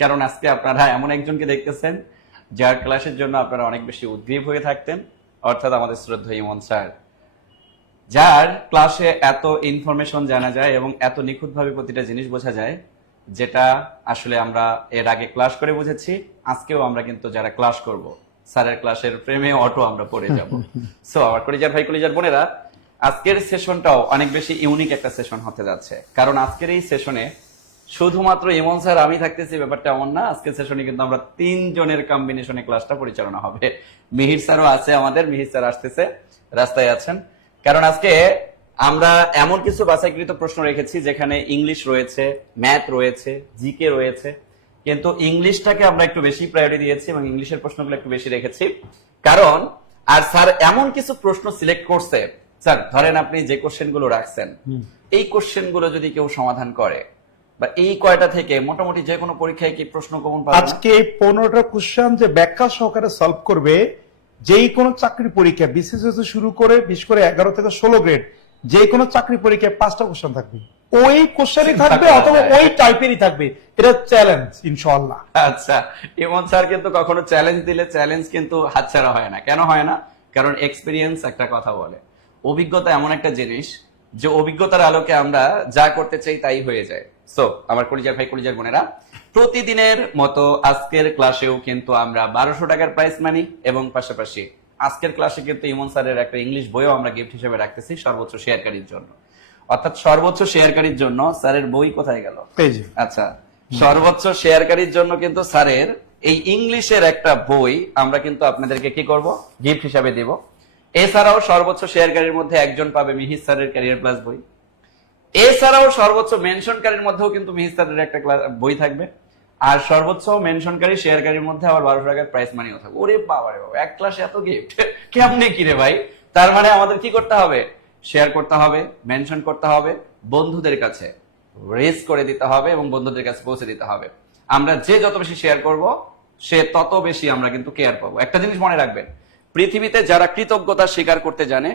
কারণ আজকে আপনারা এমন একজনকে দেখতেছেন যার ক্লাসের জন্য আপনারা অনেক বেশি উদ্গ্রীব হয়ে থাকতেন, অর্থাৎ আমাদের শ্রদ্ধেয় ইমন স্যার, যার ক্লাসে এত ইনফরমেশন জানা যায় এবং এত নিখুঁতভাবে প্রতিটা জিনিস বোঝা যায়, যেটা আসলে আমরা এর আগে ক্লাস করে বুঝেছি। আজকেও আমরা কিন্তু যারা ক্লাস করব, স্যারের ক্লাসের প্রেমে অটো আমরা পড়ে যাব। সো আমার কলিজার ভাই কলিজার বোনেরা, আজকের সেশনটাও অনেক বেশি ইউনিক একটা সেশন হতে যাচ্ছে। কারণ আজকের এই সেশনে শুধুমাত্র ইমন স্যার আমি থাকতেছি ব্যাপারটা এমন না। আজকের সেশনে কিন্তু আমরা 3 জনের কম্বিনেশনে ক্লাসটা পরিচালনা হবে। মিহির স্যারও আছে আমাদের, মিহির স্যার আসতেছে, রাস্তায় আছেন। কারণ আজকে আমরা এমন কিছু বাছাইকৃত প্রশ্ন রেখেছি যেখানে ইংলিশ রয়েছে, ম্যাথ রয়েছে, জিকে রয়েছে, কিন্তু ইংলিশটাকে আমরা একটু বেশি প্রায়োরিটি দিয়েছি এবং ইংলিশের প্রশ্নগুলো একটু বেশি রেখেছি। কারণ আর স্যার এমন কিছু প্রশ্ন সিলেক্ট করছে, স্যার ধরেন আপনি যে কোশ্চেন গুলো রাখছেন, এই কোশ্চেন গুলো যদি কেউ সমাধান করে বা এই কয়টা থেকে মোটামুটি যে কোনো পরীক্ষায় কি প্রশ্ন কমন পাবে? আজকে 15টা কোশ্চেন যে ব্যাখ্যা সহকারে সলভ করবে, যেই কোনো চাকরি পরীক্ষা বিসিএস শুরু করে বিশেষ করে 11 থেকে 16 গ্রেড যে কোনো চাকরি পরীক্ষায় 5টা কোশ্চেন থাকবে, ওই কোশ্চেনই থাকবে অথবা ওই টাইপেরই থাকবে। এটা চ্যালেঞ্জ ইনশাআল্লাহ। আচ্ছা, ইমন স্যার কিন্তু কখনো চ্যালেঞ্জ দিলে চ্যালেঞ্জ কিন্তু হাতছাড়া হয় না। কেন হয় না? কারণ এক্সপেরিয়েন্স একটা কথা বলে, অভিজ্ঞতা এমন একটা জিনিস যে অভিজ্ঞতার আলোকে আমরা যা করতে চাই তাই হয়ে যায়। সো আমার কলিজার ভাই কলিজার বোনেরা, প্রতিদিনের মতো আজকের ক্লাসেও কিন্তু আমরা 1200 টাকার প্রাইস মানি এবং পাশাপাশি আজকের ক্লাসে কিন্তু ইমন স্যারের একটা ইংলিশ বইও আমরা গিফট হিসেবে রাখতেছি সর্বোচ্চ শেয়ারকারীর জন্য। অর্থাৎ সর্বোচ্চ শেয়ারকারীর জন্য স্যারের বই কোথায় গেল? আচ্ছা, সর্বোচ্চ শেয়ারকারীর জন্য কিন্তু স্যারের এই ইংলিশের একটা বই আমরা কিন্তু আপনাদেরকে কি করব, গিফট হিসাবে দিব। এছাড়াও সর্বোচ্চ শেয়ারকারীর মধ্যে একজন পাবে মিহির স্যারের ক্যারিয়ার প্লাস বই। এছাড়াও সর্বোচ্চ মেনশনকারীর মধ্যেও কিন্তু মিহির স্যারের একটা বই থাকবে। আর সর্বোচ্চ মেনশনকারী শেয়ারকারীর মধ্যে আবার 1200 টাকার প্রাইস মানিও থাকবে। ওরে বাবা রে বাবা, এক ক্লাসে এত গিফট কেমনে কি রে ভাই? তার মানে আমাদের কি করতে হবে? শেয়ার করতে হবে, মেনশন করতে হবে, বন্ধুদের কাছে রেজ করে দিতে হবে এবং বন্ধুদের কাছে পৌঁছে দিতে হবে। আমরা যে যত বেশি শেয়ার করব সে তত বেশি আমরা কিন্তু কেয়ার পাবো। একটা জিনিস মনে রাখবেন, পৃথিবীতে যারা কৃতজ্ঞতা স্বীকার করতে জানে,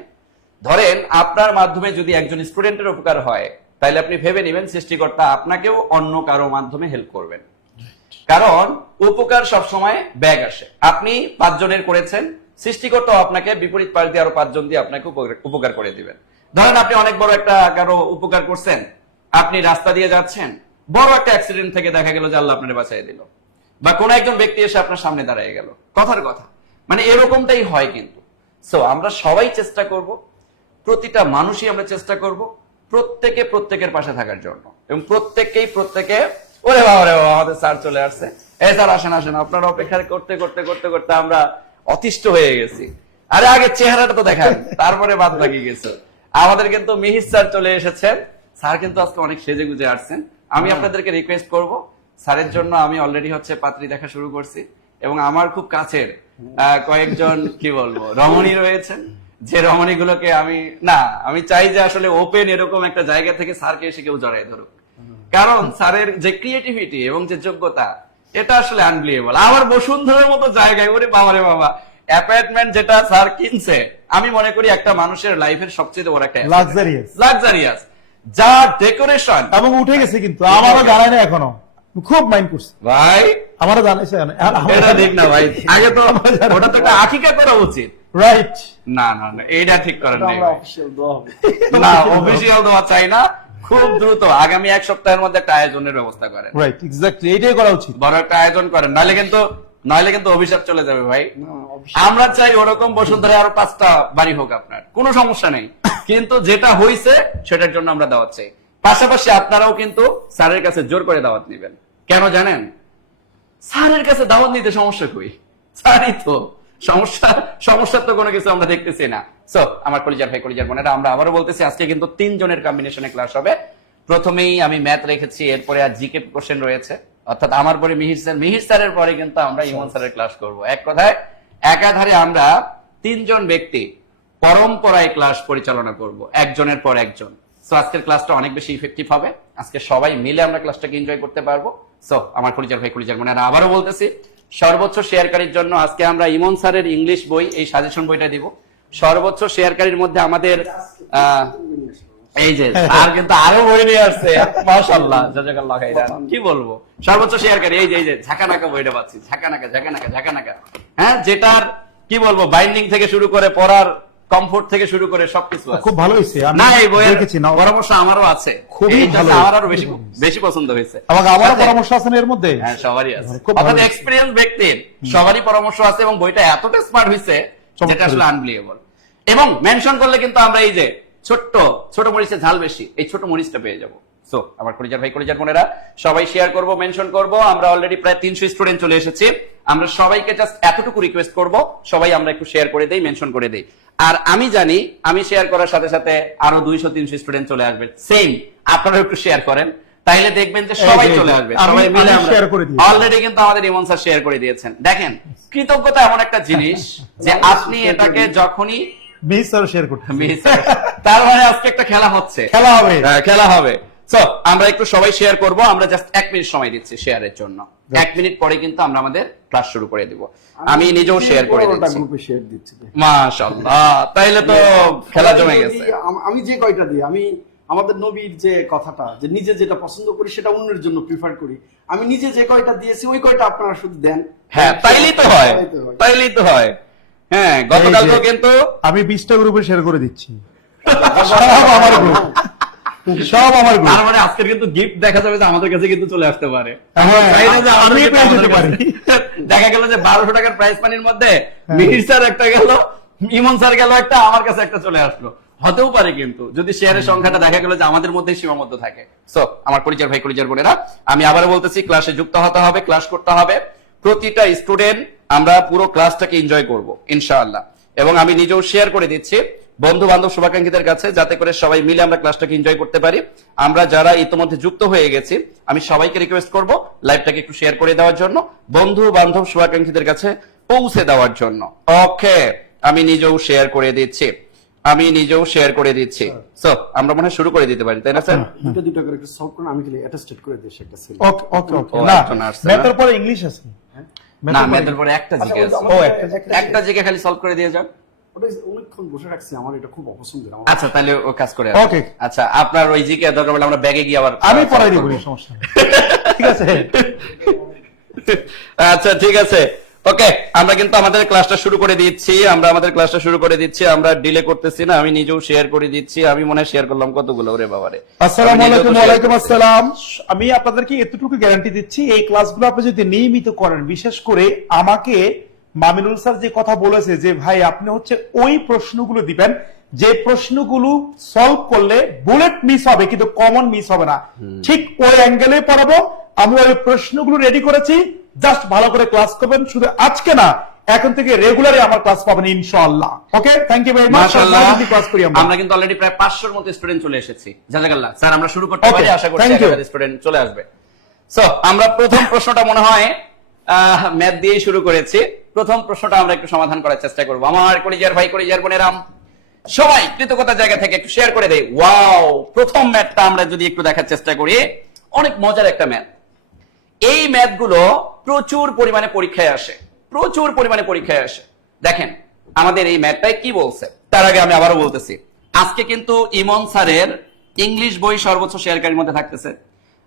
ধরেন আপনার মাধ্যমে যদি একজন স্টুডেন্টের উপকার হয়, তাহলে আপনি ভেবে নেবেন সৃষ্টিকর্তা আপনাকেও অন্য কারো মাধ্যমে হেল্প করবেন। কারণ উপকার সবসময় ব্যাগ আসে। আপনি 5 জনের করেছেন, সৃষ্টিকর্তা আপনাকে বিপরীত পাশ দিয়ে আরো 5 জন দিয়ে আপনাকে উপকার করে দিবেন। ধরেন আপনি অনেক বড় একটা কারো উপকার করছেন, আপনি রাস্তা দিয়ে যাচ্ছেন, বড় একটা অ্যাক্সিডেন্ট থেকে দেখা গেল যে আল্লাহ আপনাকে বাঁচিয়ে দিল, বা কোন একজন ব্যক্তি এসে আপনার সামনে দাঁড়িয়ে গেল। কথার কথা মানে এরকমটাই হয় কিন্তু। সো আমরা সবাই চেষ্টা করব, প্রতিটা মানুষই আমরা চেষ্টা করব প্রত্যেকে প্রত্যেকের পাশে থাকার জন্য, এবং প্রত্যেকে ওরে বাবা রে বাবা, আমাদের স্যার চলে আসছে, এই স্যার আসেন আসেন। আপনারা অপেক্ষা করতে করতে করতে করতে আমরা অতিষ্ঠ হয়ে গেছি। আরে আগে চেহারাটা তো দেখান, তারপরে বাদ বাকি গেছে। আমাদের কিন্তু মিহির স্যার চলে এসেছেন। স্যার কিন্তু আজকে অনেক সেজে গুজে আসছেন। আমি আপনাদেরকে রিকোয়েস্ট করব, স্যারের জন্য আমি অলরেডি পাত্রী দেখা শুরু করছি, এবং আমার খুব কাছের কয়েকজন কি বলবো রমণী রয়েছেন, যে রমণীগুলোকে আমি চাই যে আসলে ওপেন এরকম একটা জায়গা থেকে স্যারকে এসে কেউ জড়াই ধরুক। কারণ স্যারের যে ক্রিয়েটিভিটি এবং যে যোগ্যতা, এটা আসলে আনবিলিভেবল। আমার বসুন্ধরার মতো জায়গায়, ওরে বাবা রে বাবা, অ্যাপার্টমেন্ট যেটা স্যার কিনছে, আমি মনে করি একটা মানুষের লাইফের সবচেয়ে বড় একটা লাক্সারিয়াস যা ডেকোরেশন, এবং উঠে গেছে কিন্তু আমারও জানাই না এখনো, খুব মাইন্ড করছে ভাই, আমারও জানাইছে এটা ঠিক না ভাই। আগে তো ওটা তো একটা আকিকা করা উচিত, রাইট? না না না, এইটা ঠিক করেন না, অফিসিয়াল দোয়া চাই না। খুব দ্রুত আগামী 1 সপ্তাহের মধ্যে একটা আয়োজনের ব্যবস্থা করেন। রাইট, এক্স্যাক্টলি এইটাই করা উচিত। বড় একটা আয়োজন করেন, নইলে কিন্তু অভিশাপ চলে যাবে ভাই। আমরা চাই ওরকম বসুন্ধরায় আরো 5টা বাড়ি হোক, আপনার কোনো সমস্যা নেই, কিন্তু যেটা হইছে সেটার জন্য আমরা দাওয়াত চাই। পাশাপাশি আপনারাও কিন্তু স্যারের কাছে জোর করে দাওয়াত নেবেন। কেন জানেন? স্যারের কাছে দাওয়াত নিতে সমস্যা কই? স্যারই তো সমস্যার তো কোনো কিছু আমরা দেখতেছি না। সো আমার কলিজার ভাই কলিজার বোনেরা, আমরা আবারও বলতেছি আজকে কিন্তু 3 জনের কম্বিনেশনে ক্লাস হবে। প্রথমেই আমি ম্যাথ রেখেছি, এরপরে আর জিকে কোশ্চেন রয়েছে, অর্থাৎ আমার পরে মিহির স্যারের পরে কিন্তু আমরা ইমন স্যারের ক্লাস করব। এক কথায় একাধারে আমরা 3 জন ব্যক্তি পরম্পরায় ক্লাস পরিচালনা করব, একজনের পর একজন। সো আজকের ক্লাসটা অনেক বেশি ইফেক্টিভ হবে। আজকে সবাই মিলে আমরা ক্লাসটাকে এনজয় করতে পারবো। সো আমার কলিজার ভাই কলিজার বোনেরা, আবারও বলতেছি সর্বোচ্চ শেয়ারকারীর জন্য আজকে আমরা ইমন স্যারের ইংলিশ বই, এই সাজেশন বইটা দিব। সর্বোচ্চ শেয়ারকারীর মধ্যে আমাদের এই যে স্যার কিন্তু আরো বই নিয়ে আসছে, মাশাআল্লাহ, জাযাকাল্লাহ খাইরান। কি বলবো, সর্বোচ্চ শেয়ারকারী। এই যে ঝাঁকানাকা বইটা পাচ্ছি, ঝাঁকানাকা, হ্যাঁ, যেটার কি বলবো, বাইন্ডিং থেকে শুরু করে পড়ার কমফোর্ট থেকে শুরু করে সবকিছু আছে। খুব ভালো হয়েছে, আমি না এই বইয়ের দেখেছি না, পরামর্শ আমারও আছে, খুবই এইটা ভালো। আমার আরো বেশি পছন্দ হয়েছে। আমাকে আবারও আচ্ছা, পরামর্শ আছে না এর মধ্যে? হ্যাঁ, সবারই আছে, খুব অর্থাৎ ভালো। এক্সপেরিয়েন্স ব্যক্তির সবারই পরামর্শ আছে, এবং বইটা এতটা স্মার্ট হয়েছে যেটা আসলে আনবিলিভেবল। এবং মেনশন করলে কিন্তু আমরা এই যে ছোট মরিচের ঝাল বেশি, এই ছোট মরিচটা পেয়ে যাবো। সো আমার কলিজার ভাই কলিজার বোনেরা, সবাই শেয়ার করব, মেনশন করব। আমরা অলরেডি প্রায় 300 স্টুডেন্ট চলে এসেছি। আমরা সবাইকে জাস্ট এতটুকু রিকোয়েস্ট করব, সবাই আমরা একটু শেয়ার করে দেই, মেনশন করে দেই। আর আমি জানি আমি শেয়ার করার সাথে সাথে আরো 200-300 স্টুডেন্ট চলে আসবে, সেম আপনারা একটু শেয়ার করেন, তাইলে দেখবেন যে সবাই চলে আসবে, সবাই মিলে আমরা শেয়ার করে দিই। অলরেডি কিন্তু আমাদের ইমন স্যার শেয়ার করে দিয়েছেন। দেখেন, কৃতজ্ঞতা এমন একটা জিনিস যে আপনি এটাকে যখনই মিস আর শেয়ার করতে তার মানে আজকে একটা খেলা হচ্ছে, খেলা হবে। সো আমরা একটু সবাই শেয়ার করব, আমরা জাস্ট 1 মিনিট সময় দিচ্ছি শেয়ারের জন্য। 1 মিনিট পরে কিন্তু আমরা আমাদের ক্লাস শুরু করে দিব। আমি নিজেও শেয়ার করে দিচ্ছি, গ্রুপে শেয়ার দিচ্ছি। মাশাআল্লাহ, তাইলে তো খেলা জমে গেছে। আমি যে কয়টা দিই, আমি আমাদের নবীর যে কথাটা, যে নিজে যেটা পছন্দ করি সেটা অন্যের জন্য প্রিফার করি, আমি নিজে যে কয়টা দিয়েছি ওই কয়টা আপনারা শুধু দেন। হ্যাঁ, তাইলেই তো হয়। হ্যাঁ, গতকালকেও কিন্তু আমি 20টা গ্রুপে শেয়ার করে দিচ্ছি, সব আমার গ্রুপ, সব আমার গ্রুপ। তার মানে আজকের কিন্তু গিফট দেখা যাবে যে আমাদের কাছে কিন্তু চলে আসতে পারে। হ্যাঁ, তাই না যে আমি আমাদের পেয়ে যেতে পারি। দেখা গেল যে 1200 টাকার প্রাইস মানির মধ্যে মিহির স্যার একটা গেল, ইমন স্যার গেল একটা, আমার কাছে একটা চলে আসলো। হতেও পারে কিন্তু, যদি শেয়ারের সংখ্যাটা দেখা গেল যে আমাদের মধ্যে সীমাবদ্ধ থাকে। সো আমার পরিচয় ভাই পরিচয় বোনেরা, আমি আবারও বলতেছি, ক্লাসে যুক্ত হতে হবে, ক্লাস করতে হবে। প্রতিটা স্টুডেন্ট আমরা পুরো ক্লাসটাকে এনজয় করব ইনশাআল্লাহ। এবং আমি নিজেও শেয়ার করে দিচ্ছি বন্ধু বান্ধব শুভাকাঙ্ক্ষীদের কাছে, যাতে করে সবাই মিলে আমরা ক্লাসটাকে এনজয় করতে পারি। আমরা যারা ইতিমধ্যে যুক্ত হয়ে গেছি, আমি সবাইকে রিকোয়েস্ট করব লাইভটাকে একটু শেয়ার করে দেওয়ার জন্য, বন্ধু বান্ধব শুভাকাঙ্ক্ষীদের কাছে পৌঁছে দেওয়ার জন্য। ওকে, আমি নিজেও শেয়ার করে দিচ্ছি। সো আমরা মনে হয় শুরু করে দিতে পারি, তাই না স্যার? দুটো করে একটু সলভ করুন, আমি খালি অ্যাটেস্টেড করে দিই একটা সেল। ওকে ওকে ওকে। ও, না, এখন আসছে না? ম্যাথের পরে ইংলিশ আছে। না, ম্যাথের পরে একটা জিকে আছে। ও, একটা জিকে খালি সলভ করে দিয়ে যান। ওটা অনেকক্ষণ বসে রাখছি, আমার এটা খুব অপছন্দের। আচ্ছা, তাহলে ও কাজ করে। ওকে। আচ্ছা, আপনার ওই জিকে দরকার হলে আমরা ব্যাগে গিয়ে আবার আমি পড়াই দিব, সমস্যা নেই। ঠিক আছে। আচ্ছা, ঠিক আছে। ওকে, আমরা কিন্তু আমাদের ক্লাসটা শুরু করে দিচ্ছি। আমরা ডিলে করতেছি না, আমি নিজেও শেয়ার করে দিচ্ছি। আমি মনে হয় শেয়ার করলাম কতগুলো, ওরে বাবারে। আসসালামু আলাইকুম। ওয়ালাইকুম আসসালাম। আমি আপনাদেরকে এতটুকু গ্যারান্টি দিচ্ছি, এই ক্লাসগুলো আপনি যদি নিয়মিত করেন, বিশেষ করে আমাকে মামিনুল স্যার যে কথা বলেছে যে ভাই আপনি হচ্ছে ওই প্রশ্নগুলো দিবেন যে প্রশ্নগুলো সলভ করলে বুলেট মিস হবে কিন্তু কমন মিস হবে না, ঠিক ওই অ্যাঙ্গেলে পড়াবো। আমি ওই প্রশ্নগুলো রেডি করেছি, জাস্ট ভালো করে ক্লাস করবেন। শুধু আজকে না, এখন থেকে রেগুলারই আমার ক্লাস পাবেন ইনশাআল্লাহ। ওকে, থ্যাংক ইউ ভেরি মাচ। মাশাআল্লাহ, ক্লাস করি আমরা কিন্তু অলরেডি প্রায় 500 এর মতো স্টুডেন্ট চলে এসেছি। জাযাকাল্লাহ স্যার, আমরা শুরু করতে পারি, আশা করছি স্টুডেন্ট চলে আসবে। সো আমরা প্রথম প্রশ্নটা মনে হয় ম্যাথ দিয়েই শুরু করেছি। প্রথম প্রশ্নটা আমরা একটু সমাধান করার চেষ্টা করব। আমার কলিজার ভাই কলিজার বোনেরা, সবাই কৃতজ্ঞতার জায়গা থেকে একটু শেয়ার করে দেই। ওয়াও, প্রথম ম্যাথটা আমরা যদি একটু দেখার চেষ্টা করি, অনেক মজার একটা ম্যাথ। এই ম্যাথগুলো প্রচুর পরিমাণে পরীক্ষায় আসে। দেখেন আমাদের এই ম্যাথটাই কি বলছে। তার আগে আমি আবারও বলতেছি, আজকে কিন্তু ইমন স্যারের ইংলিশ বই সর্বোচ্চ শেয়ারকারীর মধ্যে থাকতেছে।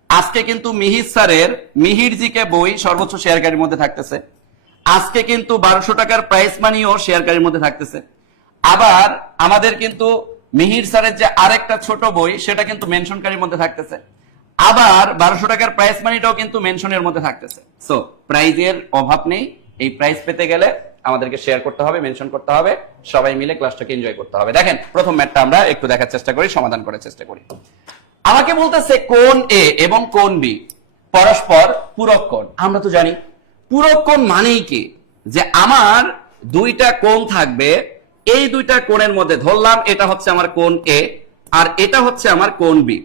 আজকে কিন্তু মিহির স্যারের মিহির জিকে বই সর্বোচ্চ শেয়ারকারীর মধ্যে থাকতেছে। আজকে কিন্তু 1200 টাকার প্রাইস মানিও শেয়ারকারীর মধ্যে থাকতেছে। আবার আমাদের কিন্তু মিহির স্যারের যে আরেকটা ছোট বই, সেটা কিন্তু মেনশনকারীর মধ্যে থাকতেছে। আবার 1200 টাকার প্রাইস মানিটাও কিন্তু মেনশনের মধ্যে থাকতেছে। সো প্রাইজের অভাব নেই। এই প্রাইস পেতে গেলে আমাদেরকে শেয়ার করতে হবে, মেনশন করতে হবে, সবাই মিলে ক্লাসটাকে এনজয় করতে হবে। দেখেন প্রথম ম্যাথটা আমরা একটু দেখার চেষ্টা করি, সমাধান করার চেষ্টা করি। আমাকে বলতেছে কোণ এ এবং কোণ বি পরস্পর পূরক কোণ। আমরা তো জানি পূরক কোণ মানেই কি, যে আমার দুইটা কোণ থাকবে, এই দুইটা কোণের মধ্যে ধরলাম এটা হচ্ছে আমার কোণ এ আর এটা হচ্ছে আমার কোণ বি।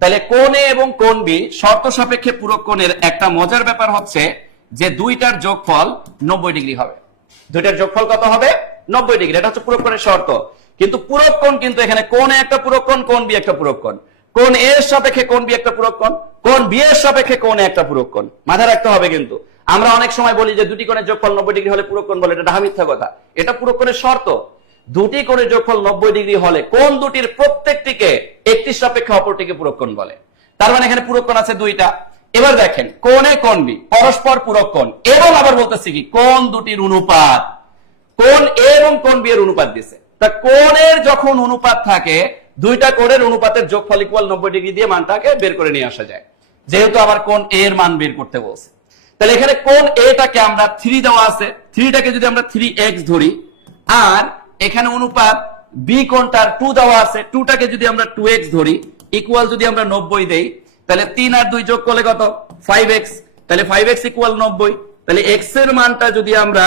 তাহলে কোণ এ এবং কোণ বি শর্ত সাপেক্ষে পূরক কোণের একটা মজার ব্যাপার হচ্ছে যে দুইটার যোগফল 90 ডিগ্রি হবে। দুইটার যোগফল কত হবে? 90 ডিগ্রি। এটা হচ্ছে পূরক কোণের শর্ত। কিন্তু পূরক কোণ কিন্তু এখানে কোণ এ একটা পূরক কোণ, কোণ বি একটা পূরক কোণ। কোণ এ এর সাপেক্ষে কোণ বি একটা পূরক কোণ, কোণ বি এর সাপেক্ষে কোণ এ একটা পূরক কোণ। মাথায় রাখতে হবে কিন্তু। আমরা অনেক সময় বলি যে দুটি কোণের যোগফল 90 ডিগ্রি হলে পূরক কোণ বলে, এটা ডাহা মিথ্যা কথা। এটা পূরক কোণের শর্ত। দুটি কোণের যোগফল 90 ডিগ্রি হলে কোন দুটির প্রত্যেকটিকে একটির সাপেক্ষে অপরটিকে পূরক কোণ বলে। তার মানে এখানে পূরক কোণ আছে দুইটা। এবার দেখেন কোণ এ কোণ বি পরস্পর পূরক কোণ, এবং আবার বলতেছি কি কোণ দুটির অনুপাত, কোণ এ এবং কোণ বি এর অনুপাত দিছে। তা কোণের যখন অনুপাত থাকে দুইটা কোণের অনুপাতের যোগফল ইকুয়াল 90 ডিগ্রি দিয়ে মানটাকে বের করে নিয়ে আসা যায়, যেহেতু আবার কোণ এ এর মান বের করতে বলছে। তাহলে এখানে কোণ এটাকে আমরা 3 দেওয়া আছে, 3টাকে যদি আমরা 3x ধরি, আর এখানে অনুপাত বি কোণটার 2 দেওয়া আছে, 2টাকে যদি আমরা 2x ধরি, ইকুয়াল যদি আমরা 90 দেই, তাহলে 3 আর 2 যোগ করলে কত 5x, তাহলে 5x ইকুয়াল 90। তাহলে x এর মানটা যদি আমরা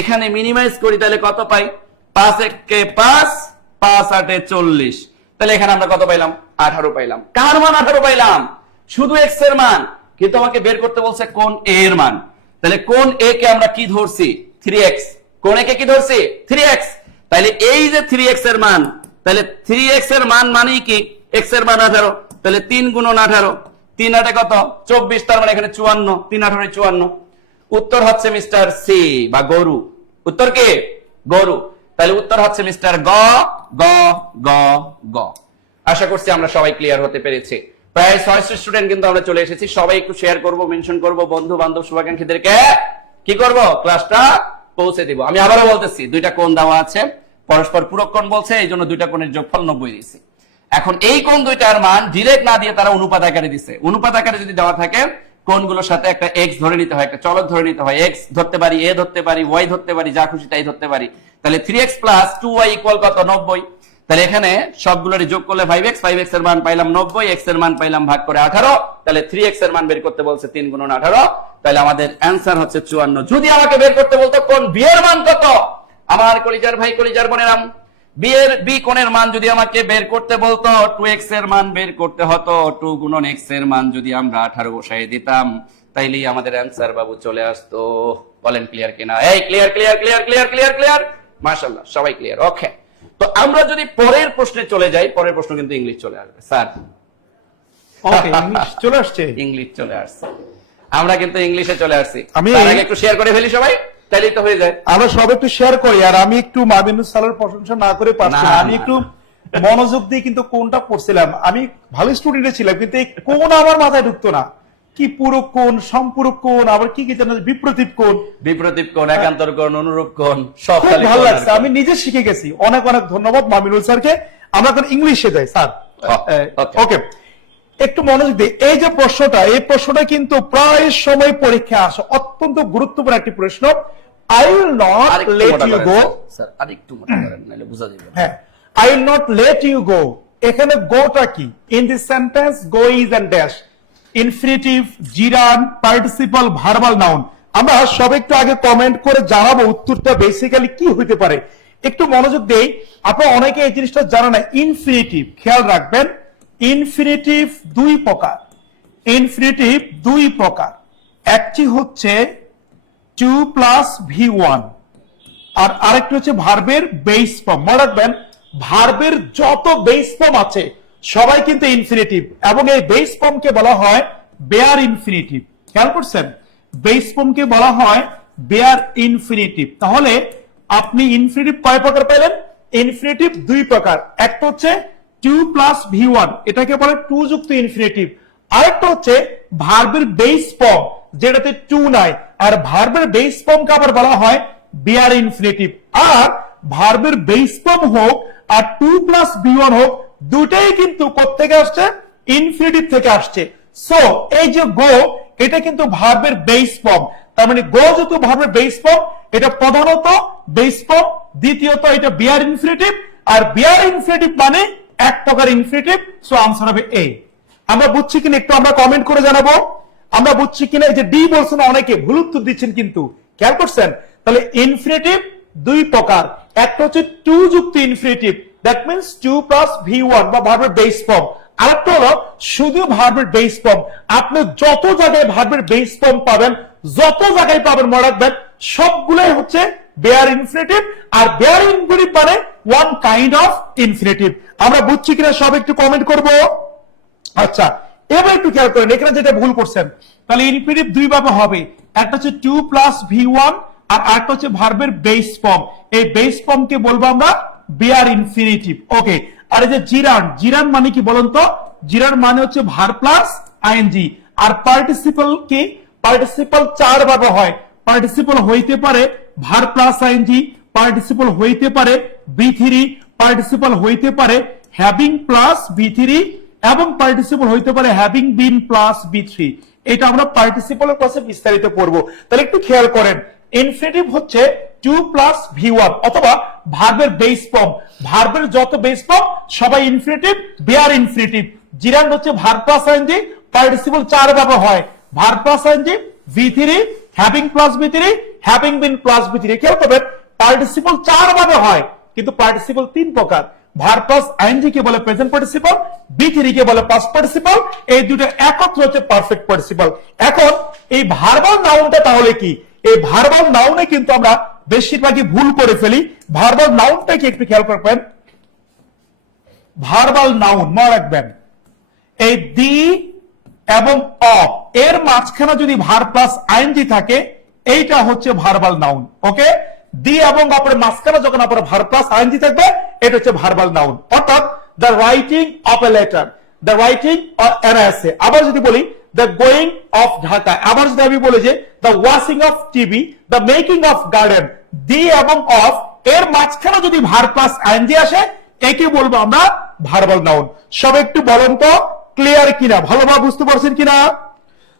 এখানে মিনিমাইজ করি তাহলে কত পাই, 5 একে 5, 5 8 40, তাহলে এখানে আমরা কত পাইলাম 18 পাইলাম। কার মান 18 পাইলাম? শুধু x এর মান, কিন্তু আমাকে বের করতে বলছে কোণ a এর মান। তাহলে কোণ a কে আমরা কি ধরছি 3x, কোণ a কে কি ধরছি 3x। তাহলে এই যে 3x এর মান, তাহলে 3x এর মান মানেই কি x এর মান 18, তাহলে 3 গুণন 18, 3 8 কত 24, তার মানে এখানে 54, 3 18 54। উত্তর হচ্ছে মিস্টার সি বা গরু। উত্তর কি গরু। তাহলে উত্তর হচ্ছে মিস্টার গ গ গ গ। আশা করছি আমরা সবাই ক্লিয়ার হতে পেরেছি। প্রায় 600 স্টুডেন্ট কিন্তু আমরা চলে এসেছি। সবাই একটু শেয়ার করব, মেনশন করব, বন্ধু বান্ধব শুভাকাঙ্ক্ষীদেরকে কি করব ক্লাসটা পৌঁছে দিব। আমি আবারও বলতেছি দুইটা কোণ দেওয়া আছে, পরস্পর পূরক কোণ বলছে, এই জন্য দুইটা কোণের যোগফল 90 দিয়েছি। এখন এই কোণ দুইটার মান ডিরেক্ট না দিয়ে তারা অনুপাত আকারে দিছে। অনুপাত আকারে যদি দেওয়া থাকে কোণগুলোর সাথে একটা x ধরে নিতে হয়, একটা চলক ধরে নিতে হয়। x ধরতে পারি, a ধরতে পারি, y ধরতে পারি, যা খুশি তাই ধরতে পারি। তাহলে 3x + 2y ইকুয়াল কত 90। তাহলে এখানে সবগুলোর যোগ করলে 5x, 5x এর মান পাইলাম 90, x এর মান পাইলাম ভাগ করে 18। তাহলে 3x এর মান বের করতে বলছে 3 গুণন 18, তাহলে আমাদের অ্যানসার হচ্ছে 54। যদি আমাকে বের করতে বলতো কোণ b এর মান কত, আমার কলিজার ভাই কলিজার বোনেরাম, বি কোণের মান যদি আমাকে বের করতে বলতো 2x এর মান বের করতে হতো, 2 গুণন x এর মান যদি আমরা 18 বসায় দিতাম, তাইলেই আমাদের অ্যানসার বাবু চলে আসতো। বলেন ক্লিয়ার কিনা? এই clear clear clear clear clear clear, মাশাআল্লাহ সবাই ক্লিয়ার। ওকে, তো আমরা যদি পরের প্রশ্নে চলে যাই, পরের প্রশ্ন কিন্তু ইংলিশ চলে আসবে স্যার। ওকে, ইংলিশ চলে আসছে, ইংলিশ চলে আসছে, আমরা কিন্তু ইংলিশে চলে আসছি। আমি তার আগে একটু শেয়ার করে ফেলি সবাই, তাহলেই তো হয়ে যায়। আমরা সব একটু শেয়ার করি। আর আমি একটু মাবিনুস সালার প্রশংসা না করে পারছি না। আমি একটু মনোযোগ দিয়ে কিন্তু কোনটা পড়ছিলাম, আমি ভালো স্টুডেন্ট ছিলাম, কিন্তু এই কোন আমার মাথায় ঢুকতো না। কি পূরক কোণ, সম্পূরক কোণ, আবার কি কি জানা বিপ্রতীপ কোণ, বিপ্রতীপ কোণ, একান্তর কোণ, অনুরূপ কোণ, সব খুব ভালো লাগছে। আমি নিজে শিখে গেছি। অনেক অনেক ধন্যবাদ মামিনুল স্যারকে। আমরা এখন ইংলিশে যাই স্যার। ওকে, একটু মনোযোগ দিয়ে এই যে প্রশ্নটা, এই প্রশ্নটা কিন্তু প্রায় সময় পরীক্ষা আসে, অত্যন্ত গুরুত্বপূর্ণ একটি প্রশ্ন। I will not let you go. Sir আরেকটু মোটা করেন নাহলে বোঝা যাবে। হ্যাঁ, I will not let you go। এখানে গোটা কি? In this sentence go is and dash, infinitive, gerund, participle, verbal noun। আমরা সব একটু আগে কমেন্ট করে জানাবো উত্তরটা বেসিক্যালি কি হতে পারে। একটু মনোযোগ দেই। আপনারা অনেকে এই জিনিসটা জানেন না। ইনফিনিটিভ খেয়াল রাখবেন, ইনফিনিটিভ দুই প্রকার। ইনফিনিটিভ দুই প্রকার, একটি হচ্ছে 2 + V1, আর আরেকটি হচ্ছে ভার্বের বেস ফর্ম। মনে রাখবেন ভার্বের যত বেস ফর্ম আছে সবাই কিন্তু ইনফিনিটিভ, এবং এই বেস ফর্মকে বলা হয় বেয়ার ইনফিনিটিভ। খেয়াল করছেন, বেস ফর্মকে বলা হয় বেয়ার ইনফিনিটিভ। তাহলে আপনি ইনফিনিটিভ কয় প্রকার পেলেন? ইনফিনিটিভ দুই প্রকার। একটা হচ্ছে 2 + V1, এটাকে বলে 2 যুক্ত ইনফিনিটিভ। আরেকটা হচ্ছে ভার্বের বেস ফর্ম, যেটাতে 2 নাই, আর ভার্বের বেস ফর্মকে আবার বলা হয় বেয়ার ইনফিনিটিভ। আর ভার্বের বেস ফর্ম হোক আর 2 + V1 হোক, দুটাই কিন্তু কোত্থেকে আসছে? ইনফিনিটিভ থেকে আসছে। সো এই যে গো, এটা কিন্তু ভার্বের বেস ফর্ম। তার মানে গো যেহেতু ভার্বের বেস ফর্ম, এটা প্রধানত বেস ফর্ম, দ্বিতীয়ত এটা বেয়ার ইনফিনিটিভ, আর বেয়ার ইনফিনিটিভ মানে এক প্রকার ইনফিনিটিভ। সো আনসার হবে এ। আমরা বুঝছি কিনা একটু আমরা কমেন্ট করে জানাবো, আমরা বুঝছি কিনা। এই যে ডি বলছেন অনেকে, ভুল উত্তর দিচ্ছেন কিন্তু, খেয়াল করছেন? তাহলে ইনফিনিটিভ দুই প্রকার, একটা হচ্ছে 2 যুক্ত ইনফিনিটিভ, দ্যাট মিন্স 2 + V1 বা ভার্বের বেস ফর্ম। আরেকটা হলো শুধু ভার্বের বেস ফর্ম। আপনি যত জায়গায় ভার্বের বেস ফর্ম পাবেন, যত জায়গায় পাবেন, মনে রাখবেন সবগুলাই হচ্ছে বেয়ার ইনফিনিটিভ। আর বেয়ার ইনফিনিটিভ মানে ওয়ান কাইন্ড অফ ইনফিনিটিভ। আমরা বুঝছি কিনা সব একটু কমেন্ট করবো। আচ্ছা, এবার একটু খেয়াল করেন এখানে যেটা ভুল করছেন। তাহলে ইনফিনিটিভ দুই ভাবে হবে, একটা হচ্ছে 2 + V1, আর আরেকটা হচ্ছে ভার্বের বেস ফর্ম। এই বেস ফর্মকে বলবো আমরা বিয়ার ইনফিনিটিভ। ওকে, আর এই যে জিরান, জিরান মানে কি বলুন তো? জিরান মানে হচ্ছে ভার প্লাস আইএনজি। আর পার্টিসিপল কি? পার্টিসিপল চার ভাবে হয়। পার্টিসিপল হইতে পারে ভার প্লাস আইএনজি, পার্টিসিপল হইতে পারে বি3, পার্টিসিপল হইতে পারে হ্যাভিং প্লাস বি3, এবং পার্টিসিপল হইতে পারে হ্যাভিং বিন প্লাস বি3। এটা আমরা পার্টিসিপলের ক্লাসে বিস্তারিত পড়বো। তাহলে একটু খেয়াল করেন, ইনফিনিটিভ হচ্ছে 2 প্লাস ভি1 অথবা ভার্বের বেস ফর্ম। ভার্বের যত বেস ফর্ম সবাই ইনফিনিটিভ, বিয়ার ইনফিনিটিভ। জিরান্ড হচ্ছে ভার প্লাস আইএনজি, পার্টিসিপল চার ভাবে হয়, ভার প্লাস আইএনজি, ভি3, হ্যাভিং প্লাস বি3, হ্যাভিং বিন প্লাস বি3। খেয়াল করবেন, পার্টিসিপল চার ভাবে হয়, কিন্তু পার্টিসিপল তিন প্রকার। ভার প্লাস আইএনজি কে বলে প্রেজেন্ট পার্টিসিপল, বি3 কে বলে পাস্ট পার্টিসিপল, এই দুটো একত্র হচ্ছে পারফেক্ট পার্টিসিপল। এখন এই ভার্বাল নাউনটা তাহলে কি? এই ভার্বাল নাউনে কিন্তু আমরা বেশিরভাগই ভুল করে ফেলি। ভার্বাল নাউনটা কি একটু খেয়াল করবেন। ভার্বাল নাউন মনে রাখবেন, এই দি এবং অফ এর মাঝখানে যদি ভার প্লাস আইএনজি থাকে, এইটা হচ্ছে ভার্বাল নাউন। ওকে, দি এবং অপের মাঝখানে যখন আপনার ভার প্লাস আইএনজি থাকবে, এটা হচ্ছে ভার্বাল নাউন। অর্থাৎ the writing of a letter, the writing of N এসে। আবার যদি বলি দ্য গোয়িং অফ ঢাকা, আবার যদি আমি বলি যে the washing of TV, the making of garden, the এবং অফ এর মাঝখানে যদি ভার প্লাস আইএনজি আসে, একে বলবো আমরা ভার্বাল নাউন। সব একটু বলেন তো ক্লিয়ার কিনা, ভালোভাবে বুঝতে পারছেন কিনা?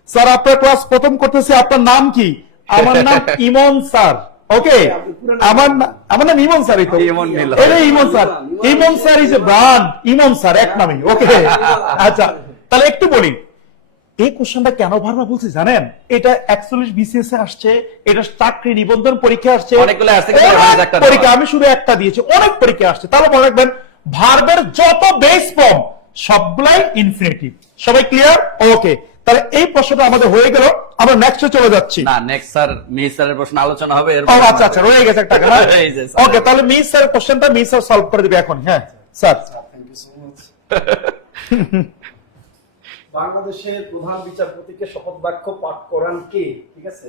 স্যার আপনার ক্লাস প্রথম করতেছে, আপনার নাম কি? আমার নাম ইমন স্যার। ওকে, আমার নাম Emon sir. Emon Milon. Emon sir, Emon sir is a brand, Emon sir এক নামে। ওকে, আচ্ছা তাহলে একটু বলি এই কোশ্চেনটা কেন বারবার বলছি জানেন? এটা 41 বিসিএস এ আসছে, এটা চাকরি নিবন্ধন পরীক্ষা আসছে, অনেকগুলো আসছে, কিন্তু reference একটা পরীক্ষা দেওয়া। আমি শুধু একটা দিয়েছি, অনেক পরীক্ষা আসছে। তাহলে মনে রাখবেন ভার্বের যত বেস ফর্ম সবগুলাই ইনফিনিটিভ। সবাই ক্লিয়ার? ওকে, তাহলে এই প্রশ্নটা আমাদের হয়ে গেল। আমরা নেক্সটে চলে যাচ্ছি। না, নেক্সট স্যার মিস স্যারের প্রশ্ন আলোচনা হবে। ও আচ্ছা আচ্ছা, রয়ে গেছে একটা। এই যে স্যার। ওকে, তাহলে মিস স্যার কোশ্চেনটা মিস স্যার সলভ করে দিবে এখন। হ্যাঁ sir. Thank you so much. বাংলাদেশের প্রধান বিচারপতিকে শপথ বাক্য পাঠ করান কে? ঠিক আছে,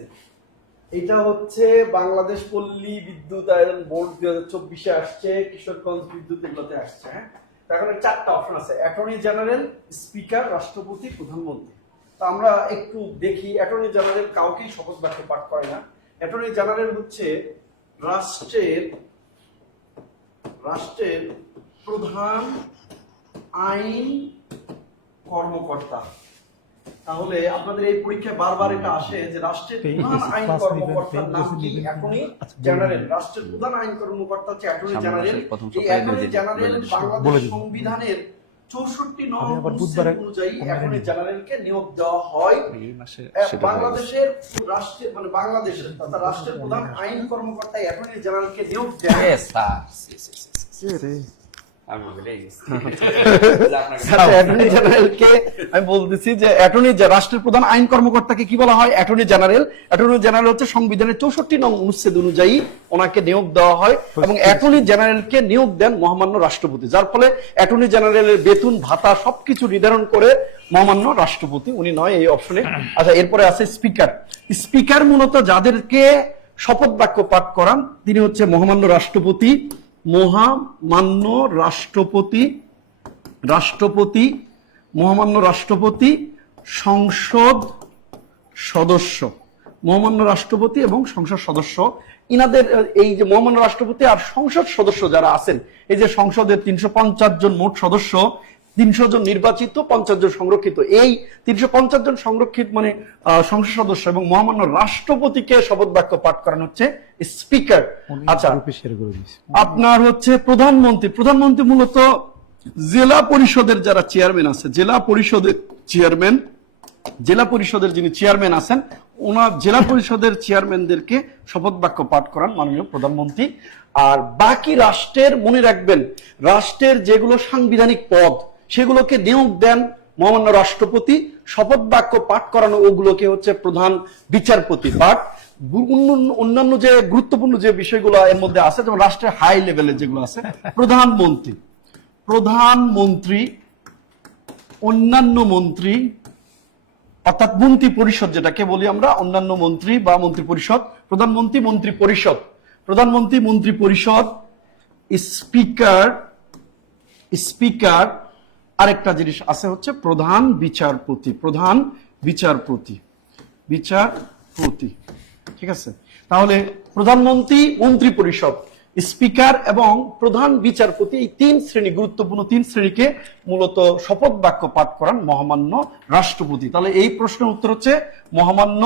এটা হচ্ছে বাংলাদেশ পল্লী বিদ্যুতায়ন বোর্ড 2024-এ আসছে, কিশোরগঞ্জ বিদ্যুৎ এগুলোতে আসছে। হ্যাঁ, এখন চারটা অপশন আছে: অ্যাটর্নি জেনারেল, স্পিকার, রাষ্ট্রপতি, প্রধানমন্ত্রী। তো আমরা একটু দেখি, অ্যাটর্নি জেনারেল কাউকেই শপথ বাক্য পাঠ করে না। অ্যাটর্নি জেনারেল হচ্ছে রাষ্ট্রের প্রধান আইন কর্মকর্তা। তাহলে আপনাদের এই পরীক্ষায় বারবার এটা আসে যে রাষ্ট্রের প্রধান আইন কর্মকর্তার নাম কি? Attorney general. রাষ্ট্রের প্রধান আইন কর্মকর্তা হচ্ছে অ্যাটর্নি জেনারেল। এই অ্যাটর্নি জেনারেল বাংলাদেশ সংবিধানের 64 নং অনুচ্ছেদ অনুযায়ী অ্যাটর্নি জেনারেলকে নিয়োগ দেওয়া হয়। বাংলাদেশের রাষ্ট্রের মানে বাংলাদেশের তথা রাষ্ট্রের প্রধান আইন কর্মকর্তা অ্যাটর্নি জেনারেলকে নিয়োগ দেয়। অ্যাটর্নি জেনারেলকে আমি বলতেছি যে রাষ্ট্রের প্রধান আইন কর্মকর্তাকে কি বলা হয়? Attorney general. অ্যাটর্নি জেনারেল হচ্ছে সংবিধানের 64 নং অনুচ্ছেদ অনুযায়ী ওনাকে নিয়োগ দেওয়া হয়, এবং অ্যাটর্নি জেনারেলকে নিয়োগ দেন মহামান্য রাষ্ট্রপতি, যার ফলে অ্যাটর্নি জেনারেলের বেতন ভাতা সবকিছু নির্ধারণ করে মহামান্য রাষ্ট্রপতি, উনি নয় এই অপশনে। আচ্ছা, এরপরে আছে স্পিকার। স্পিকার মূলত যাদেরকে শপথ বাক্য পাঠ করান তিনি হচ্ছে মহামান্য রাষ্ট্রপতি, মহামান্য রাষ্ট্রপতি, সংসদ সদস্য, মহামান্য রাষ্ট্রপতি এবং সংসদ সদস্য। ইনাদের এই যে মহামান্য রাষ্ট্রপতি আর সংসদ সদস্য যারা আছেন, এই যে সংসদের 350 জন মোট সদস্য, 300 জন নির্বাচিত, 50 জন সংরক্ষিত। এই 350 জন সংরক্ষিত মানে সংসদ সদস্য এবং মহামান্য রাষ্ট্রপতিকে শপথ বাক্য পাঠ করানো হচ্ছে স্পিকার। আচ্ছা, আপনার হচ্ছে প্রধানমন্ত্রী। প্রধানমন্ত্রী মূলত জেলা পরিষদের যারা চেয়ারম্যান আছে, জেলা পরিষদের যিনি চেয়ারম্যান আছেন, ওনার জেলা পরিষদের চেয়ারম্যানদেরকে শপথ বাক্য পাঠ করান মাননীয় প্রধানমন্ত্রী। আর বাকি রাষ্ট্রের, মনে রাখবেন, রাষ্ট্রের যেগুলো সাংবিধানিক পদ সেগুলোকে নিয়োগ দেন মহামান্য রাষ্ট্রপতি। শপথ বাক্য পাঠ করানো ওগুলোকে হচ্ছে প্রধান বিচারপতি। বাট অন্যান্য যে গুরুত্বপূর্ণ যে বিষয়গুলো এর মধ্যে আছে, যেমন রাষ্ট্রের হাই লেভেলের যেগুলো আছে, প্রধানমন্ত্রী, অন্যান্য মন্ত্রী, অর্থাৎ মন্ত্রী পরিষদ যেটাকে বলি আমরা, অন্যান্য মন্ত্রী বা মন্ত্রী পরিষদ, প্রধানমন্ত্রী, মন্ত্রী পরিষদ, স্পিকার স্পিকার আরেকটা জিনিস আছে হচ্ছে প্রধান বিচারপতি, প্রধান বিচারপতি, বিচারপতি, ঠিক আছে। তাহলে প্রধানমন্ত্রী, মন্ত্রী পরিষদ, স্পিকার এবং প্রধান বিচারপতি, এই তিন শ্রেণী, গুরুত্বপূর্ণ তিন শ্রেণীকে মূলত শপথ বাক্য পাঠ করান মহামান্য রাষ্ট্রপতি। তাহলে এই প্রশ্নের উত্তর হচ্ছে মহামান্য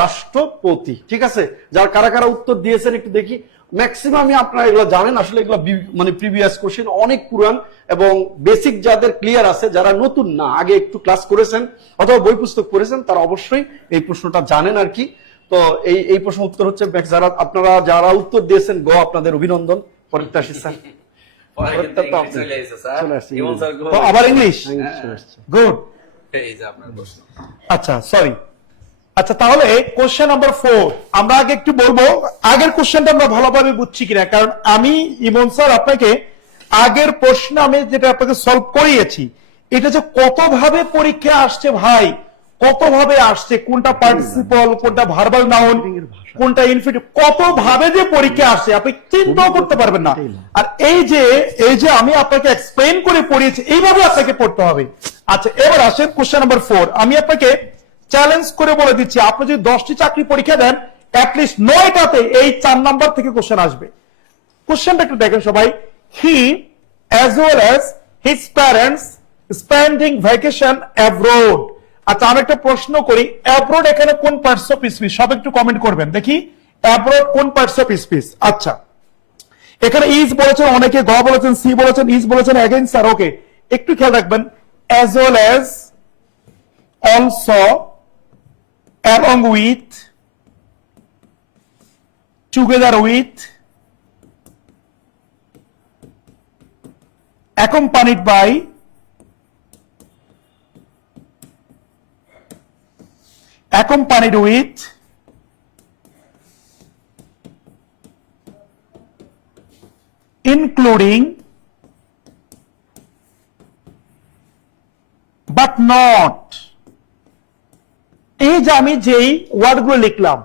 রাষ্ট্রপতি, ঠিক আছে। যার কারা কারা উত্তর দিয়েছেন একটু দেখি। ম্যাক্সিমামই আপনারা এগুলো জানেন, আসলে এগুলো মানে প্রিভিয়াস কোশ্চেন, অনেক পুরান এবং বেসিক যাদের ক্লিয়ার আছে, যারা নতুন না, আগে একটু ক্লাস করেছেন অথবা বই পুস্তক পড়েছেন, তারা অবশ্যই এই প্রশ্নটা জানেন আর কি। তো এই প্রশ্ন উত্তর হচ্ছে যারা আপনারা যারা উত্তর দিয়েছেন গো, আপনাদের অভিনন্দন। পরেরটা আসি স্যার, পরে কিন্তু ইংলিশ চলে এসেছে স্যার। চলে আসছে ইমন স্যার তো আবার ইংলিশ, গুড। এই যে আপনার প্রশ্ন। আচ্ছা সরি, আচ্ছা তাহলে কোশ্চেন নাম্বার 4 আমরা আগে একটু বলবো আগের কোশ্চেনটা আমরা ভালোভাবে বুঝছি কিনা, কারণ আমি ইমন স্যার আপনাকে আগের প্রশ্ন আমি যেটা আপনাকে সলভ করিয়েছি, এটা যে কত ভাবে পরীক্ষা আসছে ভাই, কত ভাবে আসছে, কোনটা পার্টিসিপল, কোনটা ভার্বাল নাউন, কোনটা ইনফিনিটিভ, কত ভাবে যে পরীক্ষা আসছে আপনি চিন্তাও করতে পারবেন না। আর এই যে আমি আপনাকে এক্সপ্লেন করে পড়িয়েছি, এইভাবে আপনাকে পড়তে হবে। আচ্ছা এবার আসেন কোশ্চেন নাম্বার 4। আমি আপনাকে চ্যালেঞ্জ করে বলে দিচ্ছি, আপনি যদি 10টি চাকরি পরীক্ষা দেন, অ্যাটলিস্ট 9টাতে এই 4 নাম্বার থেকে কোশ্চেন আসবে। কোশ্চেনটা একটু দেখেন সবাই। হি as well as his parents spending vacation abroad। আচ্ছা আমি একটা প্রশ্ন করি, অ্যাব্রোড এখানে কোন পার্টস অফ স্পিচ, সব একটু কমেন্ট করবেন দেখি, অ্যাব্রোড কোন পার্টস অফ স্পিচ। আচ্ছা এখানে ইজ বলেছেন অনেকে, গ বলেছেন, সি বলেছেন, ইজ বলেছেন, অ্যাগেইন স্যার, ওকে একটু খেয়াল রাখবেন। as well as, also, along with, together with, accompanied by, accompanied with, including, but not। এই যে আমি যেই ওয়ার্ডগুলো লিখলাম,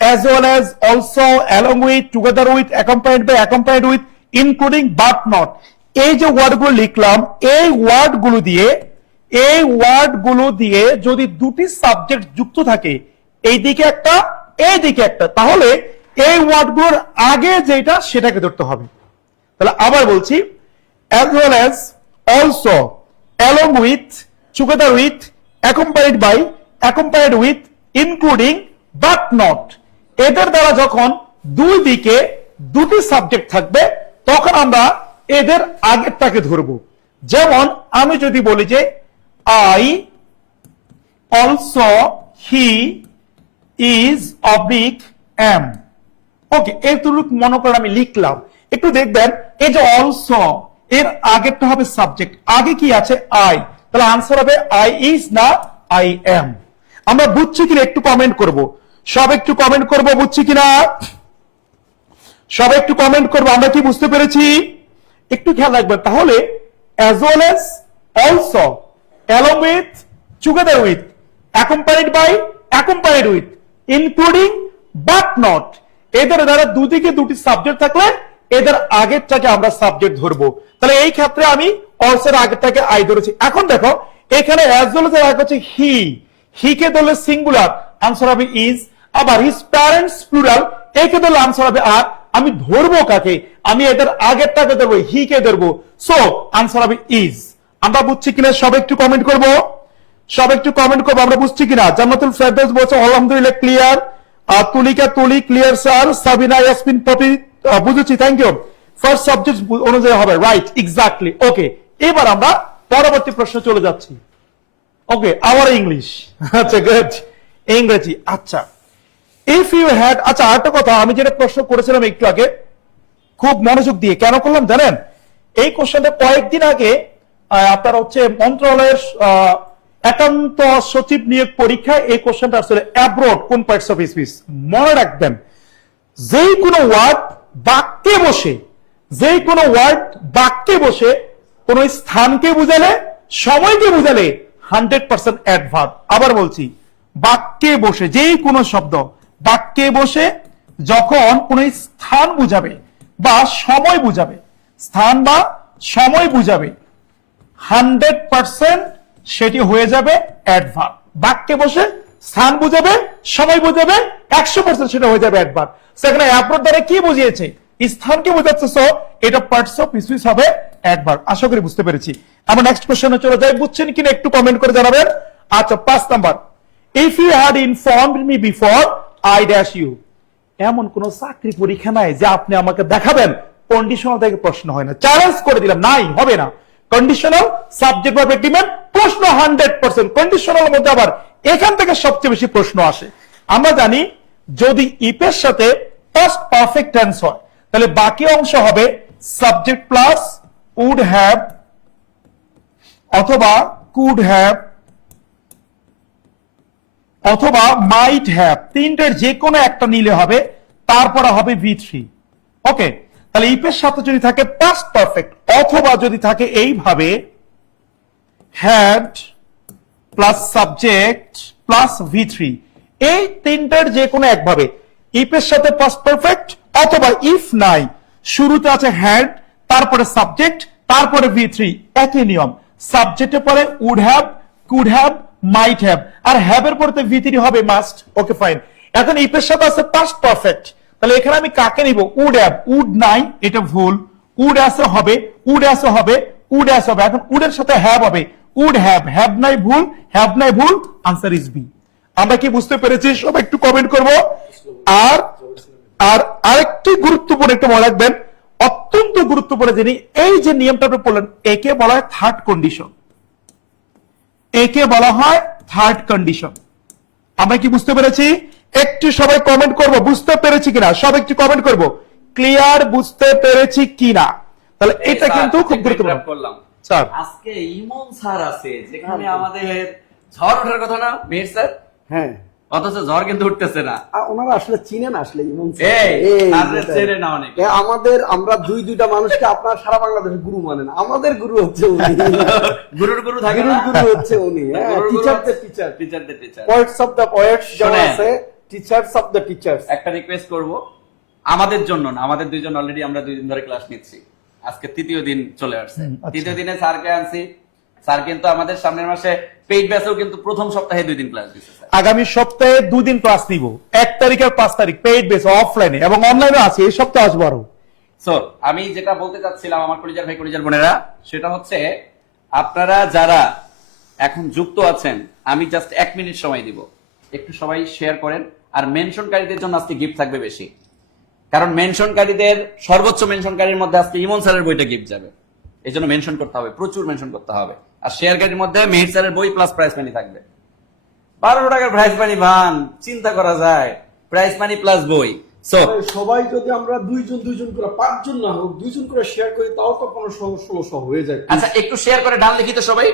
as well as, also, along with, together with, accompanied by, accompanied with, including, but not, এই যে ওয়ার্ডগুলো লিখলাম, এই ওয়ার্ডগুলো দিয়ে যদি দুটি সাবজেক্ট যুক্ত থাকে, এইদিকে একটা, এইদিকে একটা, তাহলে এই ওয়ার্ডগুলোর আগে যেটা সেটাকে ধরতে হবে। তাহলে আবার বলছি, as well as, also, along with, together with, accompanied by, accompanied with, including, but not, এদের দ্বারা যখন দুই দিকে দুটি সাবজেক্ট থাকবে তখন আমরা এদের আগেরটাকে ধরবো। যেমন আমি যদি বলি যে I, also, he, is, oblique, M, okay এতটুকু মনে করে আমি লিখলাম। একটু দেখবেন এই যে অলসো, এর আগেরটা হবে সাবজেক্ট, আগে কি আছে আই, তাহলে আনসার হবে আই ইজ না আই এম। আমরা বুঝছি কিনা একটু কমেন্ট করব, সব একটু কমেন্ট করব, বুঝছি কিনা সব একটু কমেন্ট করবো, আমরা কি বুঝতে পেরেছি একটু খেয়াল রাখবেন। তাহলে as well as, also, along with, together with, accompanied by, accompanied with, including, but not, এদের দ্বারা দুদিকে দুটি সাবজেক্ট থাকলে এদের আগেরটাকে আমরা সাবজেক্ট ধরবো। তাহলে এই ক্ষেত্রে আমি অলসো এর আগেরটাকে আই ধরেছি। এখন দেখো এখানে as well as এর আগে হচ্ছে হি, হি কে ধরলে সিঙ্গুলার, আনসার হবে ইজ। আবার হিজ প্যারেন্টস প্লুরাল, একে ধরলে আনসার হবে আর। আমি ধরবো কাকে, আমি এদের আগেরটাকে ধরবো, হি কে ধরবো, সো আনসার হবে ইজ। আমরা বুঝছি কিনা সব একটু কমেন্ট করবো, সব একটু কমেন্ট করবো, আমরা বুঝছি কিনা। জান্নাতুল ফেরদৌস বলছে আলহামদুলিল্লাহ clear, Tulika Tuli clear sir, Sabina Yasmin Popy বুঝেছি, থ্যাংক ইউ। ফার্স্ট সাবজেক্ট অনুযায়ী হবে, রাইট, এক্স্যাক্টলি, ওকে। এবার আমরা পরবর্তী প্রশ্ন চলে যাচ্ছি। ওকে আবার ইংলিশ, আচ্ছা গুড, ইংরেজি। আচ্ছা ইফ ইউ হ্যাড, আচ্ছা আরেকটা কথা, আমি যেটা প্রশ্ন করেছিলাম একটু আগে, খুব মনোযোগ দিয়ে কেন করলাম জানেন, এই কোশ্চেনটা কয়েকদিন আগে আপনার হচ্ছে মন্ত্রণালয়ের একান্ত সচিব নিয়োগ পরীক্ষায় এই কোশ্চেনটা আসলে অ্যাব্রোড কোন পার্টস অফ স্পিচ। মনে রাখবেন যেই কোনো ওয়ার্ড বাক্যে বসে, যেই কোনো ওয়ার্ড বাক্যে বসে কোন স্থানকে বুঝালে, সময়কে বুঝালে 100% অ্যাডভার্ব। আবার বলছি, বাক্যে বসে যেই কোনো শব্দ বাক্যে বসে যখন কোন স্থান বুঝাবে বা সময় বুঝাবে স্থান বা সময় বুঝাবে 100% সেটি হয়ে যাবে অ্যাডভার্ব। বাক্যে বসে স্থান বুঝাবে, সময় বুঝাবে, 100% সেটা হয়ে যাবে অ্যাডভার্ব। সেখানে অ্যাপ্রোচ দ্বারা কি বুঝিয়েছে? স্থানকে বোঝাচ্ছে, সো এটা পার্টস অফ স্পিচ হবে অ্যাডভার্ব। আশা করি বুঝতে পেরেছি। আমরা নেক্সট কোশ্চেনে চলে যাই। বুঝছেন কিনা একটু কমেন্ট করে জানাবেন। আচ্ছা, 5 number, if you had informed me before I dash you. এমন কোন চাকরি পরীক্ষা নাই যে আপনি আমাকে দেখাবেন কন্ডিশনাল থেকে প্রশ্ন হয় না। চ্যালেঞ্জ করে দিলাম, নাই, হবে না। কন্ডিশনাল, সাবজেক্ট ভার্ব এগ্রিমেন্ট, প্রশ্ন 100%। কন্ডিশনাল মধ্যে আবার এখান থেকে সবচেয়ে বেশি প্রশ্ন আসে। আমরা জানি যদি ইফ এর সাথে পাস্ট পারফেক্ট টেন্স হয় তাহলে বাকি অংশ হবে সাবজেক্ট প্লাস উড হ্যাভ অথবা কুড হ্যাভ অথবা মাইট হ্যাভ, তিনটের যে কোনো একটা নিলে হবে, তারপরে হবে V3। ওকে, তাহলে ইফ এর সাথে যদি থাকে পাস্ট পারফেক্ট, অথবা যদি থাকে এইভাবে had plus subject plus V3, এই তিনটার যে কোনো একভাবে ইফ এর সাথে পাস্ট পারফেক্ট, অথবা ইফ নাই শুরুতে আছে হ্যাড, তারপরে সাবজেক্ট, তারপরে V3। একই নিয়ম, সাবজেক্টের পরে would have, could have, might have, আর হ্যাভ এর পরে V3 হবে মাস্ট। Okay, fine. এখন ইফ এর সাথে আছে পাস্ট পারফেক্ট, তাহলে এখানে আমি কাকে নিব? Would have. উড নাই, এটা ভুল। উড আসে হবে, উড আসে হবে, উড আসে হবে। এখন উডের সাথে হ্যাভ হবে, উড হ্যাভ। হ্যাভ নাই, ভুল। হ্যাভ নাই, ভুল। Answer is B. আমরা কি বুঝতে পেরেছি? সব একটু কমেন্ট করব। আর আর আরেকটি গুরুত্বপূর্ণ একটু মনে রাখবেন, অত্যন্ত গুরুত্বপূর্ণ জিনিস, এই যে নিয়মটা আপনি পড়লেন, একে বলা হয় থার্ড কন্ডিশন। একে বলা হয় থার্ড কন্ডিশন। আমরা কি বুঝতে পেরেছি? একটু সবাই কমেন্ট করব, বুঝতে পেরেছি কিনা? সব একটু কমেন্ট করব, ক্লিয়ার, বুঝতে পেরেছি কিনা। তাহলে এটা কিন্তু খুব গুরুত্বপূর্ণ। করলাম স্যার, আজকে ইমন স্যার আছে, যেখানে আমাদের ঝড় ওঠার কথা না মেহের স্যার, হ্যাঁ, অথচ ঝড় কিন্তু উঠতেছে না। ওনারা আসলে চিনেন, আসলে ইমন স্যার। এই স্যারের চেনে না অনেক। আমরা দুইটা মানুষকে আপনারা সারা বাংলাদেশে গুরু মানেন, আমাদের গুরু হচ্ছে উনি। গুরুর গুরু থাকে না, গুরু হচ্ছে উনি। টিচারদের টিচার, টিচারদের teacher, poets of the poets যেমন শোনেন। আছে, টিচার্স অফ দ্য টিচার্স। একটা রিকোয়েস্ট করব, আমাদের জন্য না, আমাদের দুইজন অলরেডি আমরা 2 দিন ধরে ক্লাস নিচ্ছি, আজকে তৃতীয় দিন চলে আসছে। আচ্ছা। তৃতীয় দিনে স্যারকে আনছি। স্যার কিন্তু আমাদের সামনের মাসে পেইড ব্যাচেও কিন্তু প্রথম সপ্তাহে 2 দিন ক্লাস দিচ্ছে স্যার। আগামী সপ্তাহে 2 দিন ক্লাস নিব, 1 তারিখ আর 5 তারিখ পেইড বেস অফলাইনে, এবং অনলাইনে আছে। এই সপ্তাহে আসবো আরো। সো আমি যেটা বলতে চাচ্ছিলাম আমার কলিজার ভাই, কলিজার বোনেরা, সেটা হচ্ছে আপনারা যারা এখন যুক্ত আছেন, আমি জাস্ট 1 মিনিট সময় দিব, একটু সবাই শেয়ার করেন। আর মেনশনকারীদের জন্য আজকে গিফট থাকবে বেশি, কারণ মেনশনকারীদের সর্বোচ্চ মেনশনকারীর মধ্যে আজকে ইমন স্যারের বইটা গিফট যাবে। এই জন্য মেনশন করতে হবে, প্রচুর মেনশন করতে হবে। আর শেয়ারকারীর মধ্যে মেহের স্যারের বই প্লাস প্রাইস মানি থাকবে। 12 টাকার প্রাইস মানি ভান, চিন্তা করা যায়, প্রাইস মানি প্লাস বই। সো সবাই যদি আমরা দুইজন করে, 5 জন না হোক, 2 জন করে শেয়ার করি, তাও তো 1500-1600 হয়ে যায়। আচ্ছা, একটু শেয়ার করে ডান লিখিত সবাই।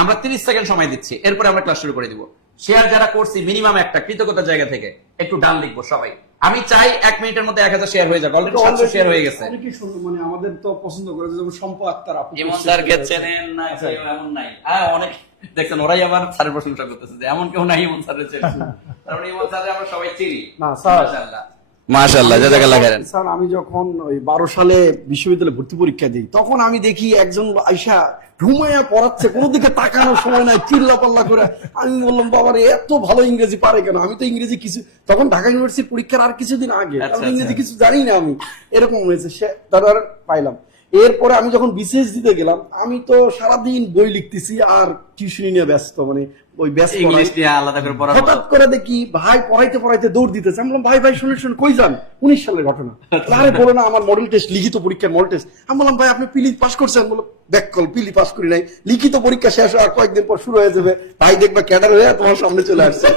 আমরা 30 সেকেন্ড সময় দিচ্ছি, এরপরে আমরা ক্লাস শুরু করে দিব। শেয়ার যারা করছি মিনিমাম একটা কৃতজ্ঞতার জায়গা থেকে একটু ডান লিখবো সবাই। আমি চাই 1 মিনিটের মধ্যে 1000 শেয়ার হয়ে যাবে। অলরেডি 700 শেয়ার হয়ে গেছে। অনেকেই শুনতো, মানে আমাদের তো পছন্দ করে, যেমন সম্পা আক্তার আপু। ইমন স্যারকে চেনেন না কেউ? এমন নাই। অনেক দেখছেন, ওরাই আবার স্যারের প্রশংসা করতেছে যে এমন কেউ নাই ইমন স্যারের চেনে। কারণ ইমন স্যারের আমরা সবাই চিনি। না স্যার, মাশাআল্লাহ মাশাআল্লাহ, জাযাকাল্লাহ খাইরান। স্যার আমি যখন ওই 12 সালে বিশ্ববিদ্যালয়ে ভর্তি পরীক্ষা দিই, তখন আমি দেখি একজন আইসা ঘুমাইয়া পড়াচ্ছে, কোনো দিকে তাকানোর সময় নাই, চিল্লা পাল্লা করে। আমি বললাম, বাবারে এত ভালো ইংরেজি পারে কেন? আমি তো ইংরেজি কিছু, তখন ঢাকা ইউনিভার্সিটির পরীক্ষার আর কিছুদিন আগে, আমি ইংরেজি কিছু জানি না। আমি এরকম হয়েছে, সে তারপর পাইলাম। এরপরে আমি যখন বিসিএস দিতে গেলাম, আমি তো সারাদিন বই লিখতেছি আর টিউশনি নিয়ে ব্যস্ত, মানে ওই ব্যস্ত। ইংলিশ নিয়ে আলাদা করে পড়া। হঠাৎ করে দেখি ভাই পড়াইতে দৌড় দিতেছে। আমি বললাম, ভাই শুনে কই যান? 19 সালের ঘটনা। আরে বলে না, আমার মডেল টেস্ট, লিখিত পরীক্ষার মডেল টেস্ট। আমি বললাম, ভাই আপনি পিলি পাস করছেন? বললো, ব্যাক কল, পিলি পাস করি নাই, লিখিত পরীক্ষা শেষ আর কয়েকদিন পর শুরু হয়ে যাবে, ভাই দেখবা ক্যাডার হয়ে তোমার সামনে চলে আসছে।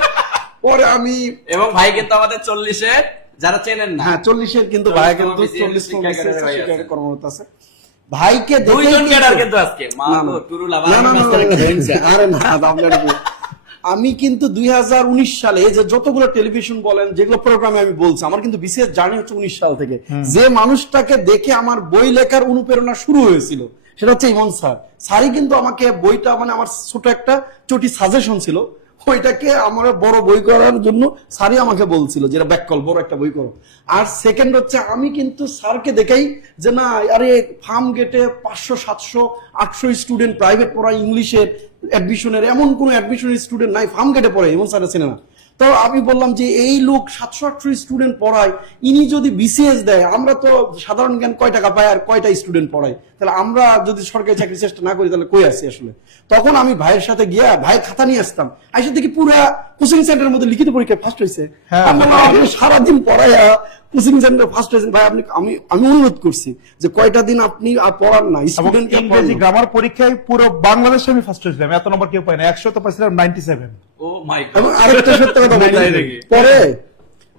পরে আমি, এবং ভাই কিন্তু আমাদের 40-এ যারা চেনেন না, হ্যাঁ 40-এর কিন্তু ভাই কিন্তু 40 কর্মরত আছে। ভাইকে দুইজন ক্যাডার কিন্তু আজকে মাগো টুরুল আবার আরে না, আমি কিন্তু 2019 সালে যে যতগুলো টেলিভিশন বলেন, যেগুলো প্রোগ্রামে আমি বলছি, আমার কিন্তু বিসিএস জার্নি হচ্ছে 19 সাল থেকে। যে মানুষটাকে দেখে আমার বই লেখার অনুপ্রেরণা শুরু হয়েছিল, সেটা হচ্ছে ইমন স্যার। স্যারই কিন্তু আমাকে বইটা, মানে আমার ছোট একটা চটি সাজেশন ছিল, ওইটাকে আমার বড় বই করার জন্য স্যারই আমাকে বলছিল যেটা ব্যাককল বড় একটা বই করো। আর সেকেন্ড হচ্ছে আমি কিন্তু স্যারকে দেখাই যে না আরে ফার্ম গেটে 500 700 800 স্টুডেন্ট প্রাইভেট পড়ায় ইংলিশের অ্যাডমিশনের, এমন কোনো অ্যাডমিশনের স্টুডেন্ট নাই ফার্ম গেটে পড়ে, এমন স্যার আছে না। তো আমি বললাম যে এই লোক 700-800 স্টুডেন্ট পড়ায়, ইনি যদি বিসিএস দেয়, আমরা তো সাধারণ জ্ঞান কয় টাকা পাই আর কয়টা স্টুডেন্ট পড়ায়, তাহলে আমরা যদি সরকারি চাকরি চেষ্টা না করি তাহলে কই আসি আসলে। তখন আমি ভাইয়ের সাথে গিয়া ভাইয়ের খাতা নিয়ে আসতাম, আইসা দেখি পুরো কোচিং সেন্টারের মধ্যে লিখিত পরীক্ষায় ফার্স্ট হয়েছে। আমি বললাম, আপনি সারাদিন পড়াইয়া কোচিং সেন্টারে ফার্স্ট হয়েছেন ভাই, আপনি আমি অনুরোধ করছি যে কয়টা দিন আপনি আর পড়ান না স্টুডেন্ট। ইংরেজি গ্রামার পরীক্ষায় পুরো বাংলাদেশে আমি ফার্স্ট হয়েছিলাম, এত নম্বর কেউ পায় না, 100 তো পাইছিলাম 97। ও মাই গড। এবং আরেকটা সত্য কথা বলি, পরে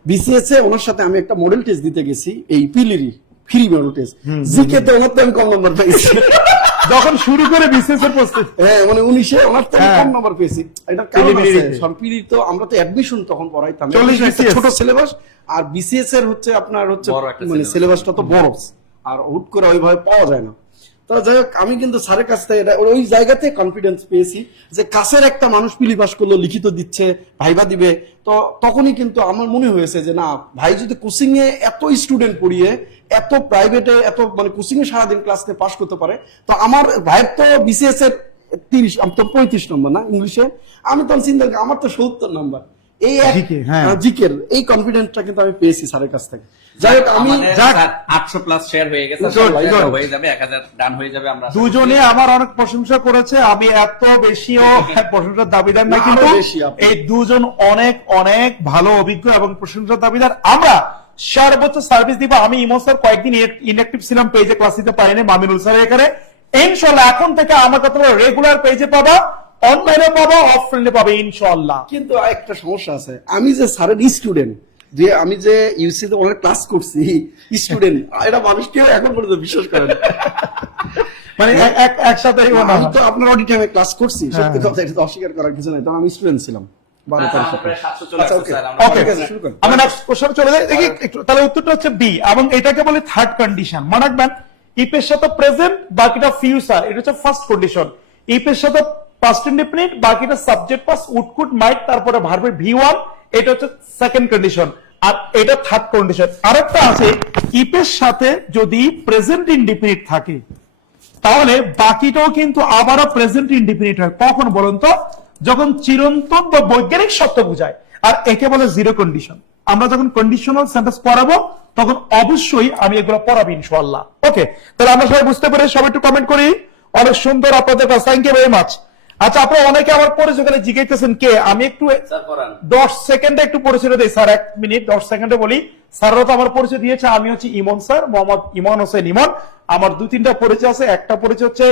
বিসিএস এ ওনার সাথে আমি একটা মডেল টেস্ট দিতে গেছি, এই পিলিরি ফ্রি মডেল টেস্ট, জিকে তে ওনার তো আমি কম নম্বর পেয়েছি। যখন শুরু করে বিসিএস এর প্রস্তুতি, হ্যাঁ মানে 19-এ ওনার তো কম নম্বর পেয়েছি। এটা কারণ পিলিরি আছে, সব পিলি তো আমরা তো অ্যাডমিশন তখন পড়াইতাম 40 একটা BCS ছোট সিলেবাস, আর বিসিএস এর হচ্ছে আপনার হচ্ছে বড় একটা মানে syllabus। সিলেবাসটা তো বড়, আর হুট করে ওইভাবে পাওয়া যায় না। তো যাই হোক, আমি কিন্তু স্যারের কাছ থেকে ওই জায়গাতে কনফিডেন্স পেয়েছি যে কাছের একটা মানুষ পিলি পাস করলো, লিখিত দিচ্ছে, ভাইবা দিবে, তো তখনই কিন্তু আমার মনে হয়েছে যে না ভাই যদি কোচিং এ এত স্টুডেন্ট পড়িয়ে এত প্রাইভেটে এত মানে কোচিং এ সারাদিন ক্লাস নিয়ে পাস করতে পারে, তো আমার ভাইয়ের তো বিসিএস এর 30 আমি তো 35 নম্বর না ইংলিশে, আমি তখন চিন্তা করি আমার তো 70 নম্বর। এই জিকের এই কনফিডেন্সটা কিন্তু আমি পেয়েছি স্যারের কাছ থেকে। যাই হোক, আমি 800 প্লাস শেয়ার হয়ে গেছে, হয়ে যাবে 1000 ডান হয়ে যাবে। আমরা দুজনে আমার অনেক প্রশংসা করেছে, আমি এত বেশিও প্রশংসার দাবিদার না, কিন্তু এই দুজন অনেক অনেক ভালো অভিজ্ঞ এবং প্রশংসার দাবিদার। আমরা সর্বোচ্চ সার্ভিস দিব। আমি ইমন স্যার কয়েকদিন ইনঅ্যাক্টিভ ছিলাম, পেজে ক্লাস দিতে পারিনি, মামিনুল স্যার এখানে। ইনশাআল্লাহ এখন থেকে আমার কথা রেগুলার পেজে পাবা, অনলাইনে পাবো, অফলাইনে পাবে ইনশাআল্লাহ। কিন্তু একটা সমস্যা আছে, আমি যে স্যারের স্টুডেন্ট, যে আমি যে ইউসি তে অনেক ক্লাস করছি স্টুডেন্ট, এটা মানুষ কেউ এখন পর্যন্ত বিশ্বাস করে না। মানে একসাথে আমি তো আপনার অডিটাইমে ক্লাস করছি, সত্যি কথা, এটা তো অস্বীকার করার কিছু নাই, তখন আমি স্টুডেন্ট ছিলাম। আমরা নেক্সট কোশ্চেন চলে যাই, দেখি একটু। তাহলে উত্তরটা হচ্ছে বি, এবং এটাকে বলে থার্ড কন্ডিশন। মনে রাখবেন, ইফ এর সাথে প্রেজেন্ট, বাকিটা ফিউচার, এটা হচ্ছে ফার্স্ট কন্ডিশন। ইফ এর সাথে পাস্ট ইনডিফিনিট, বাকিটা subject pass, would could might, তারপরে ভার্বের V1, এটা হচ্ছে সেকেন্ড কন্ডিশন, আর এটা থার্ড কন্ডিশন। আরেকটা আছে, ইফ এর সাথে যদি প্রেজেন্ট ইনডিফিনিট থাকে তাহলে বাকিটাও কিন্তু আবারও প্রেজেন্ট ইনডিফিনিট হয়। কখন বলুন তো? যখন চিরন্তন বা বৈজ্ঞানিক সত্য বোঝায়, আর একে বলে জিরো কন্ডিশন। আমরা যখন কন্ডিশনাল সেন্টেন্স পড়াবো তখন অবশ্যই আমি এগুলো পড়াবো ইনশাআল্লাহ। ওকে, তাহলে আমরা সবাই বুঝতে পেরে সবাই একটু কমেন্ট করি। অনেক সুন্দর আপনাদের কাছে, থ্যাংক ইউ ভেরি মাচ। আচ্ছা, আপনারা অনেকে আমার পরিচয় খালি জিজ্ঞাসা কে, আমি একটু 10 সেকেন্ডে একটু পরিচয় দিই স্যার, 1 মিনিট 10 সেকেন্ডে বলি। স্যাররা তো আমার পরিচয় দিয়েছে, আমি হচ্ছে ইমন স্যার, মোহাম্মদ ইমন হোসেন ইমন। আমার 2-3টা পরিচয় আছে। একটা পরিচয় হচ্ছে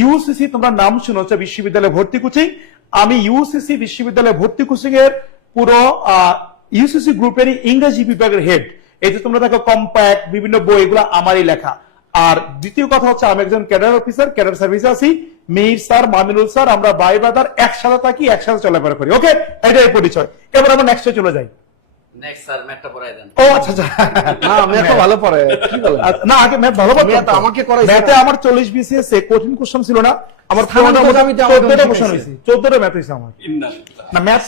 ইউসিসি, তোমরা নাম শুনে হচ্ছে বিশ্ববিদ্যালয়ে ভর্তি কোচিং। আমি ইউসিসি বিশ্ববিদ্যালয়ে ভর্তি কোচিং এর পুরো ইউসিসি গ্রুপের ইংরেজি বিভাগের হেড। এই যে তোমরা দেখো কম্প্যাক্ট, বিভিন্ন বই, এগুলো আমারই লেখা। আর দ্বিতীয় কথা হচ্ছে আমি একজন ক্যাডার অফিসার, ক্যাডার সার্ভিসে আছি। মির স্যার, মামিনুল স্যার, আমরা ভাই ব্রাদার, একসাথে থাকি, একসাথে চলাফেরা করি। ওকে, এটাই পরিচয়। এবার আমরা নেক্সটে চলে যাই। নেক্সট স্যার ম্যাথটা পড়াই দেন। ও আচ্ছা আচ্ছা, না ম্যাথ তো ভালো পড়ে, কি বলে না আগে ম্যাথ ভালো পড়তাম, ম্যাথ আমাকে করাইছে। ম্যাথে আমার 40 বিসিএস এ কঠিন কোশ্চেন ছিল না, আমার স্থানান্তর মোটামুটি আমি 14টা কোশ্চেন হইছে, 14টা ম্যাথ হইছে আমার। না ম্যাথ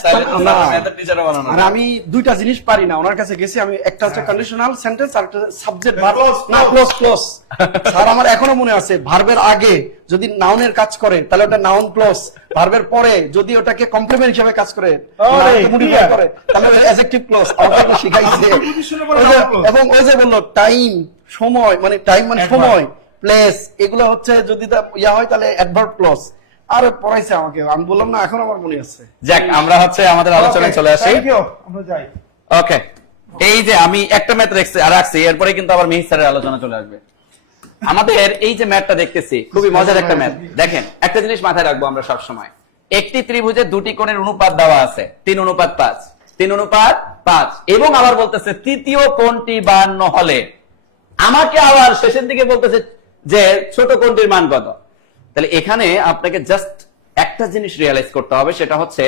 না। ম্যাথের টিচারও বানানো। আর আমি দুইটা জিনিস পারি না, ওনার কাছে গেছি আমি, একটা হচ্ছে কন্ডিশনাল সেন্টেন্স আর একটা সাবজেক্ট ভার্ব। না ক্লোজ ক্লোজ স্যার, আমার এখনো মনে আছে, ভার্বের আগে যদি নাউনের কাজ করে তাহলে ওটা নাউন ক্লোজ, ভার্বের পরে যদি ওটাকে কমপ্লিমেন্ট হিসেবে কাজ করে তাহলে অ্যাডজেক্টিভ ক্লোজ। আমাকে শিখাইছে। এবং ওই যে বললো টাইম, সময়, মানে টাইম মানে সময়, প্লেস, এগুলো হচ্ছে যদি ইয়া হয় তাহলে অ্যাডভার্ব ক্লজ। আর পড়াইছে আমাকে, আমি বললাম না, এখন আমার মনে আছে। যাক, আমরা হচ্ছে আমাদের আলোচনায় চলে আসি। আমরা যাই। ওকে, এই যে আমি একটা ম্যাথ রাখছি, এরপরে কিন্তু আবার মিহির স্যারের আলোচনা চলে আসবে। আমাদের এই যে ম্যাথটা দেখতেছি, খুবই মজার একটা ম্যাথ। দেখেন, একটা জিনিস মাথায় রাখবো আমরা সব সময়, একটি ত্রিভুজে দুটি কোণের অনুপাত দেওয়া আছে 3:5, 3:5, এবং আবার বলতেছে তৃতীয় কোণটি 52 হলে আমাকে আবার শেষের দিকে বলতেছে যে ছোট কোণটির মান কত। তাহলে এখানে আপনাকে জাস্ট একটা জিনিস রিয়ালাইজ করতে হবে, সেটা হচ্ছে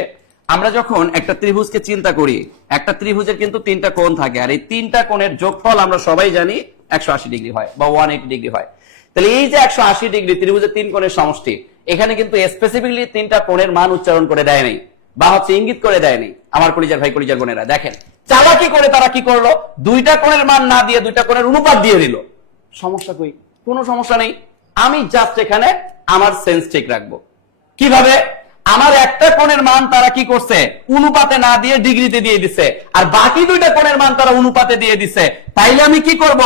আমরা যখন একটা ত্রিভুজকে চিন্তা করি, একটা ত্রিভুজের কিন্তু 3টা কোণ থাকে, আর এই 3টা কোণের যোগফল আমরা সবাই জানি 180 ডিগ্রি হয় বা 180 ডিগ্রি হয়। তাহলে এই যে 180 ডিগ্রি ত্রিভুজের 3 কোণের সমষ্টি, এখানে কিন্তু স্পেসিফিকলি 3টা কোণের মান উচ্চারণ করে দেয় নাই, বা হচ্ছে ইঙ্গিত করে দেয়নি। আমার কলিজার ভাই কলিজার বোনেরা দেখেন, চালাকি করে তারা কি করলো, দুইটা কোণের মান না দিয়ে দুইটা কোণের অনুপাত দিয়ে দিল। সমস্যা কই? কোনো সমস্যা নেই। আমি জাস্ট এখানে আমার সেন্স ঠিক রাখবো। কিভাবে? আমার একটা কোণের মান তারা কি করছে, অনুপাতে না দিয়ে ডিগ্রিতে দিয়ে দিছে, আর বাকি দুইটা কোণের মান তারা অনুপাতে দিয়ে দিছে। তাইলে আমি কি করব,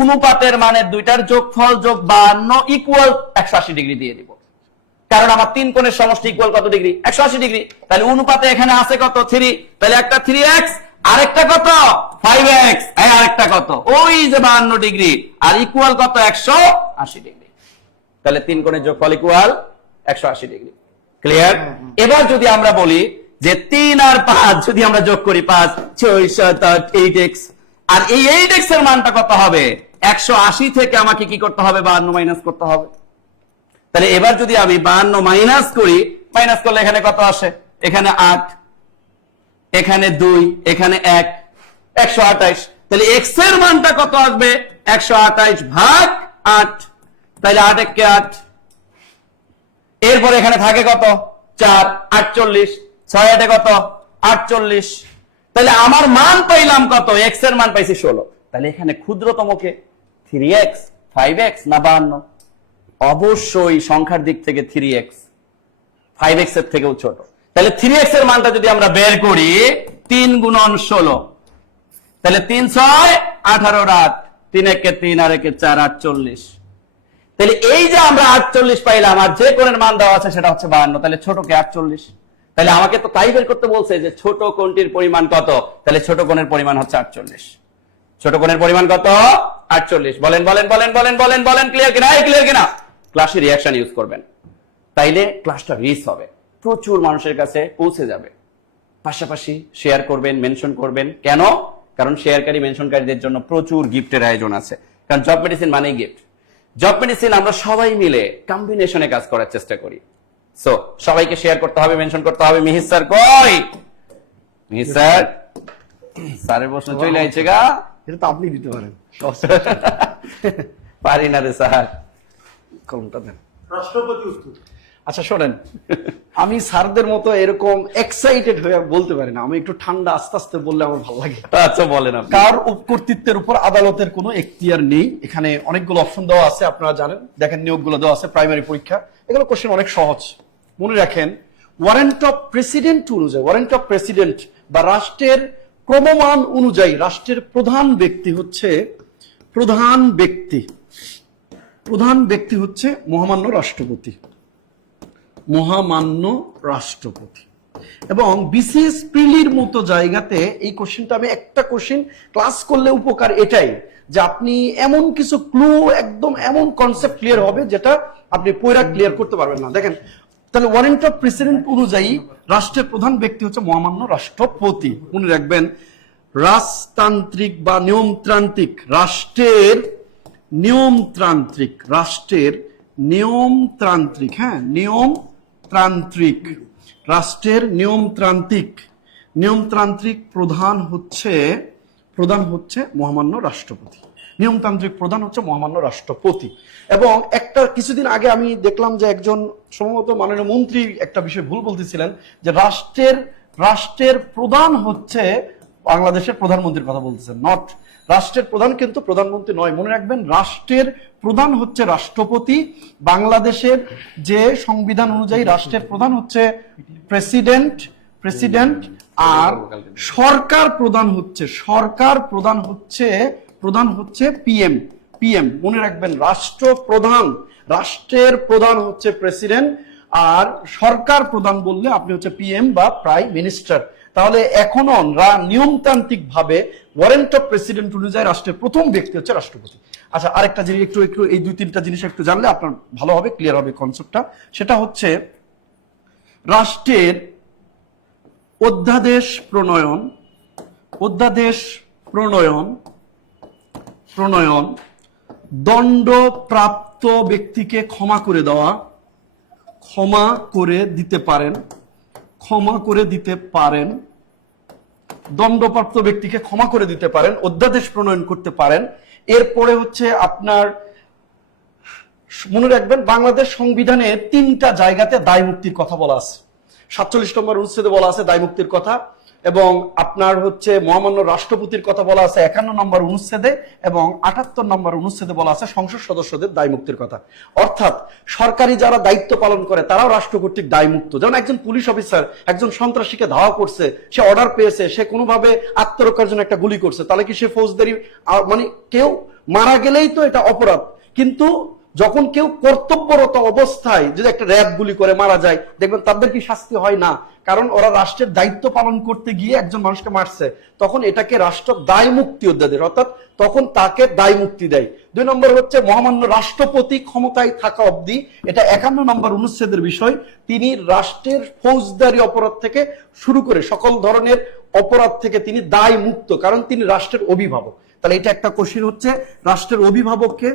অনুপাতের মানের দুইটার যোগফল যোগ 52 ইকুয়াল 180 ডিগ্রি দিয়ে দিব। কারণ আমার তিন কোণের সমষ্টি ইকুয়াল কত ডিগ্রি? 180 ডিগ্রি। তাহলে অনুপাতে এখানে আছে কত? 3। তাহলে একটা 3x, আরেকটা কত? 5x, আরেকটা কত? ওই যে 52 ডিগ্রি, আর ইকুয়াল কত? 180 ডিগ্রি। তাহলে তিন কোণের যোগফল ইকুয়াল 180 ডিগ্রি। ক্লিয়ার? এবার যদি আমরা বলি যে 3 আর 5 যদি আমরা যোগ করি, 5 6 7 8 8x, আর এই 8x এর মানটা কত হবে? 180 থেকে আমাকে কি করতে হবে? 52 মাইনাস করতে হবে। তাহলে এবার যদি আমি 52 মাইনাস করি, মাইনাস করলে এখানে কত আসে? এখানে 8, এখানে 2, এখানে 1, 128। তাহলে x এর মানটা কত আসবে? 128 ভাগ 8। তাহলে 8 একে 8। এরপর এখানে থাকে কত? 4, 48, 6 8 কত? 48। তাহলে আমার মান পাইলাম কত? x এর মান পাইছি 16। তাহলে এখানে ক্ষুদ্রতমকে 3x, 5x না 52? অবশ্যই সংখ্যার দিক থেকে 3x, 5x এর থেকেও ছোট। তাহলে 3x এর মানটা যদি আমরা বের করি, 3 গুণন 16, তাহলে 3 6 18 8, 3 একে 3 আর একে 4, 48। তাহলে এই যে আমরা 48 পাইলাম, আর যে কোণের মান দেওয়া আছে সেটা হচ্ছে 52, তাহলে ছোটকে 48। তাহলে আমাকে তো তাই বের করতে বলছে যে ছোট কোণটির পরিমাণ কত। তাহলে ছোট কোণের পরিমাণ হচ্ছে 48। ছোট কোণের পরিমাণ কত? 48। বলেন বলেন বলেন বলেন বলেন বলেন, ক্লিয়ার কিনা? ক্লিয়ার কিনা? ক্লাসে রিঅ্যাকশন ইউজ করবেন, তাইলে ক্লাসটা রিচ হবে, প্রচুর মানুষের কাছে পৌঁছে যাবে। পাশাপাশি শেয়ার করবেন, মেনশন করবেন। কেন? কারণ শেয়ারকারী মেনশনকারীদের জন্য প্রচুর গিফটের আয়োজন আছে। কারণ জব মেডিসিন মানেই গিফট। জব মেডিসিন আমরা সবাই মিলে কম্বিনেশনে কাজ করার চেষ্টা করি। সো সবাইকে শেয়ার করতে হবে, মেনশন করতে হবে। মিহির স্যার কই? মিহির স্যার, স্যারের প্রশ্ন চলে আইছে গা। এটা তো আপনি দিতে পারেন। পারি না রে স্যার। কলমটা দেন। রাষ্ট্রপতি উত্তর। আচ্ছা শোনেন, আমি স্যারদের মতো এরকম এক্সাইটেড হয়ে বলতে পারি না। আমি একটু ঠান্ডা আস্তে আস্তে বললে আমার ভালো লাগে। আচ্ছা বলেন আপনি। কার কর্তৃত্বের উপর আদালতের কোনো এখতিয়ার নেই। এখানে অনেকগুলো অপশন দেওয়া আছে, আপনারা জানেন। দেখেন নিয়োগগুলো দেওয়া আছে, প্রাইমারি পরীক্ষা। এগুলো কোশ্চেন অনেক সহজ। মনে রাখেন, ওয়ারেন্ট অফ প্রেসিডেন্ট অনুযায়ী, ওয়ারেন্ট অফ প্রেসিডেন্ট বা রাষ্ট্রের ক্রমমান অনুযায়ী রাষ্ট্রের প্রধান ব্যক্তি হচ্ছে মহামান্য রাষ্ট্রপতি। মহামান্য রাষ্ট্রপতি। এবং বিসিএস প্রিলির মতো জায়গাতে এই কোশ্চেনটা, আমি একটা কোশ্চেন ক্লাস করলে উপকার এটাই যে আপনি এমন কিছু ক্লু, একদম এমন কনসেপ্ট ক্লিয়ার হবে যেটা আপনি পয়রা ক্লিয়ার করতে পারবেন না। দেখেন, তাহলে ওয়ারেন্ট অফ প্রেসিডেন্ট অনুযায়ী রাষ্ট্রের প্রধান ব্যক্তি হচ্ছে মহামান্য রাষ্ট্রপতি। মনে রাখবেন, রাজতান্ত্রিক বা নিয়মতান্ত্রিক রাষ্ট্রের নিয়মতান্ত্রিক প্রধান হচ্ছে মহামান্য রাষ্ট্রপতি। নিয়মতান্ত্রিক প্রধান হচ্ছে মহামান্য রাষ্ট্রপতি। এবং একটা কিছুদিন আগে আমি দেখলাম যে একজন সম্ভবত মাননীয় মন্ত্রী একটা বিষয় ভুল বলতেছিলেন, যে রাষ্ট্রের প্রধান হচ্ছে বাংলাদেশের প্রধানমন্ত্রীর কথা বলতেছেন। নট রাষ্ট্রের প্রধান, কিন্তু প্রধানমন্ত্রী নয়। মনে রাখবেন, রাষ্ট্রের প্রধান হচ্ছে রাষ্ট্রপতি। বাংলাদেশের যে সংবিধান অনুযায়ী রাষ্ট্রের প্রধান হচ্ছে প্রেসিডেন্ট, আর সরকার প্রধান হচ্ছে পিএম। মনে রাখবেন, রাষ্ট্রের প্রধান হচ্ছে প্রেসিডেন্ট, আর সরকার প্রধান বললে আপনি হচ্ছে পিএম বা প্রাইম মিনিস্টার। তাহলে এখনো নিয়মতান্ত্রিক ভাবে ওয়ারেন্ট অফ প্রেসিডেন্ট অনুযায়ী রাষ্ট্রের প্রথম ব্যক্তি হচ্ছে রাষ্ট্রপতি। আচ্ছা, আরেকটা জিনিস একটু এই 2-3টা জিনিস একটু জানলে আপনার ভালো হবে, ক্লিয়ার হবে কনসেপ্টটা। সেটা হচ্ছে রাষ্ট্রের অধ্যাদেশ প্রণয়ন, দণ্ডপ্রাপ্ত ব্যক্তিকে ক্ষমা করে দিতে পারেন, দণ্ডপ্রাপ্ত ব্যক্তিকে ক্ষমা করে দিতে পারেন, অধ্যাদেশ প্রণয়ন করতে পারেন। এরপরে হচ্ছে আপনার মনে রাখবেন, বাংলাদেশ সংবিধানে 3টা জায়গাতে দায় মুক্তির কথা বলা আছে। 47 নম্বর অনুচ্ছেদে বলা আছে দায় মুক্তির কথা, এবং আপনার হচ্ছে মহামান্য রাষ্ট্রপতির কথা বলা আছে 51 নম্বর অনুচ্ছেদে, এবং 78 নম্বর অনুচ্ছেদে বলা আছে সংসদ সদস্যদের দায় মুক্তির কথা। অর্থাৎ সরকারি যারা দায়িত্ব পালন করে তারাও রাষ্ট্র কর্তৃক দায়মুক্ত। যেমন একজন পুলিশ অফিসার একজন সন্ত্রাসীকে ধাওয়া করছে, সে অর্ডার পেয়েছে, সে কোনোভাবে আত্মরক্ষার জন্য একটা গুলি করছে, তাহলে কি সে ফৌজদারি, মানে কেউ মারা গেলেই তো এটা অপরাধ, কিন্তু যখন কেউ কর্তব্যরত অবস্থায় যদি একটা র্যাব গুলি করে মারা যায়, দেখবেন তাদের কি শাস্তি হয় না? কারণ ওরা রাষ্ট্রের দায়িত্ব পালন করতে গিয়ে একজন মানুষকে মারছে, তখন এটাকে রাষ্ট্র দায় মুক্তি অধ্যাদেশ, অর্থাৎ তখন তাকে দায় মুক্তি দেয়। 2 নম্বর হচ্ছে মহামান্য রাষ্ট্রপতি ক্ষমতায় থাকা অবধি, এটা 51 নম্বর অনুচ্ছেদের বিষয়, তিনি রাষ্ট্রের ফৌজদারি অপরাধ থেকে শুরু করে সকল ধরনের অপরাধ থেকে তিনি দায় মুক্ত, কারণ তিনি রাষ্ট্রের অভিভাবক। তাহলে এটা একটা কোশ্চেন হচ্ছে, রাষ্ট্রের অভিভাবককে,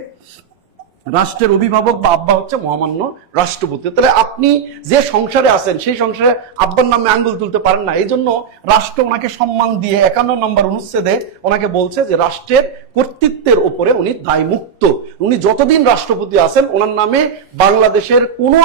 রাষ্ট্রের অভিভাবক বা আব্বা হচ্ছে মহামান্য রাষ্ট্রপতি। তাহলে আপনি যে সংসারে আছেন সেই সংসারে আব্বার নামে আঙ্গুল তুলতে পারেন না, এই জন্য রাষ্ট্র ওনাকে সম্মান দিয়ে 51 নম্বর অনুচ্ছেদে ওনাকে বলছে যে রাষ্ট্রের কর্তৃত্বের উপরে উনি দায়মুক্ত। উনি যতদিন রাষ্ট্রপতি আছেন ওনার নামে বাংলাদেশের কোনো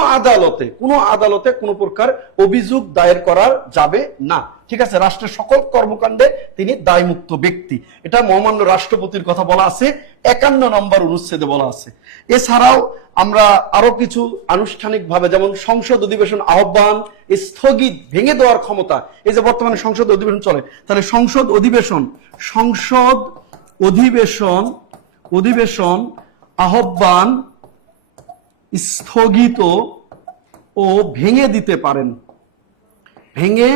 আদালতে কোনো প্রকার অভিযোগ দায়ের করা যাবে না। ঠিক আছে, রাষ্ট্রের সকল কর্মকাণ্ডে তিনি দায়মুক্ত ব্যক্তি। এটা মহামান্য রাষ্ট্রপতির কথা বলা আছে 51 নম্বর অনুচ্ছেদে বলা আছে। এছাড়াও আমরা আরো কিছু আনুষ্ঠানিক ভাবে, যেমন সংসদ অধিবেশন আহ্বান স্থগিত ভেঙে দেওয়ার ক্ষমতা, এই যে বর্তমানে সংসদ অধিবেশন চলে, তাহলে সংসদ অধিবেশন আহ্বান স্থগিত ও ভেঙে দিতে পারেন, ভেঙে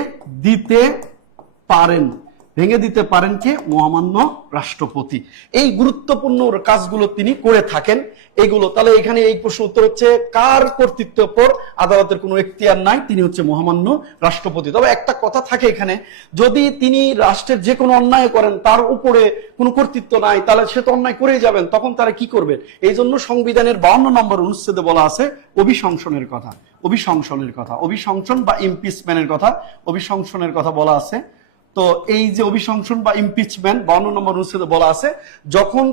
দিতে পারেন কে? মহামান্য রাষ্ট্রপতি। এই গুরুত্বপূর্ণ কাজগুলো তিনি করে থাকেন এগুলো। তাহলে এখানে এই প্রশ্ন উত্তর হচ্ছে, কার কর্তৃত্বের উপর আদালতের কোনো এখতিয়ার নাই? তিনি হচ্ছে মহামান্য রাষ্ট্রপতি। তবে একটা কথা থাকে এখানে, যদি তিনি রাষ্ট্রের যে কোনো অন্যায় করেন তার উপরে কোনো কর্তৃত্ব নাই, তাহলে সে তো অন্যায় করেই যাবেন, তখন তারা কি করবেন? এই জন্য সংবিধানের 52 নম্বর অনুচ্ছেদে বলা আছে অভিশংসনের কথা, অভিশংসন বা ইমপিচমেন্টের কথা, অভিশংসনের কথা বলা আছে। তো এই যে অভিশংসন বা ইমপিচমেন্ট 52 নম্বর অনুচ্ছেদে বলা আছে, যখন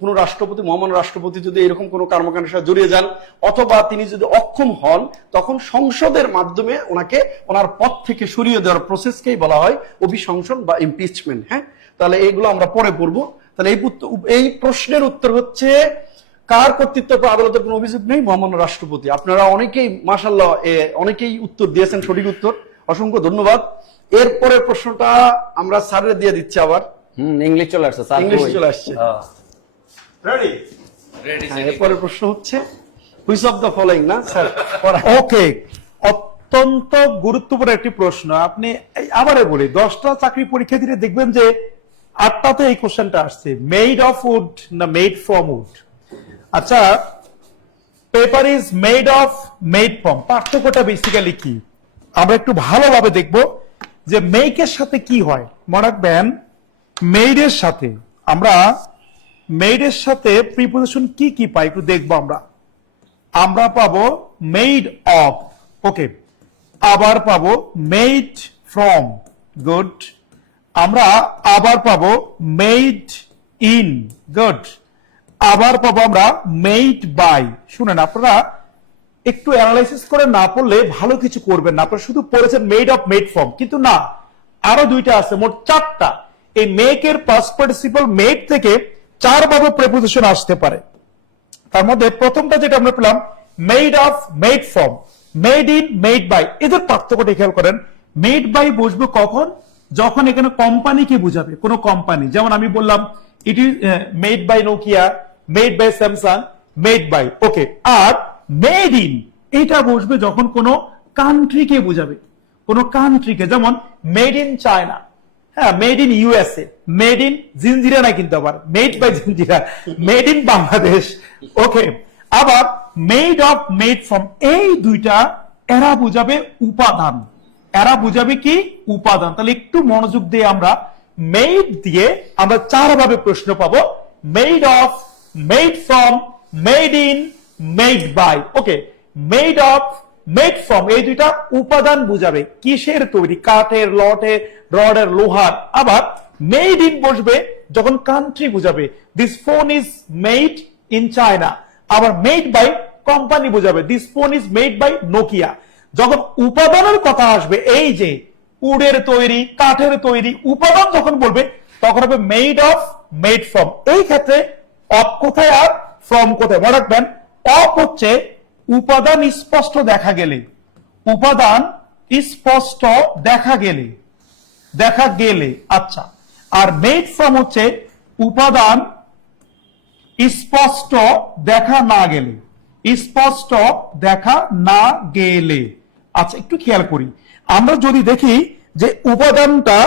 কোনো রাষ্ট্রপতি, মহামান্য রাষ্ট্রপতি যদি এরকম কোনো কর্মকাণ্ডের সাথে জড়িয়ে যান অথবা তিনি যদি অক্ষম হন, তখন সংসদের মাধ্যমে ওনাকে ওনার পদ থেকে সরিয়ে দেওয়ার প্রসেসকেই বলা হয় অভিশংসন বা ইমপিচমেন্ট। হ্যাঁ, তাহলে এইগুলো আমরা পরে পড়বো। তাহলে এই প্রশ্নের উত্তর হচ্ছে, কার কর্তৃত্বের উপর আদালতের কোনো অভিযোগ নেই? মহামান্য রাষ্ট্রপতি। আপনারা অনেকেই মাশাআল্লাহ অনেকেই উত্তর দিয়েছেন, সঠিক উত্তর, অসংখ্য ধন্যবাদ। এরপরে প্রশ্নটা আমরা স্যারের দিয়ে দিচ্ছি আবার। ইংলিশ চলে আসছে স্যার, ইংলিশ চলে আসছে। রেডি? এরপরের প্রশ্ন হচ্ছে, হুইচ অফ দ্য ফলোইং, না স্যার? ওকে, অত্যন্ত গুরুত্বপূর্ণ একটি প্রশ্ন। আপনি আবারে বলি, 10টা চাকরি পরীক্ষা দিলে দেখবেন যে 8টাতে এই কোশ্চেনটা আসছে, মেড অফ উড না মেড ফ্রম উড। আচ্ছা, paper is made of, made from, পার্থক্যটা বেসিক্যালি কি আমরা একটু ভালোভাবে দেখব যে মেকের সাথে কি হয়। মনে রাখবেন, মেডের সাথে প্রিপোজিশন কি কি পাই একটু দেখবো। আমরা পাবো মেড অফ, ওকে, আবার পাবো মেড ফ্রম, গুড, আমরা আবার পাবো মেড ইন, গুড, আবার পাবো আমরা মেড বাই। শুনেন, আপনারা একটু অ্যানালাইসিস করে না পড়লে ভালো কিছু করবেন না। আপনারা শুধু পড়েছেন মেড অফ, মেড ফ্রম, কিন্তু না, আরো 2টা আছে, মোট 4টা। এই মেকের পাস্ট পার্টিসিপল মেড থেকে 4 ভাবে প্রিপোজিশন আসতে পারে। তার মধ্যে প্রথমটা যেটা আমরা পেলাম, made of, made from, made in, made by, এদের পার্থক্যটা খেয়াল করেন। মেড বাই বসবে কখন? যখন এখানে কোম্পানিকে বুঝাবে, কোন কোম্পানি। যেমন আমি বললাম it is made by Nokia, made by Samsung, made by, okay. আর মেড ইন এটা বসবে যখন কোনো কান্ট্রিকে বুঝাবে, কোন কান্ট্রিকে, যেমন মেড ইন চায়না, হ্যাঁ, made in USA, made in Jinjira না, কিন্তু আবার made by Jinjira, made in Bangladesh, okay. আবার মেড অফ, মেড ফ্রম, এই 2টা এরা বুঝাবে উপাদান, এরা বুঝাবে কি? উপাদান। তাহলে একটু মনোযোগ দিয়ে আমরা মেড দিয়ে আমরা 4 ভাবে প্রশ্ন পাবো, made of, made from, made in, made by, okay. Made of, made from, এই 2টা উপাদান বুঝাবে, কিসের তৈরি? কাঠের, রডের, লোহার। আবার মেড ইন বসবে যখন কান্ট্রি বুঝাবে, this phone is made in China. আবার মেড বাই কোম্পানি বুঝাবে, this phone is made by Nokia. যখন উপাদানের কথা আসবে, এই যে উডের তৈরি, কাঠের তৈরি উপাদান যখন বলবে, তখন হবে মেড অফ, মেড ফ্রম। এই ক্ষেত্রে অফ কোথায় আর ফ্রম কোথায়? মনে রাখবেন, অফ হচ্ছে উপাদান স্পষ্ট দেখা গেলে, উপাদান স্পষ্ট দেখা গেলে, দেখা গেলে। আচ্ছা, আর মেড ফ্রম হচ্ছে উপাদান স্পষ্ট দেখা না গেলে, স্পষ্ট দেখা না গেলে। আচ্ছা, একটু খেয়াল করি, আমরা যদি দেখি যে উপাদানটা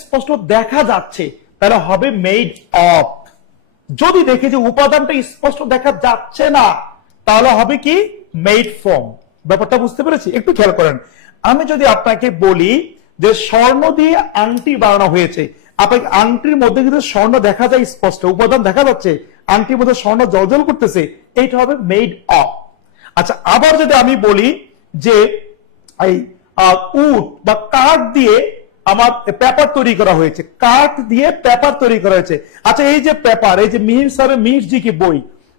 স্পষ্ট দেখা যাচ্ছে, তাহলে হবে মেড অফ। যদি দেখি যে উপাদানটা স্পষ্ট দেখা যাচ্ছে না, তাহলে হবে কি? Made from. ব্যাপারটা বুঝতে পেরেছি? একটু খেয়াল করেন, আমি যদি আপনাকে বলি যে স্বর্ণ দিয়ে আংটি বানানো হয়েছে, আপনাকে আংটির মধ্যে কিন্তু স্বর্ণ দেখা যায় স্পষ্ট, উপাদান দেখা যাচ্ছে, আংটির মধ্যে স্বর্ণ জ্বলজ্বল করতেছে, এইটা হবে মেড অফ। আচ্ছা, আবার যদি আমি বলি যে এই উড বা কাঠ দিয়ে আমার পেপার তৈরি করা হয়েছে, কাঠ দিয়ে পেপার তৈরি করা হয়েছে। আচ্ছা, এই যে পেপার, এই যে মিহির স্যারের মিহির জি কি বই,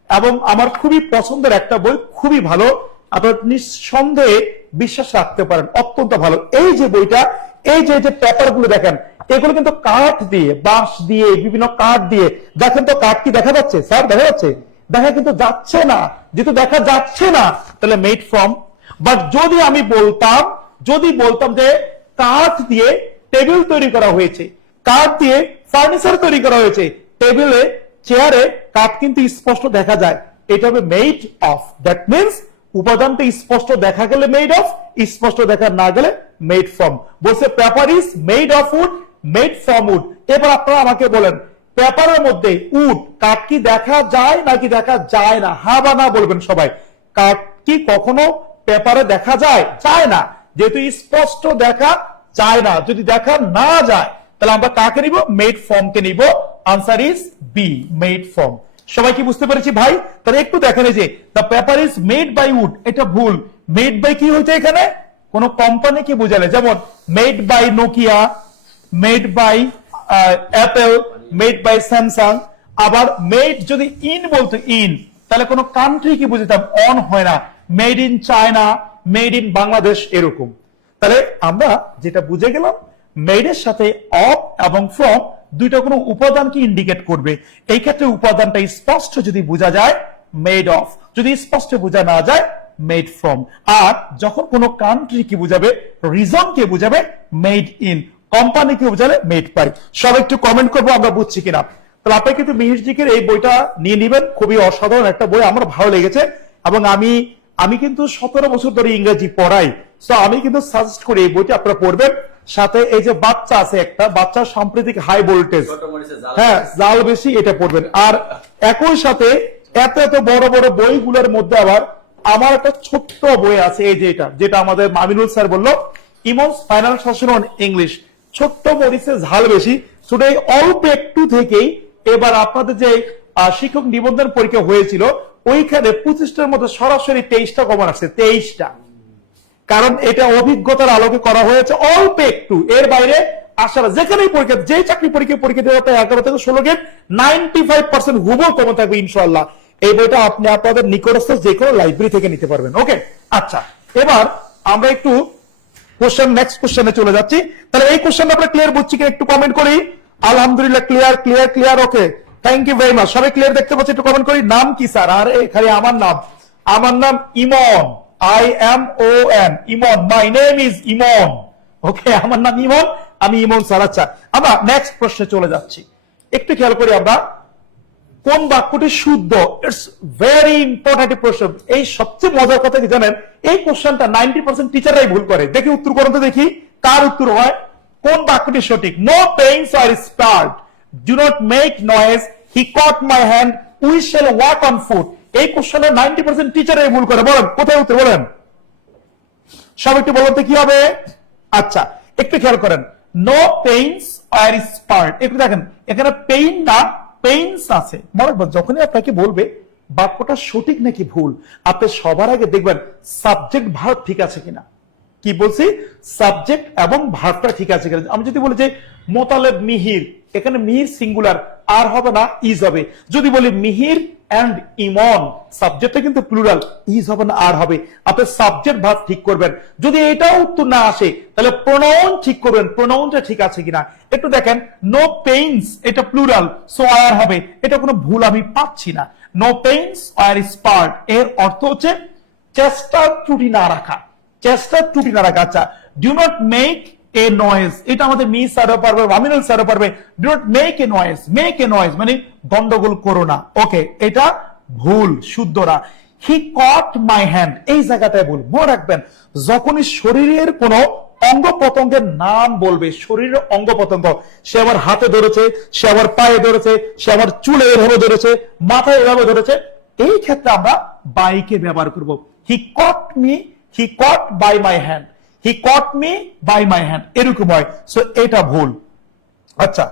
এবং আমার খুবই পছন্দের একটা বই, খুবই ভালো, আপনার নিঃসন্দেহে বিশ্বাস রাখতে পারেন, অত্যন্ত ভালো। এই যে বইটা, এই যে পেপার গুলো দেখেন, এগুলো কিন্তু কাঠ দিয়ে, বাঁশ দিয়ে, বিভিন্ন কাঠ দিয়ে। দেখেন তো কাঠ কি দেখা যাচ্ছে স্যার? দেখা যাচ্ছে? দেখা কিন্তু যাচ্ছে না। যেহেতু দেখা যাচ্ছে না, তাহলে মেড ফ্রম। বাট যদি আমি বলতাম যে কাঠ দিয়ে টেবিল তৈরি করা হয়েছে, কাঠ দিয়ে ফার্নিচার তৈরি করা হয়েছে, টেবিলে, চেয়ারে কাঠ কিন্তু স্পষ্ট দেখা যায়, এটা হবে মেড অফ। দ্যাট মিনস উপাদানটা স্পষ্ট দেখা গেলে মেড অফ, স্পষ্ট দেখা না গেলে মেড ফ্রম। বলছে paper is made of wood, made from would. এবার আপনারা আমাকে বলেন, পেপারের মধ্যে উড, কাঠ কি দেখা যায় নাকি দেখা যায় না? হ্যাঁ বা না বলবেন সবাই। কাঠ কি কখনো পেপারে দেখা যায়? যায় না। যেহেতু স্পষ্ট দেখা যায় না, যদি দেখা না যায়, তাহলে আমরা কাকে নিব? মেড ফর্ম কে নিব। Answer is B, made form. সবাই কি বুঝতে পেরেছি ভাই? তাহলে একটু দেখেন, যে the paper is made by wood, এটা ভুল। মেড বাই কি হয়েছে এখানে? কোন কোম্পানি কি বোঝালে? যেমন made by Nokia, made by Apple, made by Samsung. আবার মেড যদি ইন বলতো, ইন, তাহলে কোন কান্ট্রি কি বুঝতাম? অন হয় না। Made in China, made in Bangladesh, এরকম। তাহলে আমরা যেটা বুঝে গেলাম, মেডের সাথে অফ এবং ফ্রম দুইটা কোনো উপাদানকে ইন্ডিকেট করবে। এই ক্ষেত্রে উপাদানটা স্পষ্ট যদি বোঝা যায়, মেড অফ। যদি স্পষ্ট বোঝা না যায়, মেড ফ্রম। আর যখন কোনো কান্ট্রি কি বুঝাবে, রিজন কে বুঝাবে, মেড ইন। কোম্পানি কে বুঝালে মেড বাই। সব একটু কমেন্ট করবো আমরা বুঝছি কিনা। তাহলে আপনি কিন্তু মিহির জিকের এই বইটা নিয়ে নেবেন, খুবই অসাধারণ একটা বই, আমার ভালো লেগেছে। এবং আমি কিন্তু 17 বছর ধরে ইংরেজি পড়াই, তো আমি কিন্তু সাজেস্ট করি এই বইটা আপনারা পড়বেন। সাথে এই যে বাচ্চা আছে, একটা বাচ্চা সাম্প্রতিক হাই ভোল্টেজ, হ্যাঁ জাল বেশি, এটা পড়বেন। আর একই সাথে এত বড় বড় বইগুলোর মধ্যে আবার আমার একটা ছোট্ট বই আছে, এই যে যেটা আমাদের মামিনুল স্যার বললো, ইমনস ফাইনাল সেশন অন ইংলিশ। ছোট্ট মরিচে ঝাল বেশি। শুধু এই অল্প একটু থেকেই এবার আপনাদের যে শিক্ষক নিবন্ধন পরীক্ষা হয়েছিল, ওইখানে 25টার মধ্যে সরাসরি 23টা কমন আসছে, 23টা। কারণ এটা অভিজ্ঞতার আলোকে করা হয়েছে, অল্প একটু, এর বাইরে আসার। যেখানেই পরীক্ষা, যে চাকরি পরীক্ষা দেওয়া, 11 থেকে 16 গেট 95% হুবহু কমন থাকবে ইনশাআল্লাহ। এই বইটা আপনি আপনাদের নিকটস্থ যে কোনো লাইব্রেরি থেকে নিতে পারবেন। ওকে, আচ্ছা, এবার আমরা একটু নেক্সট কোশ্চেনে চলে যাচ্ছি। তাহলে এই কোশ্চেন আমরা ক্লিয়ার বুঝছি কিনা একটু কমেন্ট করি। আলহামদুলিল্লাহ, clear. Okay, thank you very much. সবাই ক্লিয়ার দেখতে পাচ্ছি, একটু কমেন্ট করি। নাম কি স্যার? আর এখানে আমার নাম Emon, IMON, Emon. My name is Emon. Okay, আমার নাম ইমন, আমি ইমন স্যার। আচ্ছা, আমরা নেক্সট প্রশ্নে চলে যাচ্ছি। একটু খেয়াল করি আমরা, কোন বাক্যটি শুদ্ধ? ইটস ভেরি ইম্পর্টেন্ট প্রশ্ন। এই সবচেয়ে মজার কথা কি জানেন? এই কোশ্চেনটা 90% টিচাররাই ভুল করে। দেখি উত্তর করুন তো, দেখি কার উত্তর হয়। কোন বাক্যটি সঠিক? No pains are start, do not make noise, he caught my hand, we shall walk on foot. এই কোশ্চেনে 90% টিচাররাই ভুল করে। বলেন কোথায় উত্তর, বলেন সব একটু বলতে কি হবে? আচ্ছা, একটু খেয়াল করেন, নো পেইন্স আর স্পার্ট। একটু দেখেন, এখানে পেইন না পেইন্স আছে। মনে রাখবেন, যখনই আপনাকে বলবে বাক্যটা সঠিক নাকি ভুল, আপনি সবার আগে দেখবেন সাবজেক্ট ভার্ব ঠিক আছে কিনা। কি বলছি? সাবজেক্ট এবং ভার্বটা ঠিক আছে কিনা। আমি যদি বলি যে মোতালেব মিহির, এখানে মিহির সিঙ্গুলার, আর হবে না ইজ হবে। যদি বলি মিহির অ্যান্ড ইমন, সাবজেক্টটা কিন্তু প্লুরাল, ইজ হবে না আর হবে। আপনি সাবজেক্ট ভার্ব ঠিক করবেন। যদি এটাও উত্তর না আসে তাহলে প্রোনাউন ঠিক করবেন, প্রোনাউনটা ঠিক আছে কিনা। একটু দেখেন, নো পেইনস এটা প্লুরাল, সো আর হবে, এটা কোনো ভুল আমি পাচ্ছি না। নো পেইনস আর স্পার্ট এর অর্থ হচ্ছে চেষ্টা ত্রুটি না রাখা, চেষ্টা ত্রুটি না রাখা। আচ্ছা, do not make a noise, এটা আমাদের মিস স্যারও পারবে, আমিনুল স্যারও পারবে। Do not make a noise, make a noise মানে গন্ডগোল করো না, ওকে, এটা ভুল, শুদ্ধ না। হি কট মাই হ্যান্ড, এই জায়গাটায় ভুল, মনে রাখবেন যখনই শরীরের কোনো অঙ্গ প্রত্যঙ্গের নাম বলবে, শরীরের অঙ্গ প্রত্যঙ্গ, সে আমার হাতে ধরেছে, সে আমার পায়ে ধরেছে, সে আমার চুলে এভাবে ধরেছে, মাথায় এভাবে ধরেছে, এই ক্ষেত্রে আমরা বাইকে ব্যবহার করব। He caught me, he caught by my hand, he caught me by my hand, এরকম হয়, সো এটা ভুল। আচ্ছা,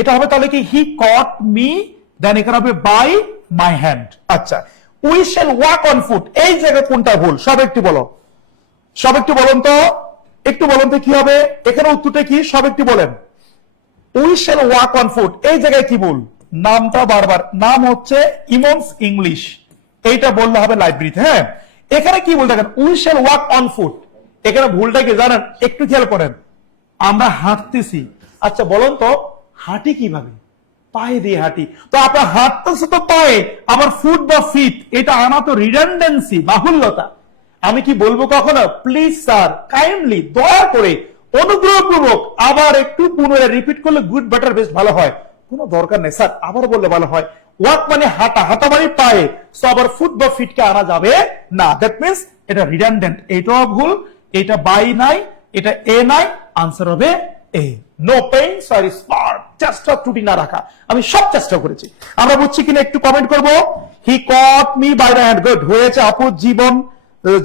এটা হবে তাহলে কি হি কট মি, দেন এখানে হবে বাই মাই হ্যান্ড। আচ্ছা, we shall walk on foot, এই জায়গায় কোনটা ভুল সব একটু বলো, সব একটু বলুন তো, একটু বলুন তো কি হবে এখানে, উত্তরটা কি সব একটু বলেন। We shall walk on foot, এই জায়গায় কি ভুল, নামটা বারবার, নাম হচ্ছে ইমনস ইংলিশ, এইটা বললে হবে লাইব্রেরিতে। হ্যাঁ, এখানে কি ভুল দেখেন, we shall walk on foot, এখানে ভুলটা কি জানেন, একটু খেয়াল করেন, আমরা হাঁটতেছি। আচ্ছা বলুন তো হাঁটি কিভাবে, পায়ে দিয়ে হাঁটি, তো আপনার হাঁটতেছে তো পায়ে, আবার ফুট বা ফিট, এটা আনা তো রিডান্ডেন্সি, বাহুল্যতা। আমি কি বলবো কখনো, প্লিজ স্যার, কাইন্ডলি, দয়া করে, অনুগ্রহপূর্বক আবার একটু পুনরায় রিপিট করলে গুড, বেটার, বেস্ট ভালো হয়, কোনো দরকার নেই স্যার, আবার বললে ভালো হয়। ওয়াক মানে হাঁটা, হাঁটা মানে পায়ে, সো আবার ফুট বা ফিটকে আনা যাবে না, দ্যাট মিন্স এটা রিডান্ডেন্ট, এটাও ভুল, এটা বাই নাই, এটা এ নাই, আনসার হবে এ। নো পেইন সরি স্পার্ট, চেষ্টা ত্রুটি না রাখা, আমি সব চেষ্টা করেছি। আমরা বুঝছি কিনা একটু কমেন্ট করব। He caught me by the hand, good হয়েছে। আপু জীবন,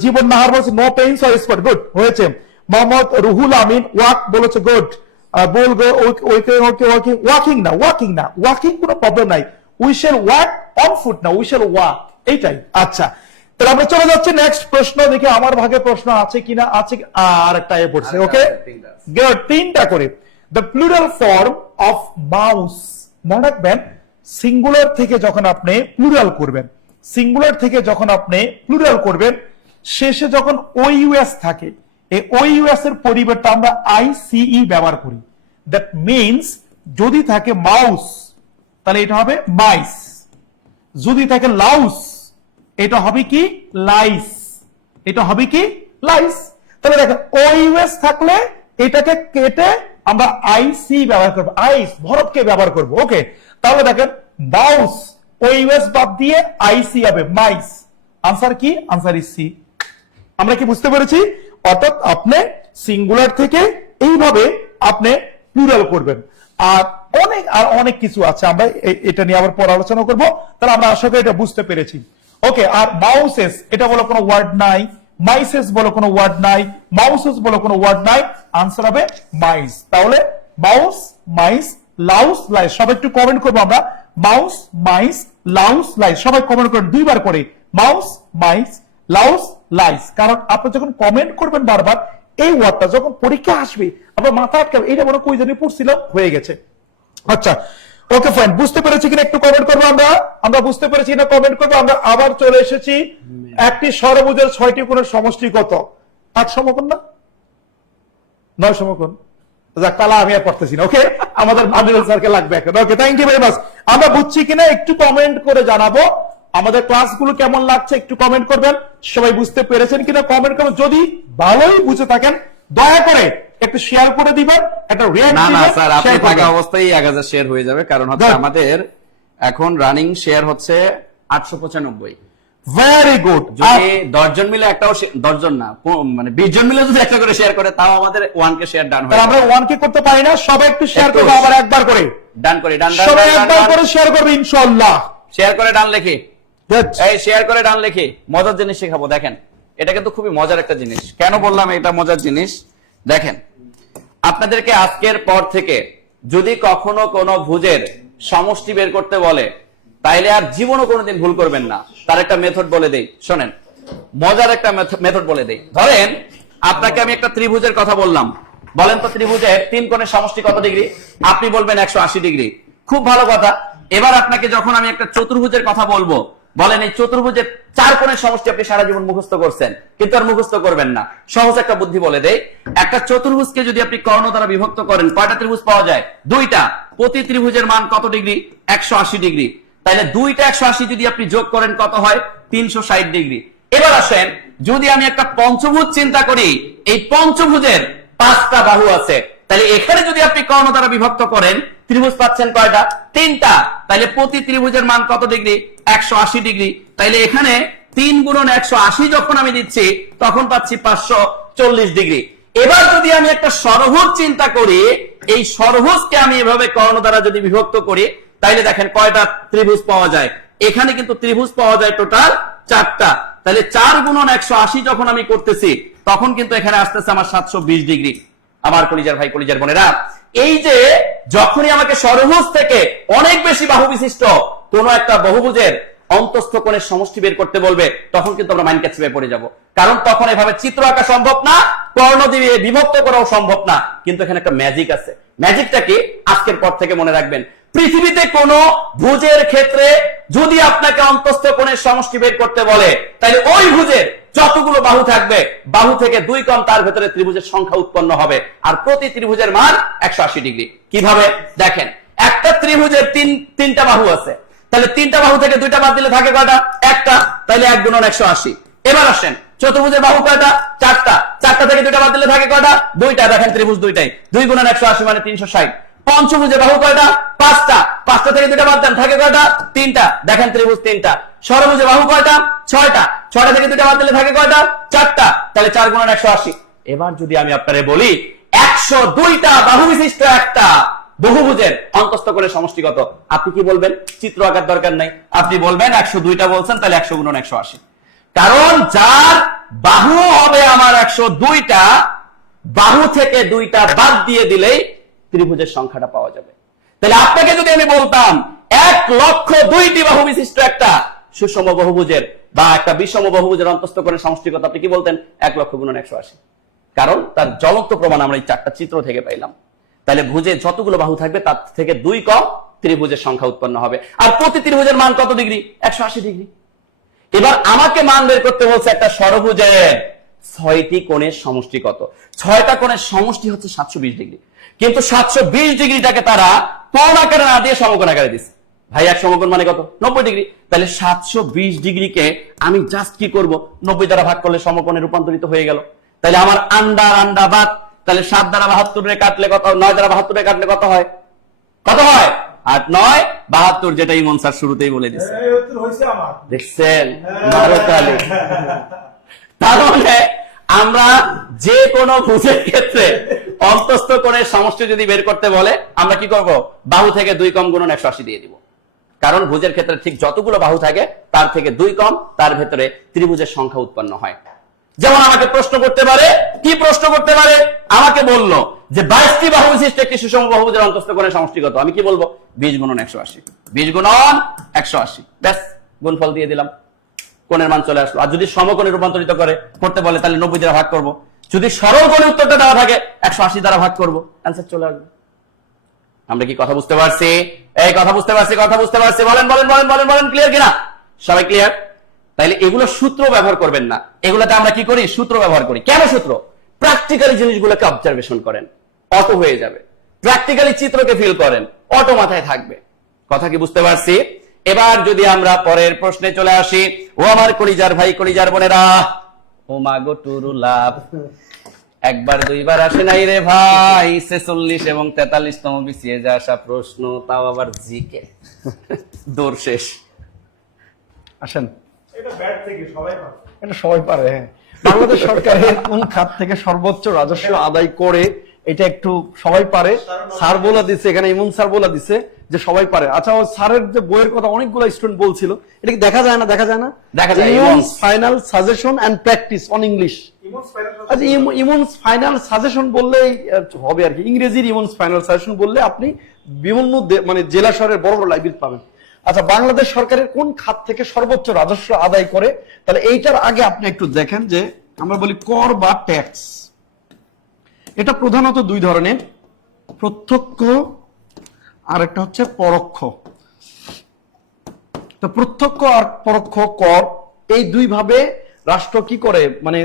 জীবন নাহার বলছে no pain sorry spurt, good হয়েছে। মোহাম্মদ রুহুল আমিন ওয়াক বলেছে, গুড। বল go okay okay okay, walking না, ওয়াকিং না, ওয়াকিং কোনো প্রবলেম নাই, we shall walk on foot না, উই শ্যাল ওয়াক, এইটাই। আচ্ছা, তাহলে আমরা চলে যাচ্ছি নেক্সট প্রশ্ন, দেখি আমার ভাগে প্রশ্ন আছে কিনা, আছে আর একটা এ পড়ছে, ওকে, গুড, তিনটা করে। The plural form of mouse, মনে রাখবেন সিঙ্গুলার থেকে যখন আপনি প্লুরাল করবেন, সিঙ্গুলার থেকে যখন আপনি প্লুরাল করবেন, শেষে যখন ওইউএস থাকে, এই ওইউএস এর পরিবর্তে আমরা আইসিই ব্যবহার করি। দ্যাট মিনস যদি থাকে মাউস তাহলে এটা হবে মাইস, যদি থাকে লাউস এটা হবে কি লাইস, এটা হবে কি লাইস। তাহলে দেখেন ওইউএস থাকলে এটাকে কেটে আমরা আইসি ব্যবহার করব, আইস ভরতকে ব্যবহার করব, ওকে। তাহলে দেখেন মাউস ওইউএস বাদ দিয়ে আইসি হবে মাইস, আনসার কি, আনসার ইজ সি। আমরা কি বুঝতে পেরেছি? অর্থাৎ আপনি সিঙ্গুলার থেকে এইভাবে আপনি প্লুরাল করবেন। আর অনেক কিছু আছে, আমরা এটা নিয়ে আবার পরে আলোচনা করব। তাহলে আমরা আশা করি এটা বুঝতে পেরেছি, ওকে। আর মাউসেস এটা বলে কোনো ওয়ার্ড নাই, মাইসেস বলে কোনো ওয়ার্ড নাই, মাউসেস বলে কোনো ওয়ার্ড নাই, আনসার হবে মাইস। তাহলে মাউস, মাইস, লাউস, লাইস, সবাই একটু কমেন্ট করবো আমরা, মাউস, মাইস, লাউস, লাইস, সবাই কমেন্ট করেন দুইবার করে, মাউস, মাইস, লাউস, লাইস। কারণ আপনি যখন কমেন্ট করবেন বারবার, এই ওয়ার্ডটা যখন পরীক্ষা আসবে আপনার মাথা আটকাবে, এটা মনে কই জানি পড়ছিলাম, হয়ে গেছে। আচ্ছা, ওকে ফাইন, বুঝতে পেরেছি কিনা একটু কমেন্ট করবো আমরা বুঝতে পেরেছি কিনা কমেন্ট করবো। আমরা আবার চলে এসেছি, একটি ষড়ভুজের 6টি কোণের সমষ্টি কত? 8 সমকোণ না 9 সমকোণ? যাক, তাহলে আমি আর পড়তেছি না, ওকে, আমাদের আমিনুল স্যারকে লাগবে এখন, ওকে, থ্যাংক ইউ ভেরি মাচ। আমরা বুঝছি কিনা একটু কমেন্ট করে জানাবো, আমাদের ক্লাসগুলো কেমন লাগছে একটু কমেন্ট করবেন, সবাই বুঝতে পেরেছেন কিনা কমেন্ট করবেন। যদি ভালোই বুঝে থাকেন দয়া করে একটু শেয়ার করে দিবেন, একটা রিঅ্যাক্ট না দিবেন। না স্যার, আপনি থাকা অবস্থায় 1000 শেয়ার হয়ে যাবে, কারণ হচ্ছে আমাদের এখন রানিং শেয়ার হচ্ছে 895। Very good. যদি 10 জন মিলে একটাও 10 জন না মানে 20 জন মিলে যদি একটা করে শেয়ার করে, তাও আমাদের 1K শেয়ার ডান হয়ে যাবে। আমরা 1K করতে পারি না, সবাই একটু শেয়ার করবে, আবার একবার করে ডান করে, ডান ডান সবাই ডান, একবার ডান, করে শেয়ার করবে ইনশাআল্লাহ। শেয়ার করে ডান লেখি, Good. এই শেয়ার করে ডান লেখি মজার জিনিস শেখাবো। দেখেন এটা কিন্তু খুবই মজার একটা জিনিস। কেন বললাম এটা মজার জিনিস? দেখেন আপনাদেরকে আজকের পর থেকে যদি কখনো কোনো ভুজের সমষ্টি বের করতে বলে, তাইলে আর জীবনও কোনোদিন ভুল করবেন না। তার একটা মেথড বলে দেই, শোনেন, মজার একটা মেথড বলে দেই। ধরেন আপনাকে আমি একটা ত্রিভুজের কথা বললাম, বলেন তো ত্রিভুজের 3 কোণের সমষ্টি কত ডিগ্রি? আপনি বলবেন 180 ডিগ্রি। খুব ভালো কথা, এবার আপনাকে যখন আমি একটা চতুর্ভুজের কথা বলবো, বলেন এই চতুর্ভুজের 4 কোণের সমষ্টি আপনি সারা জীবন মুখস্থ করছেন, কিন্তু আর মুখস্থ করবেন না। সহজ একটা বুদ্ধি বলে দেই, একটা চতুর্ভুজকে যদি আপনি কর্ণ দ্বারা বিভক্ত করেন, কয়টা ত্রিভুজ পাওয়া যায়? 2টা। প্রতি ত্রিভুজের মান কত ডিগ্রি? 180 ডিগ্রি। তাহলে 2টা 180 যদি আপনি যোগ করেন কত হয়? 360 ডিগ্রি। এবার আসেন, যদি আমি একটা পঞ্চভুজ চিন্তা করি, এই পঞ্চভুজের 5টা বাহু আছে, তাহলে এখানে যদি আপনি কর্ণ দ্বারা বিভক্ত করেন, ত্রিভুজ পাচ্ছেন কয়টা? 3টা। তাহলে প্রতি ত্রিভুজের মান কত ডিগ্রি? 180 ডিগ্রি। তাইলে এখানে 3 গুণন 180 যখন আমি দিচ্ছি, তখন পাচ্ছি 540 ডিগ্রি। এবার যদি আমি একটা ষড়ভুজ চিন্তা করি, এই ষড়ভুজকে আমি এভাবে কর্ণ দ্বারা যদি বিভক্ত করি, তাইলে দেখেন কয়টা ত্রিভুজ পাওয়া যায়। এখানে কিন্তু ত্রিভুজ পাওয়া যায় টোটাল 4টা। তাহলে 4 গুণন 180 যখন আমি করতেছি, তখন কিন্তু এখানে আসতেছে আমার 720 ডিগ্রি। আমার কলিজার ভাই, কলিজার বোনেরা, এই যে যখনই আমাকে ষড়ভুজ থেকে অনেক বেশি বাহু বিশিষ্ট কোন একটা বহুভুজের অন্তস্থ কোণের সমষ্টি বের করতে বলবে, তখন কিন্তু আমরা মাইন্ড ক্যাচে পড়ে যাব। কারণ তখন এভাবে চিত্র আঁকা সম্ভব না, কর্ণ দিয়ে বিভক্ত করাও সম্ভব না। কিন্তু এখানে একটা ম্যাজিক আছে। ম্যাজিকটা কি? আজকের পর থেকে মনে রাখবেন, পৃথিবীতে কোন ভুজের ক্ষেত্রে যদি আপনাকে অন্তস্থ কোণের সমষ্টি বের করতে বলে, তাহলে ওই ভুজের যতগুলো বাহু থাকবে, বাহু থেকে 2 কম তার ভেতরে ত্রিভুজের সংখ্যা উৎপন্ন হবে, আর প্রতি ত্রিভুজের মান 180 ডিগ্রি। কিভাবে? দেখেন, একটা ত্রিভুজের 3টা বাহু আছে, তাহলে 3টা বাহু থেকে 2টা বাদ দিলে থাকে কয়টা? 1টা। তাহলে 1 গুণন 180। এবার আসেন, চতুর্ভুজের বাহু কয়টা? 4টা। 4টা থেকে 2টা বাদ দিলে থাকে কয়টা? 2টা। দেখেন ত্রিভুজ 2টাই, 2 গুণন 180 মানে 360। পঞ্চভুজের বাহু কয়টা? 5টা। 5টা থেকে 2টা বাদ দেন, থাকে কয়টা? 3টা। দেখেন ত্রিভুজ 3টা। ষড়ভুজের বাহু কয়টা? 6টা। 6টা থেকে 2টা বাদ দিলে থাকে কয়টা? 4টা। তাহলে 4 গুণন 180। এবার যদি আমি আপনারে বলি 102টা বাহু বিশিষ্ট একটা বহুভুজের অন্তস্থ কোণের সমষ্টি কত, আপনি কি বলবেন? চিত্র আঁকার দরকার নাই, আপনি বলবেন 102টা বলছেন, তাহলে 100 গুণন 180। কারণ যার বাহু হবে আমার 102টা, বাহু থেকে 2টা বাদ দিয়ে দিলেই ত্রিভুজের সংখ্যাটা পাওয়া যাবে। তাহলে আপনাকে যদি আমি বলতাম 1,02,000টি বাহু বিশিষ্ট একটা সুষম বহুভুজের বা একটা বিষম বহুভুজের অন্তস্থ কোণের সমষ্টি কত, আপনি কি বলতেন? 1,00,000 গুণন 180। কারণ তার জ্বলন্ত প্রমাণ আমরা এই 4টা চিত্র থেকে পাইলাম। তাহলে ভুজে যতগুলো বাহু থাকবে তার থেকে 2 কম ত্রিভুজের সংখ্যা উৎপন্ন হবে। আর প্রতি ত্রিভুজের মান কত ডিগ্রি? 180 ডিগ্রি। এবার আমাকে মান বের করতে বলছে একটা ষড়ভুজের 6টি কোণের সমষ্টি কত। 6টা কোণের সমষ্টি হচ্ছে 720 ডিগ্রি, কিন্তু 720 ডিগ্রিটাকে তারা কোণ আকারে না দিয়ে সমকোণ আকারে দিচ্ছে। ভাই, এক সমকোণ মানে কত? 90 ডিগ্রি। তাহলে 720 ডিগ্রিকে আমি জাস্ট কি করব? 90 দ্বারা ভাগ করলে সমকোণে রূপান্তরিত হয়ে গেল। তাহলে আমার আন্ডা বাদ, তাহলে 7 দ্বারা 72 কাটলে কত? 9 দ্বারা 72 কাটলে কত হয়? কত হয়? 8 9 72, যেটা ইমন স্যার শুরুতেই বলে দিচ্ছে। দেখছেন? মারতালি। তার মানে আমরা যে কোনো ভুজের ক্ষেত্রে অন্তস্থ কোণের সমষ্টি যদি বের করতে বলে, আমরা কি করব? বাহু থেকে 2 কম গুণন 180 দিয়ে দিব। কারণ ভুজের ক্ষেত্রে ঠিক যতগুলো বাহু থাকে তার থেকে 2 কম তার ভেতরে ত্রিভুজের সংখ্যা উৎপন্ন হয়। যেমন আমাকে প্রশ্ন করতে পারে, কি প্রশ্ন করতে পারে? আমাকে বলল যে 22টি বাহু বিশিষ্ট একটি সুষম বহুভুজের অন্তস্থ কোণের সমষ্টি কত? আমি কি বলবো? 20 গুণন 180। 20 গুণন 180, ব্যাস গুণফল দিয়ে দিলাম, কোণের মান চলে আসলো। আর যদি সমকোণে রূপান্তরিত করতে বলে, তাহলে 90 দ্বারা ভাগ করব। যদি সরল কোণে উত্তরটা দেওয়া থাকে, 180 দ্বারা ভাগ করব, অ্যান্সার চলে আসবে। আমরা কি কথা বুঝতে পারছি? এই কথা বুঝতে পারছি, কথা বুঝতে পারছি? বলেন বলেন বলেন বলেন বলেন, ক্লিয়ার কিনা? সবাই ক্লিয়ার? তাইলে এগুলো সূত্র ব্যবহার করবেন না, এগুলোতে আমরা কি করি? সূত্র ব্যবহার করি। কেন সূত্র? প্র্যাকটিক্যালি জিনিসগুলোকে অবজারভেশন করেন, অটো হয়ে যাবে। প্র্যাকটিক্যালি চিত্রকে ফিল করেন, অটো মাথায় থাকবে। কথা কি বুঝতে পারছি? এবার যদি আমরা পরের প্রশ্নে চলে আসি, ও আমার কলিজার ভাই, কলিজার বোনেরা, ও মা গো টুরু লাভ, একবার দুইবার আসে নাই রে ভাই, 46 এবং 43তম বিসিএ যা আসা প্রশ্ন, তাও আবার জিকে। দৌড় শেষ। আসেন, এটা সবাই পারে। হ্যাঁ, বাংলাদেশ সরকারের কোন খাত থেকে সর্বোচ্চ রাজস্ব আদায় করে, এটা একটু সবাই পারে। স্যার বলে দিচ্ছে, এখানে ইমন স্যার বলে দিচ্ছে যে সবাই পারে। আচ্ছা, ও স্যারের যে বইয়ের কথা অনেকগুলো স্টুডেন্ট বলছিল, এটা কি দেখা যায় না? দেখা যায় না? দেখা যায়। Emon's final suggestion and practice on English. আচ্ছা, ইমনস ফাইনাল সাজেশন বললেই হবে আর কি। ইংরেজির ইমনস ফাইনাল সাজেশন বললে আপনি বিভিন্ন মানে জেলা শহরের বড় বড় লাইব্রেরি পাবেন। আচ্ছা, বাংলাদেশ সরকারের কোন খাত থেকে সর্বোচ্চ রাজস্ব আদায় করে? তাহলে এইটার আগে আপনি একটু দেখেন যে আমরা বলি কর বা ট্যাক্স। এটা প্রধানত 2 ধরনের, প্রত্যক্ষ আর একটা হচ্ছে পরোক্ষ। তো প্রত্যক্ষ আর পরোক্ষ কর এই দুই ভাবে রাষ্ট্র কি করে, মানে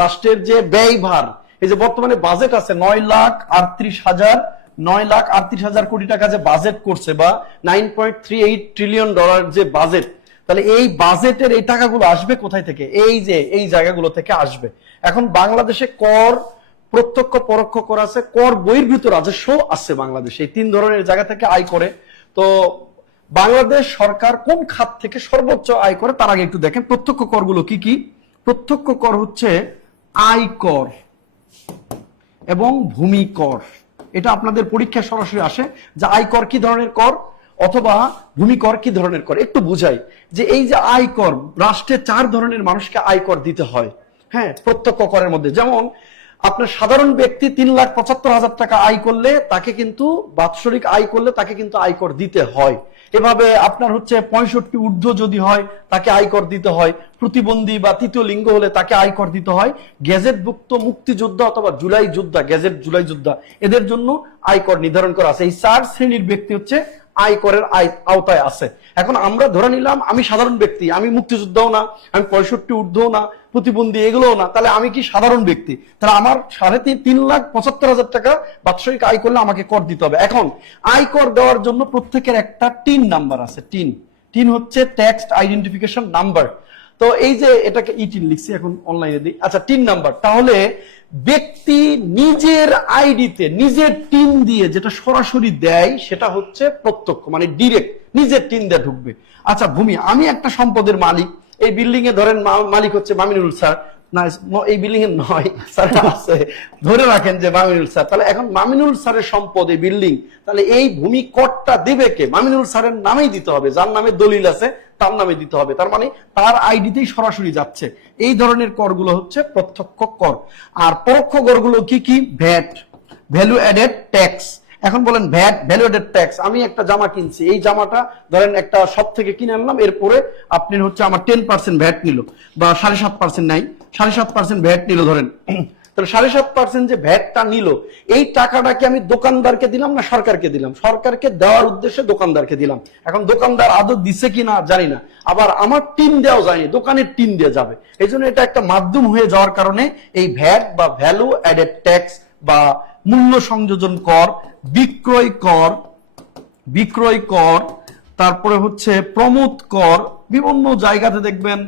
রাষ্ট্রের যে ব্যয়ভার, এই যে বর্তমানে বাজেট আছে 9,38,000 কোটি টাকা যে বাজেট করছে, বা $9.38 ট্রিলিয়ন যে বাজেট, তাহলে এই বাজেটের এই টাকাগুলো আসবে কোথায় থেকে? এই যে এই জায়গাগুলো থেকে আসবে। এখন বাংলাদেশে কর, প্রত্যক্ষ পরোক্ষ কর আছে, কর বহির্ভূত রাজস্ব আছে বাংলাদেশে, এই তিন ধরনের জায়গা থেকে আয় করে। তো বাংলাদেশ সরকার কোন খাত থেকে সর্বোচ্চ আয় করে তার আগে একটু দেখেন প্রত্যক্ষ করগুলো কি কি। প্রত্যক্ষ কর হচ্ছে আয়কর এবং ভূমি কর। এটা আপনাদের পরীক্ষায় সরাসরি আসে যে আয়কর কি ধরনের কর অথবা ভূমি কর কি ধরনের কর। একটু বুঝাই যে এই যে আয়কর, রাষ্ট্রে 4 ধরনের মানুষকে আয়কর দিতে হয়, হ্যাঁ, প্রত্যক্ষ করের মধ্যে। যেমন আপনার সাধারণ ব্যক্তি 3,75,000 টাকা আয় করলে তাকে কিন্তু বাৎসরিক আয় করলে তাকে কিন্তু আয়কর দিতে হয়। এভাবে আপনার হচ্ছে 65 ঊর্ধ্ব যদি হয় তাকে আয়কর দিতে হয়, প্রতিবন্ধী বা তৃতীয় লিঙ্গ হলে তাকে আয়কর দিতে হয়, গেজেটভুক্ত মুক্তিযোদ্ধা অথবা জুলাই যোদ্ধা, গেজেট জুলাই যোদ্ধা, এদের জন্য আয়কর নির্ধারণ করা আছে। এই 4 শ্রেণীর ব্যক্তি হচ্ছে আয়করের আওতায় আছে। এখন আমরা ধরে নিলাম আমি সাধারণ ব্যক্তি, আমি মুক্তিযোদ্ধাও না, আমি 65 ঊর্ধ্বও না, প্রতিবন্ধী এগুলোও না, তাহলে আমি কি সাধারণ ব্যক্তি, তাহলে আমার 3,75,000 টাকা বাৎসরিক আয় করলে আমাকে কর দিতে হবে। এখন আয়কর দেওয়ার জন্য প্রত্যেকের একটা টিন নাম্বার আছে। টিন হচ্ছে ট্যাক্স আইডেন্টিফিকেশন নাম্বার। তো এই যে এটাকে টিন লিখছি, এখন অনলাইনে দিই। আচ্ছা, টিন নাম্বার, তাহলে ব্যক্তি নিজের আইডিতে নিজের টিন দিয়ে যেটা সরাসরি দেয় সেটা হচ্ছে প্রত্যক্ষ, মানে ডিরেক্ট নিজের টিন দিয়ে ঢুকবে। আচ্ছা, ভূমি, আমি একটা সম্পদের মালিক, এই বিল্ডিং এ ধরেন মালিক হচ্ছে মামিনুল স্যার, না এই বিল্ডিং এর নয় স্যার আছে, ধরে রাখেন যে মামিনুল স্যার, তাহলে এখন মামিনুল স্যারের সম্পদ এই বিল্ডিং, তাহলে এই ভূমি করটা দেবে কে? মামিনুল স্যারের নামেই দিতে হবে, যার নামে দলিল আছে তার নামে দিতে হবে, তার মানে তার আইডিতেই সরাসরি যাচ্ছে। এই ধরনের করগুলো হচ্ছে প্রত্যক্ষ কর। আর পরোক্ষ করগুলো কি কি? VAT, value added tax. এখন বলেন ভ্যাট, ভ্যালু অ্যাডেড ট্যাক্স, আমি একটা জামা কিনছি, এই জামাটা ধরেন একটা শপ থেকে কিনে আনলাম, এরপরে আপনি হচ্ছে আমার 10% ভ্যাট নিল, বা 7.5% নাই, 7.5% ভ্যাট নিল ধরেন, তাহলে 7.5% যে ভ্যাটটা নিল, এই টাকাটা কি আমি দোকানদারকে দিলাম না সরকারকে দিলাম? সরকারকে দেওয়ার উদ্দেশ্যে দোকানদারকে দিলাম। এখন দোকানদার আদৌ দিছে কিনা জানি না, আবার আমার টিন দেওয়া যায়নি, দোকানের টিন দিয়ে যাবে, এই জন্য এটা একটা মাধ্যম হয়ে যাওয়ার কারণে এই ভ্যাট বা ভ্যালু অ্যাডেড ট্যাক্স বা মূল্য সংযোজন কর, বিক্রয় কর, তারপরে হচ্ছে প্রমোদ কর, বিভিন্ন জায়গাতে দেখবেন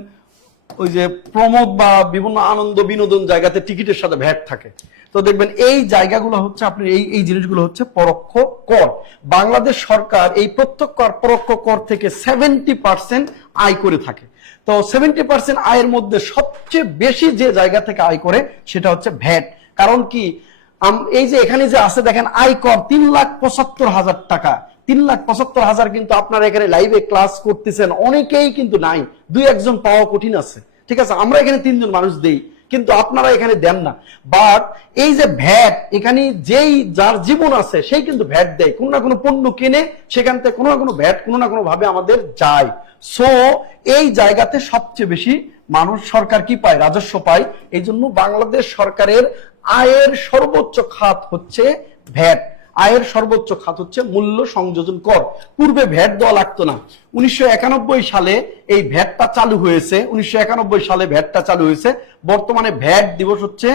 ওই যে প্রমোদ বা বিভিন্ন আনন্দ বিনোদন জায়গাতে টিকিটের সাথে ভ্যাট থাকে, তো দেখবেন এই জায়গাগুলো হচ্ছে আপনার এই জিনিসগুলো হচ্ছে পরোক্ষ কর। বাংলাদেশ সরকার এই প্রত্যক্ষ আর পরোক্ষ কর থেকে 70% আয় করে থাকে। তো 70% আয়ের মধ্যে সবচেয়ে বেশি যে জায়গা থেকে আয় করে সেটা হচ্ছে ভ্যাট। কারণ কি, এই যে এখানে যে আছে দেখেন আয়কর 3,75,000 টাকা, 3,75,000 কিন্তু আপনারা এখানে লাইভে ক্লাস করতেছেন অনেকেই কিন্তু নাই, 2-1 পাওয়া কঠিন আছে, ঠিক আছে, আমরা এখানে 3 জন মানুষ দেই, কিন্তু আপনারা এখানে দেন না। বাট এই যে ভ্যাট, এখানে যেই যার জীবন আছে সেই কিন্তু ভ্যাট দেয়, কোনো না কোনো পণ্য কিনে সেখান থেকে কোনো না কোনো ভ্যাট কোনো না কোনো ভাবে আমাদের যায়। সো এই জায়গাতে সবচেয়ে বেশি মানুষ, সরকার কি পায়? রাজস্ব পায়। এই জন্য বাংলাদেশ সরকারের আয়ের সর্বোচ্চ খাত হচ্ছে ভ্যাট, আয়ের সর্বোচ্চ খাত হচ্ছে মূল্য সংযোজন কর। পূর্বে ভ্যাট দেওয়া লাগতো না, 1991 সালে এই ভ্যাটটা চালু হয়েছে, 1991 সালে ভ্যাটটা চালু হয়েছে। বর্তমানে ভ্যাট দিবস হচ্ছে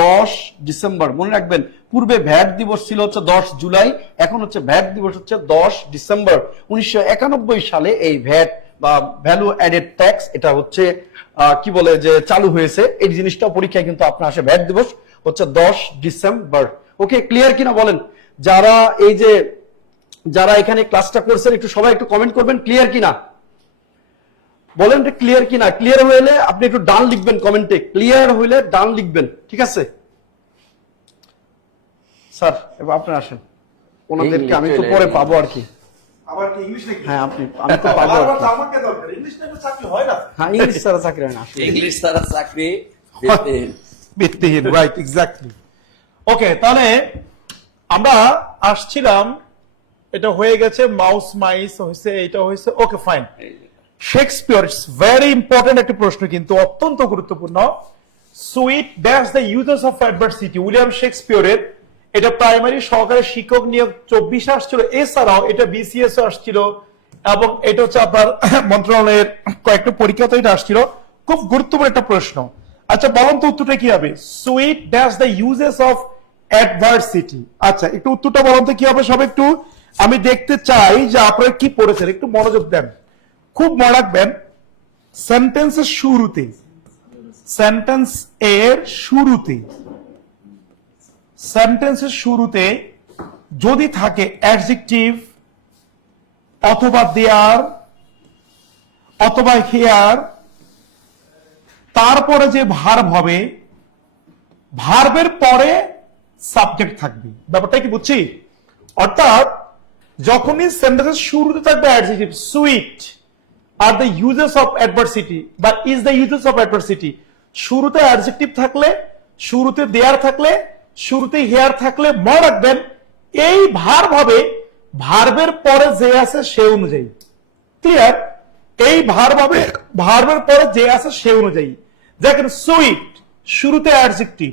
10 ডিসেম্বর, মনে রাখবেন। পূর্বে ভ্যাট দিবস ছিল হচ্ছে 10 জুলাই, এখন হচ্ছে ভ্যাট দিবস হচ্ছে 10 ডিসেম্বর। 1991 সালে এই ভ্যাট বা ভ্যালু অ্যাডেড ট্যাক্স এটা হচ্ছে কি বলে যে চালু হয়েছে। এই জিনিসটা পরীক্ষায় কিন্তু আপনার আসে, ভ্যাট দিবস হচ্ছে 10 ডিসেম্বর। ওকে, ক্লিয়ার কিনা বলেন? যারা এই যে যারা এখানে ক্লাসটা করছেন একটু সবাই একটু কমেন্ট করবেন ক্লিয়ার কিনা, বলেন ক্লিয়ার কিনা। ক্লিয়ার হইলে আপনি একটু ডান লিখবেন কমেন্টে, ক্লিয়ার হইলে ডান লিখবেন, ঠিক আছে স্যার? এবার আপনারা আসেন, ওনাদেরকে আমি তো পরে পাবো আর কি। আবার কি ইংলিশ নাকি? হ্যাঁ, আমি তো পাবো। আমাকে দরকার, ইংলিশ না চাকরি হয় না। হ্যাঁ, ইংলিশ ছাড়া চাকরি হয় না, ইংলিশ ছাড়া চাকরি ভিত্তিহীন, রাইট, এক্স্যাক্টলি। ওকে, তাহলে আমরা আসছিলাম, এটা হয়ে গেছে, মাউস মাইস হয়েছে, এটা হয়েছে, okay fine. Shakespeare, it's very important একটা প্রশ্ন, কিন্তু অত্যন্ত গুরুত্বপূর্ণ। Sweet that's the uses of adversity, William শেক্সপিয়ারের। এটা প্রাইমারি সহকারী শিক্ষক নিয়োগ 24 আসছিল, এছাড়াও এটা বিসিএস আসছিল, এবং এটা হচ্ছে আপনার মন্ত্রণালয়ের কয়েকটা পরীক্ষাতে এটা আসছিল, খুব গুরুত্বপূর্ণ একটা প্রশ্ন। আচ্ছা বলুন তো উত্তরটা কি হবে? Sweet dash the uses of adversity. আচ্ছা একটু উত্তরটা বলুন তো কি হবে সব, একটু আমি দেখতে চাই যে আপনারা কি পড়েছেন, একটু মনোযোগ দেন, খুব মনে রাখবেন। সেন্টেন্সের শুরুতে, সেন্টেন্স এর শুরুতে, সেন্টেন্সের শুরুতে যদি থাকে অ্যাডজেক্টিভ অথবা দেয়ার অথবা হেয়ার, তারপরে যে ভার্ব হবে, ভার্বের পরে সাবজেক্ট থাকবে। ব্যাপারটা কি বুঝছি? অর্থাৎ যখনই সেন্টেন্সের শুরুতে থাকবে adjective, sweet are the uses of adversity বা is the uses of adversity, শুরুতে অ্যাডজেক্টিভ থাকলে, শুরুতে দেয়ার থাকলে, শুরুতে হেয়ার থাকলে, মনে রাখবেন এই ভার্ব হবে ভার্বের পরে যে আছে সে অনুযায়ী। ক্লিয়ার? এই ভার্ব হবে ভার্বের পরে যে আছে সে অনুযায়ী। দেখেন সুইট শুরুতে অ্যাডজেক্টিভ,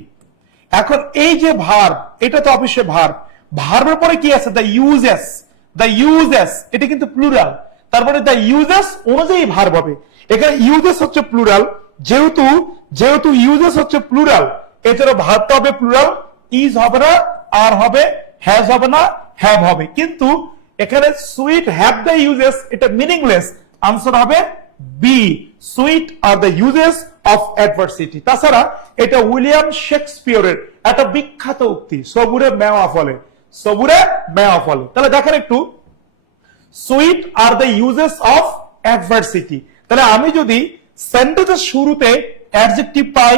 এখন এই যে ভার্ব, এটা তো অবশ্যই ভার্ব, ভার্বের পরে কি আছে? দ্য ইউজেস, দ্য ইউজেস, এটা কিন্তু প্লুরাল, তারপরে দ্য ইউজেস অনুযায়ী ভার্ব হবে। এখানে ইউজেস হচ্ছে প্লুরাল, যেহেতু যেহেতু ইউজেস হচ্ছে প্লুরাল, এছাড়া ভার্বটা হবে প্লুরাল, ইজ হবে না, আর হবে, হ্যাজ হবে না, হ্যাভ হবে। কিন্তু এখানে সুইট হ্যাভ দ্য ইউজেস, এটা মিনিংলেস, আনসার হবে B, sweet are the uses of adversity. তাছাড়া এটা উইলিয়াম শেক্সপিয়রের একটা বিখ্যাত উক্তি, সবুরে মেওয়া ফলে, সবুরে মেওয়া ফলে। তাহলে দেখেন একটু, sweet are the uses of adversity, তাহলে আমি যদি সেন্টেন্সের শুরুতে অ্যাডজেক্টিভ পাই,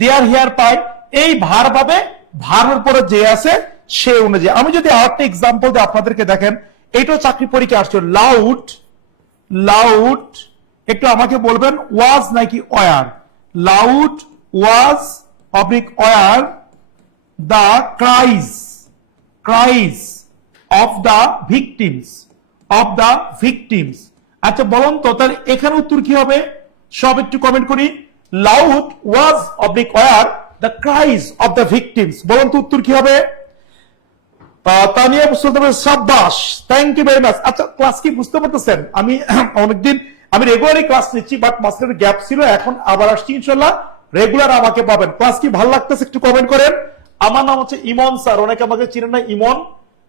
দেয়ার হেয়ার পাই, এই ভার্ব হবে ভার্বের পরে যে আছে সে অনুযায়ী। আমি যদি আরেকটা এক্সাম্পল দিই আপনাদেরকে, দেখেন এইটাও চাকরি পরীক্ষা আসছে, লাউড, লাউড, একটু আমাকে বলবেন ওয়াজ নাকি war? Loud was oblique were the cries, cries of the victims, of the victims. আচ্ছা বলুন তো তাহলে এখানে উত্তর কি হবে? সব একটু কমেন্ট করি। Loud was oblique were the cries of the victims, বলুন তো উত্তর কি হবে? তানিয়া বলতে হবে সাব্বাস, থ্যাংক ইউ ভেরি মাচ। আচ্ছা ক্লাস কি বুঝতে পারতেছেন? আমি অনেকদিন আমি রেগুলারই ক্লাস নিচ্ছি, বাট মাঝখানে গ্যাপ ছিল, এখন আবার আসছি ইনশাল্লাহ, রেগুলার আমাকে পাবেন। ক্লাস কি ভালো লাগতেছে একটু কমেন্ট করেন। আমার নাম হচ্ছে ইমন স্যার, অনেকে আমাকে চিনেন না ইমন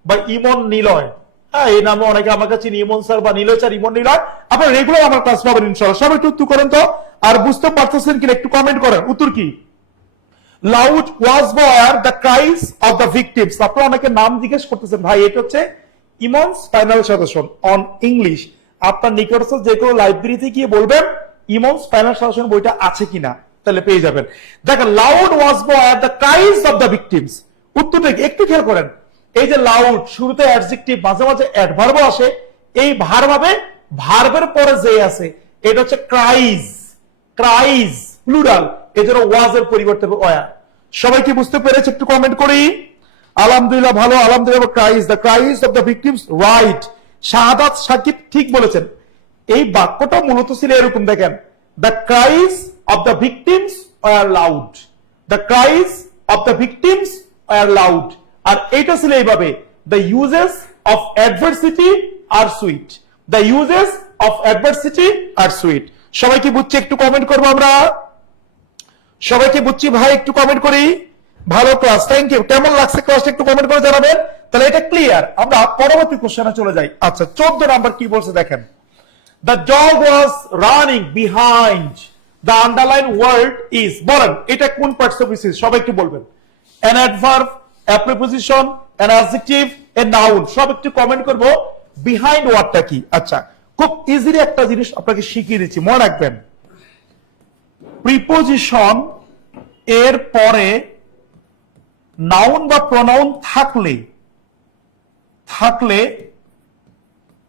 বা ইমন নিলয়, হ্যাঁ এই নামে অনেকে আমাকে চিনি, ইমন স্যার বা নিলয় স্যার, ইমন নিলয়। আপনারা রেগুলার আমার ক্লাস পাবেন ইনশাল্লাহ। সবাই একটু উত্তর করেন তো, আর বুঝতে পারতেছেন কিনা একটু কমেন্ট করেন। উত্তর কি? Loud was were the cries of the victims. আপনারা অনেকে নাম জিজ্ঞেস করতেছেন, ভাই এটা হচ্ছে ইমনস ফাইনাল সাজেশন অন ইংলিশ। আপনার নিকটস্থ যে কোনো লাইব্রেরিতে গিয়ে বলবেন ইমনস ফাইনাল সাজেশন বইটা আছে কিনা, তাহলে পেয়ে যাবেন। দেখেন loud was were the cries of the victims, উত্তরটা একটু খেয়াল করেন। এই যে লাউড শুরুতে অ্যাডজেক্টিভ, মাঝে মাঝে অ্যাডভার্বও আসে, এই ভার্ব হবে ভার্বের পরে যে আছে, এটা হচ্ছে ক্রাইজ, ক্রাইজ প্লুরাল, এজন্য ওয়াজ এর পরিবর্তে ওয়া। সবাই কি বুঝতে পেরেছে একটু কমেন্ট করি। আলহামদুলিল্লাহ ভালো, আলহামদুলিল্লাহ। Cries, the cries of the victims, right. Shahadat Sakib ঠিক বলেছেন। এই বাক্যটা মূলত ছিল এরকম, দেখেন the cries of the victims are loud, the cries of the victims are loud. আর এটা ছিল এইভাবে, the uses of adversity are sweet, the uses of adversity are sweet. সবাই কি বুঝছি একটু কমেন্ট করবো আমরা? সবাইকে বুঝছি ভাই, একটু কমেন্ট করি। ভালো ক্লাস, থ্যাংক ইউ। কেমন লাগছে ক্লাসটা একটু কমেন্ট করে জানাবেন। তাহলে এটা ক্লিয়ার, আমরা পরবর্তী কোশ্চেনে চলে যাই। আচ্ছা 14 নাম্বার কি বলছে দেখেন, the dog was running behind the underline word is, বলেন এটা কোন পার্টস অফ স্পিচ? সবাই একটু বলবেন। An adverb, a preposition, an adjective, a noun. সব একটু কমেন্ট করব বিহাইন্ড ওয়ার্ডটা কি। আচ্ছা খুব ইজিলি একটা জিনিস আপনাকে শিখিয়ে দিচ্ছি, মনে রাখবেন। প্রিপোজিশন এর পরে নাউন বা প্রনাউন থাকলে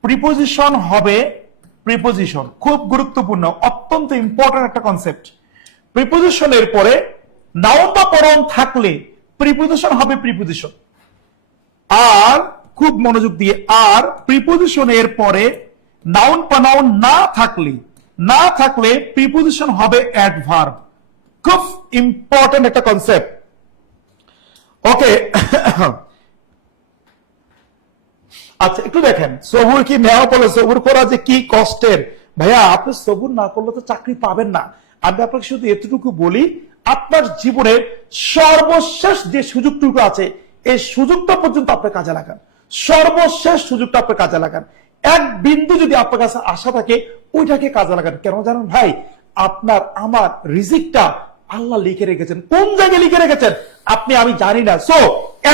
প্রিপোজিশন হবে প্রিপোজিশন। খুব গুরুত্বপূর্ণ, অত্যন্ত ইম্পর্টেন্ট একটা কনসেপ্ট। প্রিপোজিশনের পরে নাউন বা প্রনাউন থাকলে প্রিপোজিশন হবে প্রিপোজিশন। আর খুব মনোযোগ দিয়ে, আর প্রিপোজিশনের পরে নাউন প্রনাউন না থাকলে প্রিপোজিশন হবে অ্যাডভার্ব। খুব ইম্পর্টেন্ট একটা কনসেপ্ট। ওকে আচ্ছা একটু দেখেন, সবুর কি নেওয়া বলে, সবুর করা যে কি কষ্টের। ভাইয়া আপনি সবুর না করলে তো চাকরি পাবেন না। আমি আপনাকে শুধু এতটুকু বলি, আপনার জীবনের সর্বশেষ যে সুযোগটুকু আছে এই সুযোগটা পর্যন্ত আপনি কাজে লাগান, সর্বশেষ সুযোগটা আপনি কাজে লাগান। এক বিন্দু যদি আপনার কাছে আশা থাকে ওইটাকে কাজে লাগান। কেন জানেন ভাই, আপনার আমার রিজিকটা আল্লাহ লিখে রেখেছেন। কোন জায়গায় লিখে রেখেছেন আপনি আমি জানি না। সো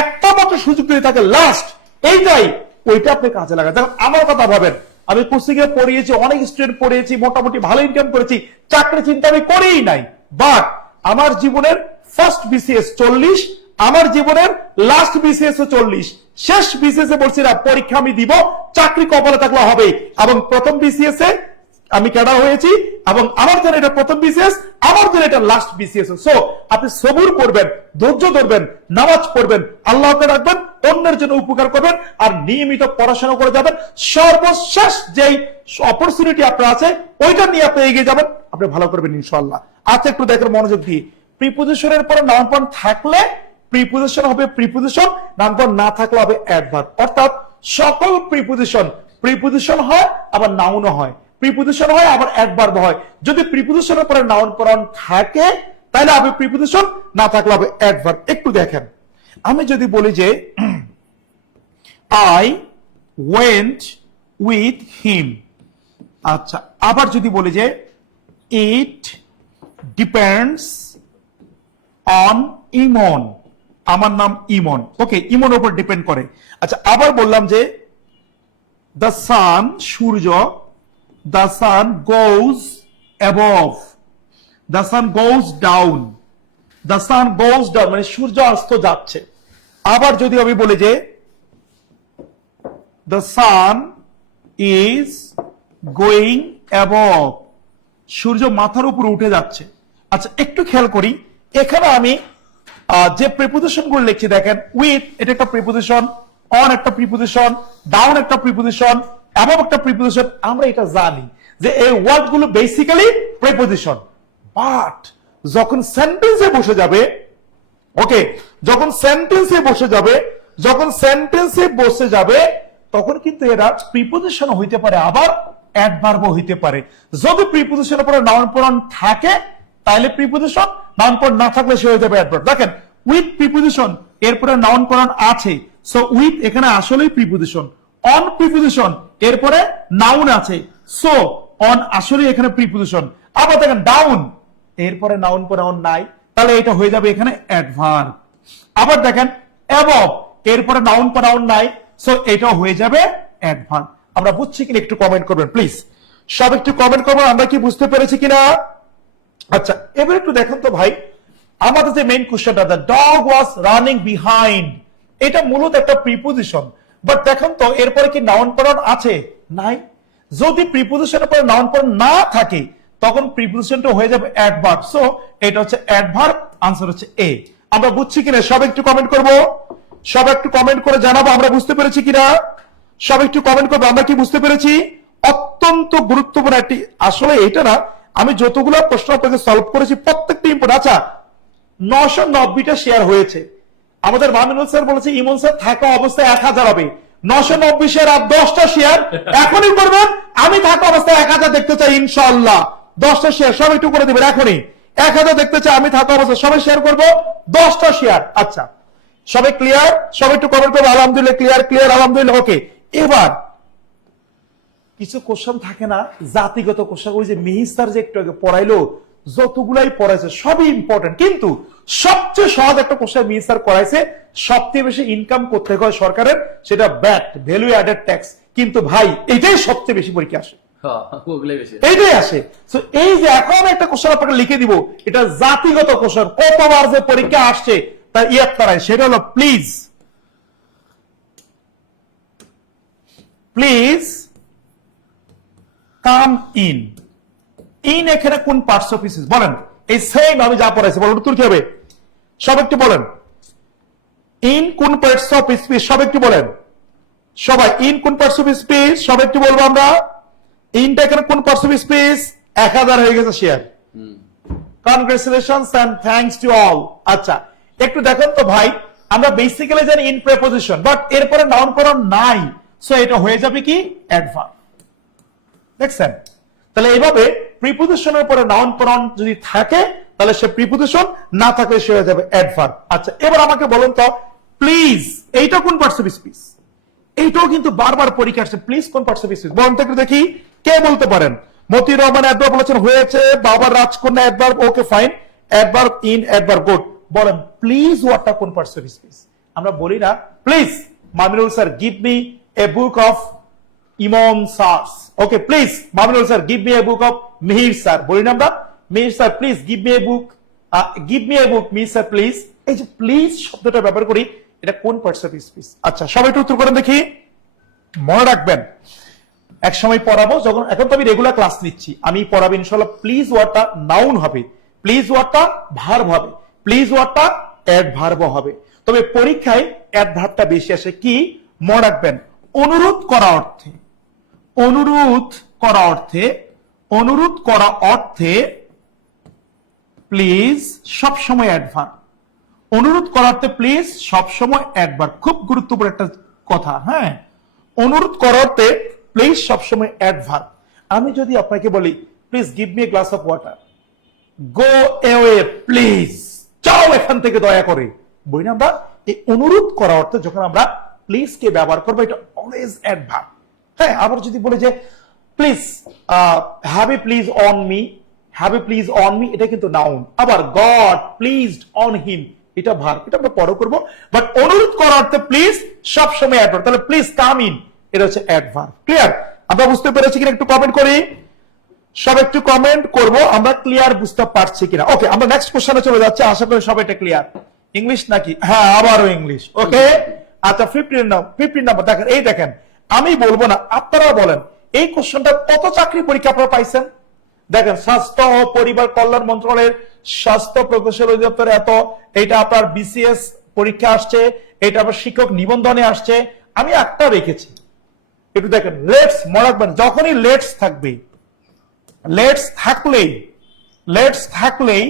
একটা মাত্র সুযোগ যদি থাকে লাস্ট এইটাই, ওইটা আপনি কাজে লাগান। যেমন আমার কথা ভাবেন, আমি কোচিং এ পড়িয়েছি, অনেক স্টুডেন্ট পড়িয়েছি, মোটামুটি ভালো ইনকাম করেছি, চাকরি চিন্তা আমি করেই নাই। বাট আমার জীবনের ফার্স্ট বিসিএস 40, আমার জীবনের লাস্ট বিসিএস 40, শেষ বিসিএস এ বলছি না পরীক্ষা আমি দিব, চাকরি কপালে থাকলে হবে। এবং প্রথম বিসিএস এ আমি ক্যাডার হয়েছি, এবং আমার জন্য এটা প্রথম বিসিএস, আমার জন্য এটা লাস্ট বিসিএস। সো আপনি সবুর করবেন, ধৈর্য ধরবেন, নামাজ পড়বেন, আল্লাহকে রাখবেন, অন্যের জন্য উপকার করবেন, আর নিয়মিত পড়াশোনা করে যাবেন। সর্বশেষ যেই অপরচুনিটি আপনার আছে ওইটা নিয়ে আপনি এগিয়ে যাবেন, আপনি ভালো করবেন ইনশাআল্লাহ। আচ্ছা একটু দেখেন মনোযোগ দিয়ে, প্রিপোজিশনের পরে নাউন ফর্ম থাকলে প্রিপোজিশন হবে প্রিপোজিশন, নাউন ফর্ম না থাকলে হবে অ্যাডভার্ব। অর্থাৎ সকল প্রিপোজিশন হয় আবার নাউনও হয়, প্রিপোজিশন হয় আবার অ্যাডভার্ব হয়। যদি প্রিপোজিশনের পরে নাউন প্রনাউন থাকে তাহলে হবে প্রিপোজিশন, না থাকলে হবে অ্যাডভার্ব। একটু দেখেন, আমি যদি বলি যে আই ওয়েন্ট উইথ হিম, আচ্ছা আবার যদি বলি যে ইট ডিপেন্ডস অন ইমন, আমার নাম ইমন, ওকে ইমনের উপর ডিপেন্ড করে। আচ্ছা আবার বললাম যে the sun, Surya, the sun goes above, the sun goes down, the sun goes down মানে সূর্য অস্ত যাচ্ছে। আবার যদি আমি বলি যে the sun is going above, সূর্য মাথার উপর উঠে যাচ্ছে। আচ্ছা একটু খেয়াল করি, এখানে আমি যে প্রিপোজিশন গুলো লিখছি দেখেন, উইথ এটা একটা প্রিপোজিশন, অন একটা প্রিপোজিশন, ডাউন একটা প্রিপোজিশন, এবং একটা প্রিপোজিশন। আমরা এটা জানি যে এই ওয়ার্ড গুলো বেসিক্যালি প্রিপোজিশন, বাট যখন সেন্টেন্সে বসে যাবে, ওকে যখন সেন্টেন্সে বসে যাবে তখন কিন্তু এরা প্রিপোজিশন হইতে পারে আবার অ্যাডভার্বও হইতে পারে। যদি প্রিপোজিশনের পরে নাউন প্রনাউন থাকে তাহলে প্রিপোজিশন, নাউন প্রনাউন না থাকলে সে হয়ে যাবে অ্যাডভার্ব। দেখেন উইথ প্রিপোজিশন, এরপরে নাউন প্রনাউন আছে, সো উইথ এখানে আসলেই প্রিপোজিশন। অন প্রিপোজিশন, এরপরে নাউন আছে, সো অন আসলে এখানে প্রিপোজিশন। আবার দেখেন ডাউন, এরপরে নাউন প্রনাউন নাই, তাহলে এটা হয়ে যাবে এখানে অ্যাডভার্ব। আবার দেখেন অ্যাবভ, এরপরে নাউন প্রনাউন নাই, সো এটা হয়ে যাবে অ্যাডভার্ব। আমরা বুঝছি কিনা একটু কমেন্ট করবেন প্লিজ, সব একটু কমেন্ট করবেন আমরা কি বুঝতে পেরেছি কিনা। আচ্ছা এবার একটু দেখেন তো ভাই, আমাদের যে মেইন কোশ্চেনটা, the dog was running behind, এটা মূলত একটা প্রিপোজিশন, বাট দেখেন তো এরপরে কি নাউন প্রনাউন আছে? নাই। যদি প্রিপোজিশনের পরে নাউন প্রনাউন না থাকে তখন প্রিপোজিশনটা হয়ে যাবে অ্যাডভার্ব। সো এটা হচ্ছে অ্যাডভার্ব, আনসার হচ্ছে এ। আমরা বুঝছি কিনা সব একটু কমেন্ট করব, সব একটু কমেন্ট করে জানাবো আমরা বুঝতে পেরেছি কিনা। সব একটু কমেন্ট করবো আমরা কি বুঝতে পেরেছি। অত্যন্ত গুরুত্বপূর্ণ একটি, আসলে এটা না আমি যতগুলো প্রশ্ন আপনাকে সলভ করেছি প্রত্যেকটা ইম্পর্টেন্ট। আচ্ছা 990টা শেয়ার হয়েছে, আমাদের মামিনুল স্যার বলেছে ইমন স্যার থাকা অবস্থায় 1000 হবে। 990 শেয়ার আর 10টা শেয়ার এখনই করবেন, আমি থাকা অবস্থায় 1000 দেখতে চাই ইনশাআল্লাহ। 10টা শেয়ার সব একটু করে দিবেন এখনই, 1000 দেখতে চাই আমি থাকা অবস্থায়, সবাই শেয়ার করবো 10টা শেয়ার। আচ্ছা সবাই ক্লিয়ার, সবাই একটু কমেন্ট করবো আলহামদুলিল্লাহ, ক্লিয়ার আলহামদুলিল্লাহ। ওকে এবার কিছু কোশ্চেন থাকে না জাতিগত কোশ্চেন, ওই যে মিহির স্যার যে একটু আগে পড়াইলো যতগুলাই পড়াইছে সবই ইম্পর্টেন্ট, কিন্তু সবচেয়ে সহজ একটা কোশ্চেন মিহির স্যার করাইছে, সবচেয়ে বেশি ইনকাম করতে হয় সরকারের, সেটা ব্যাট ভ্যালু অ্যাডেড ট্যাক্স। কিন্তু ভাই এটাই সবচেয়ে বেশি পরীক্ষা আসে, এইটাই আসে। তো এই যে এখন একটা কোশ্চেন আপনাকে লিখে দিব, এটা জাতিগত কোশ্চেন, কতবার যে পরীক্ষা আসছে তার ইয়াদ করায়, সেটা হলো প্লিজ কাম ইন। ইন এখানে কোন পার্টস অফ স্পিচ বলেন, এই সেম আমি যা পড়াইছি বলেন উত্তর কি হবে, সব একটু বলেন। ইন কোন পার্টস অফ স্পিচ, সব একটু বলেন সবাই। ইন কোন পার্টস অফ স্পিচ, সব একটু বলবো আমরা। ইনটা এখানে কোন পার্টস অফ স্পিচ, 1000 হয়ে গেছে share. Congratulations and thanks to all. আচ্ছা একটু দেখেন তো ভাই, আমরা বেসিক্যালি জানি ইন প্রিপোজিশন, বাট এরপরে নাউন প্রনাউন নাই, সো এটা হয়ে যাবে কি অ্যাডভার্ব। দেখছেন? তাহলে এইভাবে প্রিপোজিশনের পরে নাউন প্রনাউন যদি থাকে তাহলে সে প্রিপোজিশন, না থাকলে সে হয়ে যাবে অ্যাডভার্ব। আচ্ছা, এবার আমাকে বলুন তো প্লিজ এইটা কোন পার্টস অফ স্পিচ? এইটাও কিন্তু বারবার পরীক্ষা আসছে। প্লিজ কোন পার্টস অফ স্পিচ বলুন তো একটু দেখি, কে বলতে পারেন? মতিউর রহমান অ্যাডভার্ব বলেছেন, হয়েছে। বাবার রাজকন্যা adverb, okay fine. Adverb in, adverb good. বলেন প্লিজ ওয়াটটা কোন পার্টস অফ স্পিচ? আমরা বলি না please Maminul sir give me a book of Imon sir's, okay please Maminul sir give me a book of Mihir sir, বলি না আমরা Mihir sir please give me a book, give me a book Mihir sir please. এই যে please শব্দটা ব্যবহার করি, এটা কোন পার্টস অফ স্পিচ? আচ্ছা, সবাই একটু উত্তর করেন দেখি। মনে রাখবেন এক সময় পড়াবো, যখন এখন তো আমি রেগুলার ক্লাস নিচ্ছি, আমি পড়াবো ইনশাআল্লাহ। প্লিজ ওয়ার্ডটা নাউন হবে, প্লিজ ওয়ার্ডটা ভার্ব হবে, প্লিজ ওয়ার্ডটা অ্যাডভার্ব হবে। তবে পরীক্ষায় অ্যাডভার্বটা বেশি আসে। কি মনে রাখবেন? অনুরোধ করা অর্থে, অনুরোধ করা অর্থে, অনুরোধ করা অর্থে প্লিজ সবসময় অ্যাডভার্ব। অনুরোধ করাতে প্লিজ সবসময় অ্যাডভার্ব। খুব গুরুত্বপূর্ণ একটা কথা। হ্যাঁ, অনুরোধ করাতে প্লিজ সবসময় অ্যাডভার্ব। আমি যদি আপনাকে বলি please give me a glass of water, go away please, যাও এখান থেকে দয়া করে, বলি না আমরা? এই অনুরোধ করা অর্থে যখন আমরা প্লিজ কে ব্যবহার করবো, এটা অলওয়েজ অ্যাডভার্ব। হ্যাঁ, আবার যদি বলে যে please have a please on me, have a please on me, এটা কিন্তু নাউন। আবার গড প্লিজড অন হিম, এটা ভার্ব, এটা আমরা পরে করবো। বাট অনুরোধ করার অর্থে প্লিজ সবসময় অ্যাডভার্ব। তাহলে প্লিজ কাম ইন, এটা হচ্ছে অ্যাডভার্ব। ক্লিয়ার? আমরা বুঝতে পেরেছি কিনা একটু কমেন্ট করি, সব একটু কমেন্ট করবো আমরা ক্লিয়ার বুঝতে পারছি কিনা। ওকে, আমরা নেক্সট কোশ্চেনে চলে যাচ্ছি, আশা করি সবাই এটা ক্লিয়ার। ইংলিশ নাকি? হ্যাঁ, আবারও ইংলিশ। ওকে, আচ্ছা 15 নাম্বার দেখেন। এই দেখেন, আমি বলবো না, আপনারা বলেন এই কোশ্চেনটা কত চাকরি পরীক্ষা আপনারা পাইছেন? দেখেন, স্বাস্থ্য ও পরিবার কল্যাণ মন্ত্রণালয়ের স্বাস্থ্য প্রকৌশল অধিদপ্তরে এত, এটা আপনার বিসিএস পরীক্ষা আসছে, এটা আবার শিক্ষক নিবন্ধনে আসছে। আমি একটা রেখেছি, একটু দেখেন। লেটস, মনে রাখবেন যখনই লেটস থাকবে, লেটস থাকলেই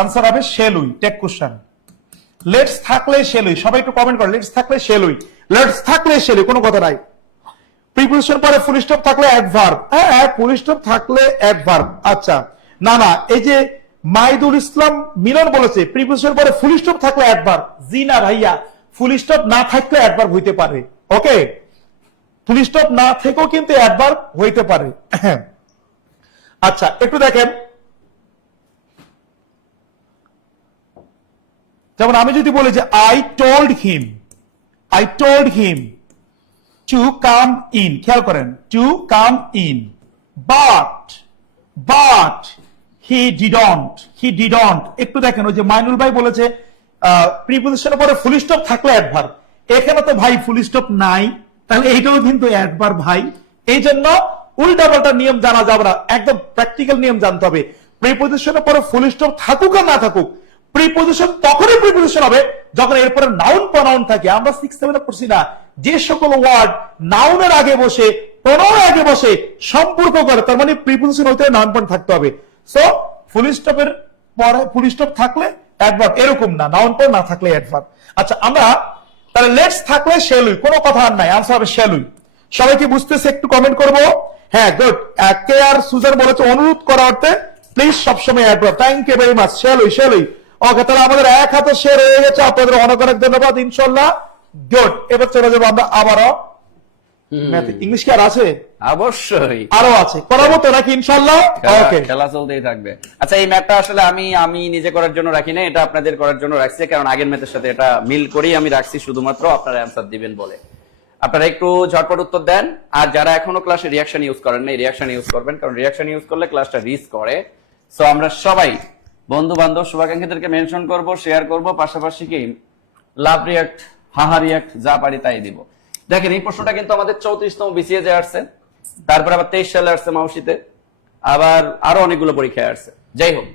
আনসার হবে শেলুই। টেক কোশ্চেন, লেটস থাকলে শেলুই। সবাই একটু কমেন্ট করেন, লেটস থাকলে শেলুই, লেটস থাকলে শেলুই, কোনো কথা নাই। প্রিপোজিশন পরে ফুল স্টপ থাকলে অ্যাডভার্ব। হ্যাঁ, ফুল স্টপ থাকলে অ্যাডভার্ব। আচ্ছা, না না, এই যে মাইদুল ইসলাম মিলন বলেছে প্রিপোজিশন পরে ফুল স্টপ থাকলে অ্যাডভার্ব। জি না ভাইয়া, ফুল স্টপ না থাকলে অ্যাডভার্ব হইতে পারে। ওকে, ফুল স্টপ না থেকেও কিন্তু অ্যাডভার্ব হইতে পারে। আচ্ছা, একটু দেখেন, যেমন আমি যদি বলি যে I told him to come in, খেয়াল করেন, to come in, but he didn't. একটু দেখেন, ওই যে মাইনুল ভাই বলেছে প্রিপোজিশনের পরে ফুল স্টপ থাকলে অ্যাডভার্ব। এখানে তো ভাই ফুল স্টপ নাই, তাহলে এইটাও কিন্তু অ্যাডভার্ব ভাই। এই জন্য উল্টা পাল্টা নিয়ম জানা যাবে না, একদম প্র্যাকটিক্যাল নিয়ম জানতে হবে। প্রিপোজিশনের পরে ফুল স্টপ থাকুক আর না থাকুক, প্রিপোজিশন তখনই প্রিপোজিশন হবে যখন এরপরে নাউন প্রনাউন থাকে। আমরা 6-7 পড়ছি না, যে সকল ওয়ার্ড নাউনের আগে বসে, প্রনাউনের আগে বসে সম্পর্ক করে, তার মানে প্রিপোজিশন হইতে নাউন প্রনাউন থাকতে হবে। সো ফুল স্টপের পরে ফুল স্টপ থাকলে অ্যাডভার্ব, এরকম না, নাউন প্রনাউন না থাকলে অ্যাডভার্ব। আচ্ছা, আমরা তাহলে লেটস থাকলে শেলুই, কোনো কথা আর নাই, আনসার হবে শেলুই। সবাই কি বুঝতেছে? একটু কমেন্ট করবো। হ্যাঁ, গুড। কে আর সুজান বলেছে অনুরোধ করা অর্থে প্লিজ সবসময় adverb. Thank you very much, শেলুই। ওকে, তাহলে আমাদের এক হাতে শেয়ার হয়ে গেছে, আপনাদের অনেক অনেক ধন্যবাদ। ইনশাল্লাহ গুড। এবার চলে যাবো আমরা আবারও ম্যাথ। ইংলিশ কি আর আছে? অবশ্যই আরো আছে, করাবো তো নাকি? ইনশাল্লাহ। ওকে, খেলা চলতেই থাকবে। আচ্ছা, এই ম্যাথটা আসলে আমি নিজে করার জন্য রাখি না, এটা আপনাদের করার জন্য রাখছি, কারণ আগের ম্যাথের সাথে এটা মিল করেই আমি রাখছি, শুধুমাত্র আপনারা অ্যান্সার দিবেন বলে। আপনারা একটু ঝটপট উত্তর দেন, আর যারা এখনো ক্লাসে রিঅ্যাকশন ইউজ করেন না, রিঅ্যাকশন ইউজ করবেন, কারণ রিঅ্যাকশন ইউজ করলে ক্লাসটা রিচ করে। সো আমরা সবাই বন্ধু বান্ধব শুভাকাঙ্ক্ষীদেরকে মেনশন করব, শেয়ার করব, পাশাপাশি কি লাভ রিঅ্যাক্ট, হাহা রিঅ্যাক্ট, যা পারি তাই দিব। দেখেন, এই প্রশ্নটা কিন্তু আমাদের 34তম বিসিএস এ আসছে, তারপর আবার 23 সালে আসছে মাউসিতে, আবার আরো অনেকগুলো পরীক্ষায় আসছে। যাই হোক,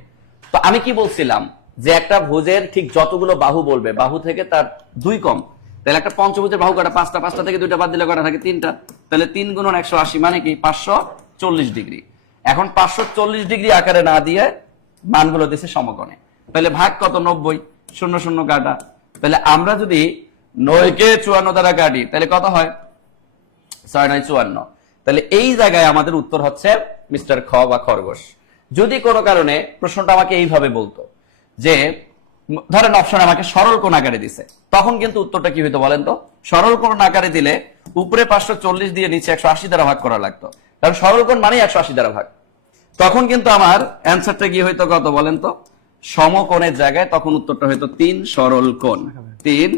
তো আমি কি বলছিলাম যে একটা ভুজের ঠিক যতগুলো বাহু বলবে, বাহু থেকে তার 2 কম, তাহলে একটা পঞ্চভুজের বাহু কটা? 5টা, 5টা থেকে 2টা বাদ দিলে কটা থাকে? 3টা। তাহলে 3 × 180 মানে কি? 540 ডিগ্রি। এখন 540 ডিগ্রি আকারে না দিয়ে মানগুলো দিচ্ছে সমকোণে, তাহলে ভাগ কত? 90, 0 0 কাটা। তাহলে আমরা যদি 9 কে 54 দ্বারা কাটি, তাহলে কত হয়? 6-9-54। তাহলে এই জায়গায় আমাদের উত্তর হচ্ছে মিস্টার খ বা খরগোশ। যদি কোনো কারণে প্রশ্নটা আমাকে এইভাবে বলতো যে ধরেন অপশন আমাকে সরল কোণ আকারে দিছে, তখন কিন্তু উত্তরটা কি হইতো বলেন তো? সরল কোণ আকারে দিলে উপরে 540 দিয়ে নিচে 180 দ্বারা ভাগ করা লাগতো, কারণ সরল কোণ মানে 180 দ্বারা ভাগ। তখন কিন্তু আমার অ্যান্সারটা কি হইতো কত বলেন তো? সমকোণের জায়গায় তখন উত্তরটা হইতো 3 সরল কোণ। 3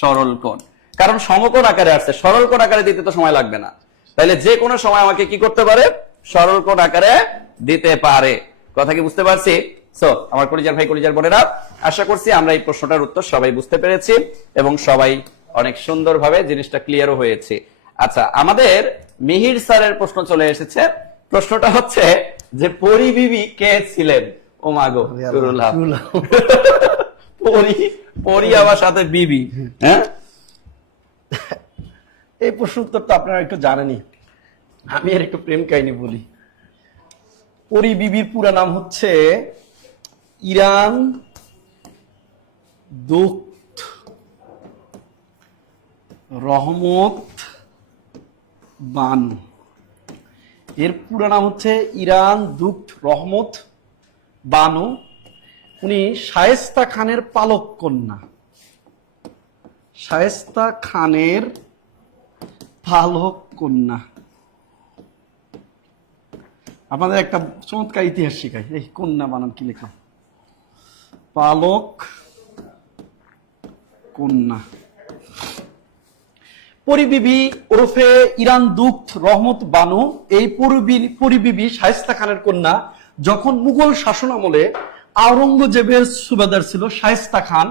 সরল কোণ, কারণ সমকোণ আকারে আসছে, সরল কোণ আকারে দিতে তো সময় লাগবে না। তাহলে যে কোনো সময় আমাকে কি করতে পারে? সরল কোণ আকারে দিতে পারে। কথা কি বুঝতে পারছি? সো আমার কলিজার ভাই কলিজার বোনেরা, আশা করছি আমরা এই প্রশ্নটার উত্তর সবাই বুঝতে পেরেছি এবং সবাই অনেক সুন্দরভাবে জিনিসটা ক্লিয়ারও হয়েছে। আচ্ছা, আমাদের মিহির স্যারের প্রশ্ন চলে এসেছে। প্রশ্নটা হচ্ছে যে পরিবিবি কে ছিলেন? ও মাগো পরি আবার সাথে বিবি, হ্যাঁ? এই প্রশ্ন উত্তর তো আপনারা একটু জানেনই, আমি এর একটু প্রেম কাহিনী বলি। পরি বিবির পুরা নাম হচ্ছে ইরান দুখত রহমত বানু। এর পুরো নাম হচ্ছে ইরান দুখত রহমত বানু। উনি শায়েস্তা খানের পালক কন্যা। শায়েস্তা খানের পালক কন্যা। আপনাদের একটা চমৎকার ইতিহাস শিখাই, এই কন্যা বানান কি লেখা? পালক কন্যা। পরিবিবি ওরফে ইরান দুখত রহমত বানু, এই পরিবিবি শায়েস্তা খানের কন্যা। যখন মুঘল শাসন আমলে আওরঙ্গজেবের সুবাদার ছিল শায়েস্তা খান,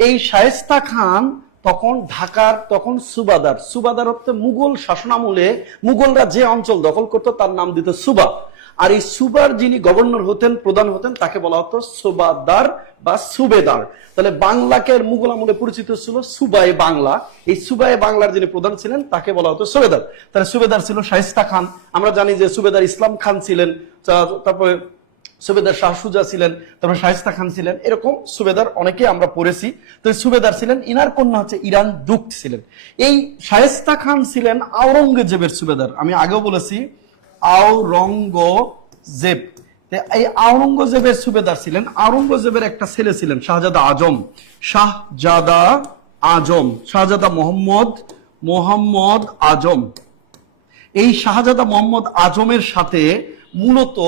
এই শায়েস্তা খান তখন ঢাকার তখন সুবাদার। সুবাদার হচ্ছে মুঘল শাসন আমলে মুঘলরা যে অঞ্চল দখল করতো তার নাম দিত সুবা। আর এই সুবার যিনি গভর্নর হতেন, প্রধান হতেন, তাকে বলা হতো সুবাদার বা সুবেদার। তাহলে বাংলাকে মুঘল আমলে পরিচিত ছিল সুবায়ে বাংলা। এই সুবায়ে বাংলার যিনি প্রধান ছিলেন তাকে বলা হতো সুবেদার। তাহলে সুবেদার ছিল শায়েস্তা খান। আমরা জানি যে সুবেদার ইসলাম খান ছিলেন, তারপরে সুবেদার শাহ সুজা ছিলেন, তারপরে শায়েস্তা খান ছিলেন, এরকম সুবেদার অনেকে আমরা পড়েছি। তো সুবেদার ছিলেন, ইনার কন্যা হচ্ছে ইরান দুখত ছিলেন। এই শায়েস্তা খান ছিলেন আওরঙ্গজেবের সুবেদার। আমি আগেও বলেছি আওরঙ্গজেব, এই আওরঙ্গজেবের সুবেদার ছিলেন। আওরঙ্গজেবের একটা ছেলে ছিলেন শাহজাদা আজম। শাহজাদা আজম, শাহজাদা মোহাম্মদ আজম। এই শাহজাদা মোহাম্মদ আজমের সাথে মূলত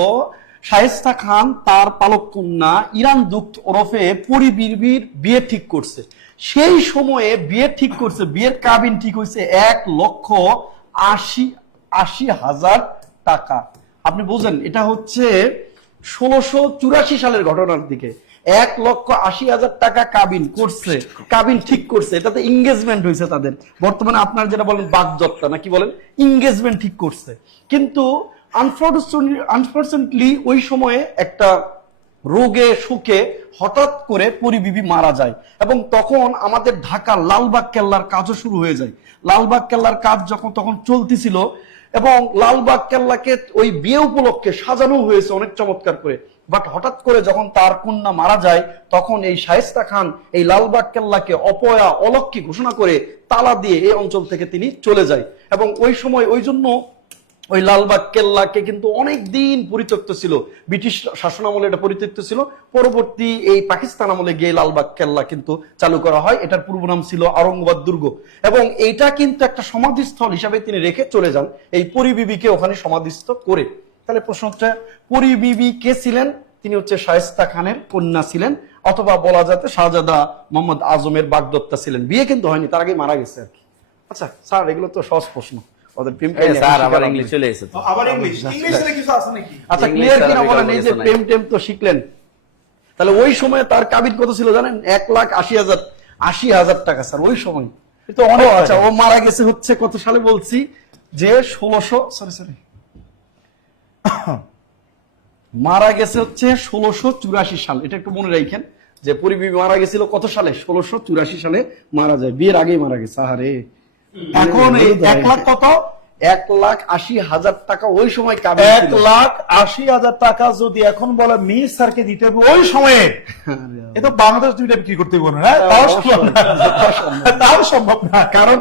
শায়েস্তা খান তার পালক কন্যা ইরান দুখত ওরফে পরিবিবির বিয়ে ঠিক করছে। সেই সময়ে বিয়ে ঠিক করছে, বিয়ের কাবিন ঠিক হয়েছে 1,80,000 টাকা। আপনি বুঝেন, এটা হচ্ছে 1684 সালের ঘটনার দিকে 1,80,000 টাকা কাবিন করছে, কাবিন ঠিক করছে। এটাতে এঙ্গেজমেন্ট হয়েছে তাদের। বর্তমানে আপনার যেটা বলেন বাগদত্তা না কি বলেন, এঙ্গেজমেন্ট ঠিক করছে। কিন্তু আনফরচুনেটলি ওই সময়ে একটা রোগে শোকে হঠাৎ করে পরিবিবি মারা যায় এবং তখন আমাদের ঢাকার লালবাগ কেল্লার কাজও শুরু হয়ে যায়। লালবাগ কেল্লার কাজ তখন চলতেছিল এবং লালবাগ কেল্লাকে ওই বিয়ে উপলক্ষে সাজানো হয়েছে অনেক চমৎকার করে। বাট হঠাৎ করে যখন তার কন্যা মারা যায় তখন এই শায়েস্তা খান এই লালবাগ কেল্লাকে অপয়া অলক্ষী ঘোষণা করে তালা দিয়ে এই অঞ্চল থেকে তিনি চলে যায়। এবং ওই সময় ওই জন্য ওই লালবাগ কেল্লাকে কিন্তু অনেক দিন পরিত্যক্ত ছিল, ব্রিটিশ শাসন আমলে এটা পরিত্যক্ত ছিল। পরবর্তী এই পাকিস্তান আমলে গিয়ে লালবাগ কেল্লা কিন্তু চালু করা হয়। এটার পূর্ব নাম ছিল আওরঙ্গাবাদ দুর্গ এবং এইটা কিন্তু একটা সমাধিস্থল হিসাবে তিনি রেখে চলে যান, এই পরিবিবিকে ওখানে সমাধিস্থ করে। তাহলে প্রশ্ন হচ্ছে পরিবিবি কে ছিলেন? তিনি হচ্ছে শায়েস্তা খানের কন্যা ছিলেন, অথবা বলা যাতে শাহজাদা মোহাম্মদ আজমের বাগদত্তা ছিলেন। বিয়ে কিন্তু হয়নি, তার আগে মারা গেছে আর কি। আচ্ছা স্যার, এগুলো তো সহজ প্রশ্ন। তাহলে ওই সময় তার কাবিন কত ছিল জানেন? 1,80,000 টাকা স্যার ওই সময়। তো অনেক। আচ্ছা, ও মারা গেছে হচ্ছে কত সালে বলছি যে 1600 মারা গেছে হচ্ছে 1684 সাল। এটা একটু মনে রাখেন যে পরিবিবি মারা গেছিল কত সালে? 1684 সালে মারা যায়, বিয়ের আগেই মারা গেছে। আরে এখন 1 লাখ কত? 1,80,000 টাকা ওই সময় কাবিন ছিল। 1,80,000 টাকা যদি এখন বলে মির স্যারকে দিতে হবে ওই সময়ে, এ তো বাংলাদেশ দুইটা বিক্রি করতে পারবে না, তাও সম্ভব না। কারণ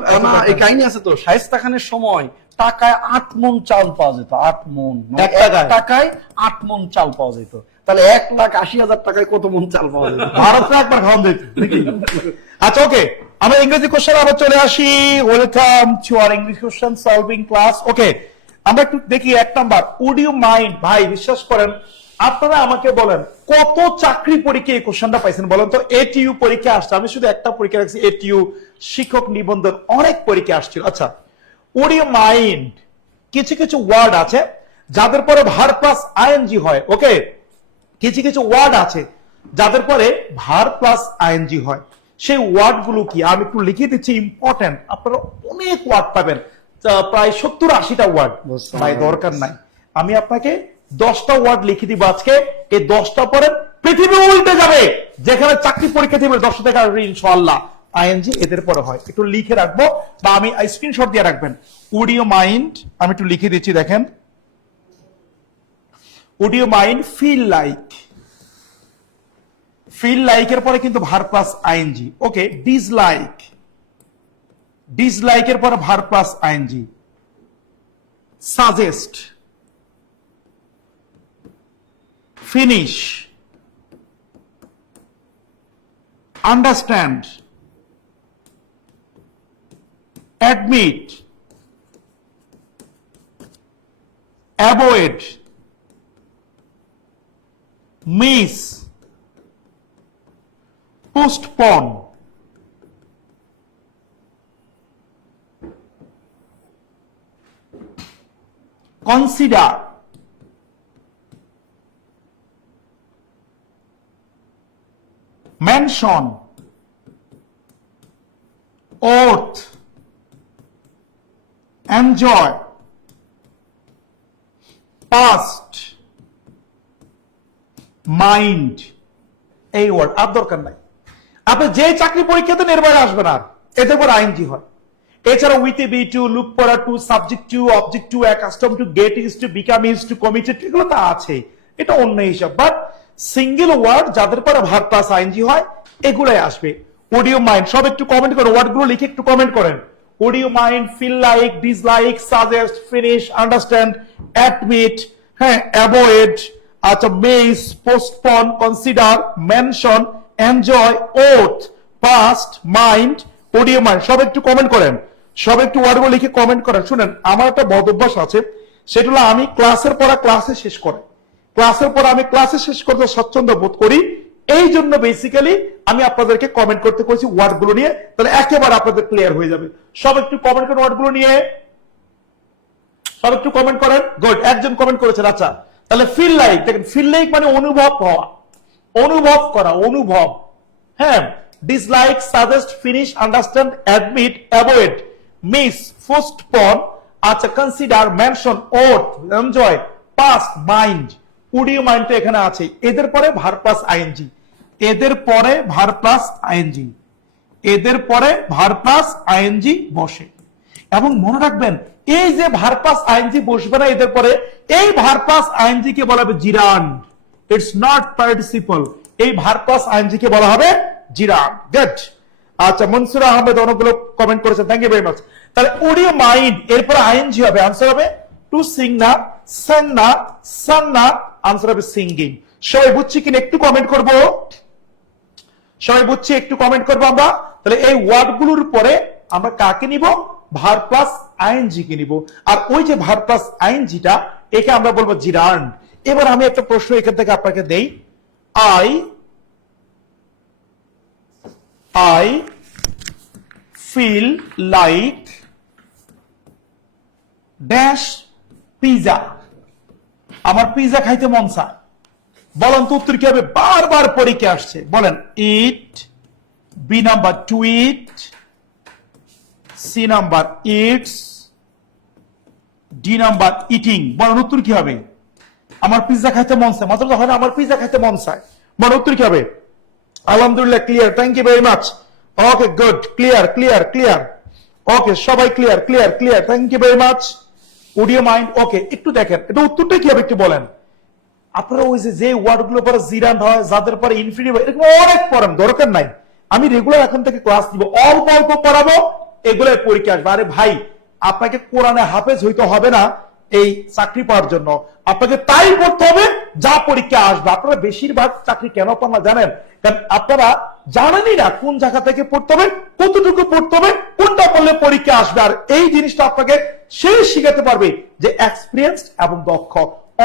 এই কাহিনী আছে তো, শায়েস্তা খানের সময় টাকায় 8 মণ চাল পাওয়া যেত, 8 মণ, মানে এক টাকায়? টাকায় 8 মণ চাল পাওয়া যেত। তাহলে 1,80,000 টাকায় কত মণ চাল পাওয়া যেত? ভারতে একবার খাওয়ান দিত নাকি? আচ্ছা ওকে, আমরা ইংরেজি কোশ্চেন আবার চলে আসি। Welcome to our English question solving class. Okay, আমরা একটু দেখি 1 নাম্বার, উড ইউ মাইন্ড, ভাই বিশ্বাস করেন আপনারা আমাকে বলেন কত চাকরি পরীক্ষা এই কোশ্চেনটা পাইছেন বলেন তো? এটিইউ পরীক্ষা আসছে, আমি শুধু একটা পরীক্ষা রাখছি, এটিইউ শিক্ষক নিবন্ধন, অনেক পরীক্ষা আসছিল। আচ্ছা, উড ইউ মাইন্ড, কিছু কিছু ওয়ার্ড আছে যাদের পরে ভার প্লাস আইএনজি হয়। ওকে, কিছু কিছু ওয়ার্ড আছে যাদের পরে ভার প্লাস আইএনজি হয়। সেই ওয়ার্ড গুলো কি আমি একটু লিখে দিচ্ছি, ইম্পর্টেন্ট, আপনারা অনেক ওয়ার্ড পাবেন, প্রায় 70-80টা ওয়ার্ড। ভাই দরকার নাই, আমি আপনাকে 10টা ওয়ার্ড লিখে দিব আজকে। এই 10টা পরে পৃথিবী উল্টে যাবে, যেখানে চাকরি পরীক্ষা দিবে 10টা থেকে আসবে ইনশাআল্লাহ আইএনজি এদের পরে হয়। একটু লিখে রাখবো বা আমি স্ক্রিনশট দিয়ে রাখবেন। উড ইউ মাইন্ড, আমি একটু লিখে দিচ্ছি, দেখেন, would you mind feel like, feel like এর পরে কিন্তু verb plus I N G. Okay, dislike, dislike এর পরে verb plus I N G. Suggest, finish, understand, admit, avoid, miss, postpone, consider, mention, oath, enjoy, past, mind. এই ওয়ার্ড আর দরকার নাই, আপনি যে চাকরি পরীক্ষাতে নির্বাচন আসবেন আর এদের পর আইএনজি হয়। এছাড়া with a view to, look for to, subject to, object to, accustom to, get used to, become used to, committed, এগুলো তো আছে, এটা অন্য হিসাব। বাট সিঙ্গেল ওয়ার্ড যাদের পরে ভার প্লাস আইএনজি হয় এগুলাই আসবে। উড ইউ মাইন্ড, সব একটু কমেন্ট করেন, ওয়ার্ড গুলো লিখে একটু কমেন্ট করেন। Would you mind, feel like, dislike, suggest, finish, understand, admit, হ্যাঁ, অ্যাভয়েড, আচ্ছা, miss, postpone, consider, mention, enjoy, oath, past, mind, would you mind, সব একটু কমেন্ট করেন, সব একটু ওয়ার্ড গুলো লিখে কমেন্ট করেন। শুনেন, আমার একটা বদ অভ্যাস আছে, সেটা হলো আমি ক্লাসের পড়া ক্লাসে শেষ করে, ক্লাসের পর আমি ক্লাসে শেষ করতে স্বচ্ছন্দ বোধ করি। এই জন্য বেসিক্যালি আমি আপনাদেরকে কমেন্ট করতে কইছি ওয়ার্ড গুলো নিয়ে, তাহলে একেবারে আপনাদের ক্লিয়ার হয়ে যাবে। সব একটু কমেন্ট করেন ওয়ার্ড গুলো নিয়ে, সব একটু কমেন্ট করেন। গুড, একজন কমেন্ট করেছেন। আচ্ছা, তাহলে ফিল লাইক, দেখেন ফিল লাইক মানে অনুভব হওয়া, অনুভব করা, অনুভব। হ্যাঁ, dislike, suggest, finish, understand, admit, avoid, miss, postpone, আচ্ছা, consider, mention, oath, enjoy, past, mind. Would you mind তো এখানে আছে, এদের পরে ভার প্লাস আইএনজি, এদের পরে ভার প্লাস আইএনজি, এদের পরে ভার প্লাস আইএনজি বসে। এবং মনে রাখবেন, এই যে ভার প্লাস আইএনজি বসবে না এদের পরে, এই ভার প্লাস আইএনজি কে বলা হবে জিরান্ড, ইটস নট পার্টিসিপল। এই ভার প্লাস আইএনজি কে বলা হবে জিরান্ড। গুড। আচ্ছা, মনসুর আহমেদ অনেকগুলো কমেন্ট করেছেন, থ্যাংক ইউ ভেরি মাচ। তাহলে উড ইউ মাইন্ড এরপরে আইএনজি হবে, আনসার হবে টু সিং না, সাং না, সাং না, আনসার হবে সিঙ্গিং। সবাই বুঝছি কিনা একটু কমেন্ট করবো, সবাই বুঝছি একটু কমেন্ট করবো আমরা। তাহলে এই ওয়ার্ড গুলোর পরে আমরা কাকে নিব? ভার প্লাস আইএনজি কে নিব। আর ওই যে ভার প্লাস আইএনজিটা, একে আমরা বলবো জিরান্ড। এবার আমি একটা প্রশ্ন এখান থেকে আপনাকে দেই, I feel like dash pizza, আমার পিজা খাইতে মন চায়। বলেন তো উত্তর কি হবে? বারবার পরীক্ষা আসছে, বলেন। Eat, B number two eat, C number it's, D number eating. বলেন উত্তর কি হবে? আমার পিজা খাইতে মন চায়, মাত্র হয় না, আমার পিজা খাইতে মন চায়। বলেন উত্তর কি হবে? আলহামদুলিল্লাহ, clear, thank you very much. Okay, good, clear clear clear. Okay, সবাই clear clear clear, thank you very much. Would you mind, okay, একটু দেখেন এটা উত্তরটা কি হবে একটু বলেন। আপনারা ওই যে ওয়ার্ড গুলো পরে জিরান্ড হয়, যাদের পরে ইনফিনিটিভ হয়, এরকম অনেক পড়েন, দরকার নাই। আমি রেগুলার এখন থেকে ক্লাস দিব, অল্প অল্প পড়াবো, এগুলোর পরীক্ষা আসবে। আরে ভাই, আপনাকে কোরআনে হাফেজ হইতে হবে না এই চাকরি পাওয়ার জন্য, আপনাকে তাই করতে হবে যা পরীক্ষা আসবে। আপনারা বেশিরভাগ চাকরি কেন পান না জানেন? কারণ আপনারা জানেনই না কোন জায়গা থেকে পড়তে হবে, কতটুকু পড়তে হবে, কোনটা পড়লে পরীক্ষা আসবে। আর এই জিনিসটা আপনাকে সেই শিখাতে পারবে যে এক্সপিরিয়েন্স এবং দক্ষ।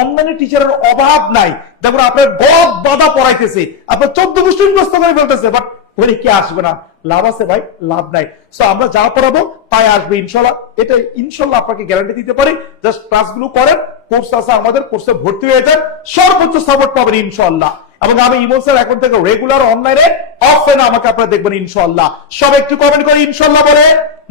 অনলাইনে টিচারের অভাব নাই, দেখুন আপনার গদ বাধা পড়াইতেছে, আপনার 14 গোষ্ঠী মুখস্থ করে ফেলতেছে, বাট পরীক্ষা আসবে না। লাভ আছে ভাই? লাভ নাই। সো আমরা যা পড়াবো তাই আসবে ইনশাল্লাহ, এটা ইনশাল্লাহ আপনাকে গ্যারান্টি দিতে পারি। জাস্ট ক্লাসগুলো করেন, কোর্স আছে আমাদের, কোর্সে ভর্তি হয়ে যান, সর্বোচ্চ সাপোর্ট পাবেন ইনশাল্লাহ। এবং আমি ইমন স্যার এখন থেকে রেগুলার অনলাইনে অফলাইনে আমাকে আপনারা দেখবেন ইনশাল্লাহ। সবাই একটু কমেন্ট করে ইনশাল্লাহ বলে,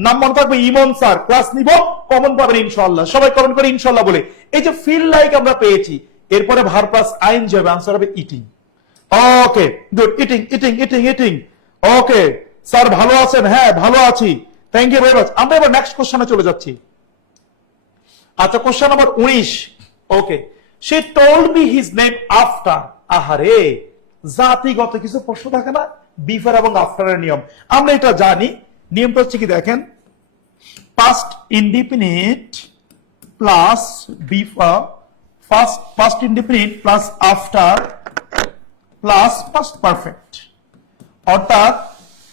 নাম মনে থাকবে ইমন স্যার, ক্লাস নিব, কমন পাবেন ইনশাল্লাহ। সবাই কমেন্ট করে ইনশাল্লাহ বলে। এই যে ফিল লাইক আমরা পেয়েছি, এরপরে ভার প্লাস আইন যাবে, আনসার হবে eating. Okay good, eating eating eating eating. Okay sir ভালো আছেন? হ্যাঁ ভালো আছি, থ্যাংক ইউ ভেরি মাচ। আমরা এবার নেক্সট কোশ্চেনে চলে যাচ্ছি। আচ্ছা question number 19। Okay, she told me his name after. আহারে, জাতিগত কিছু প্রশ্ন থাকে না বিফোর এবং আফটারের নিয়ম, আমরা এটা জানি। নিয়মটা হচ্ছে কি দেখেন, past indefinite plus before, past indefinite plus after plus past perfect. অর্থাৎ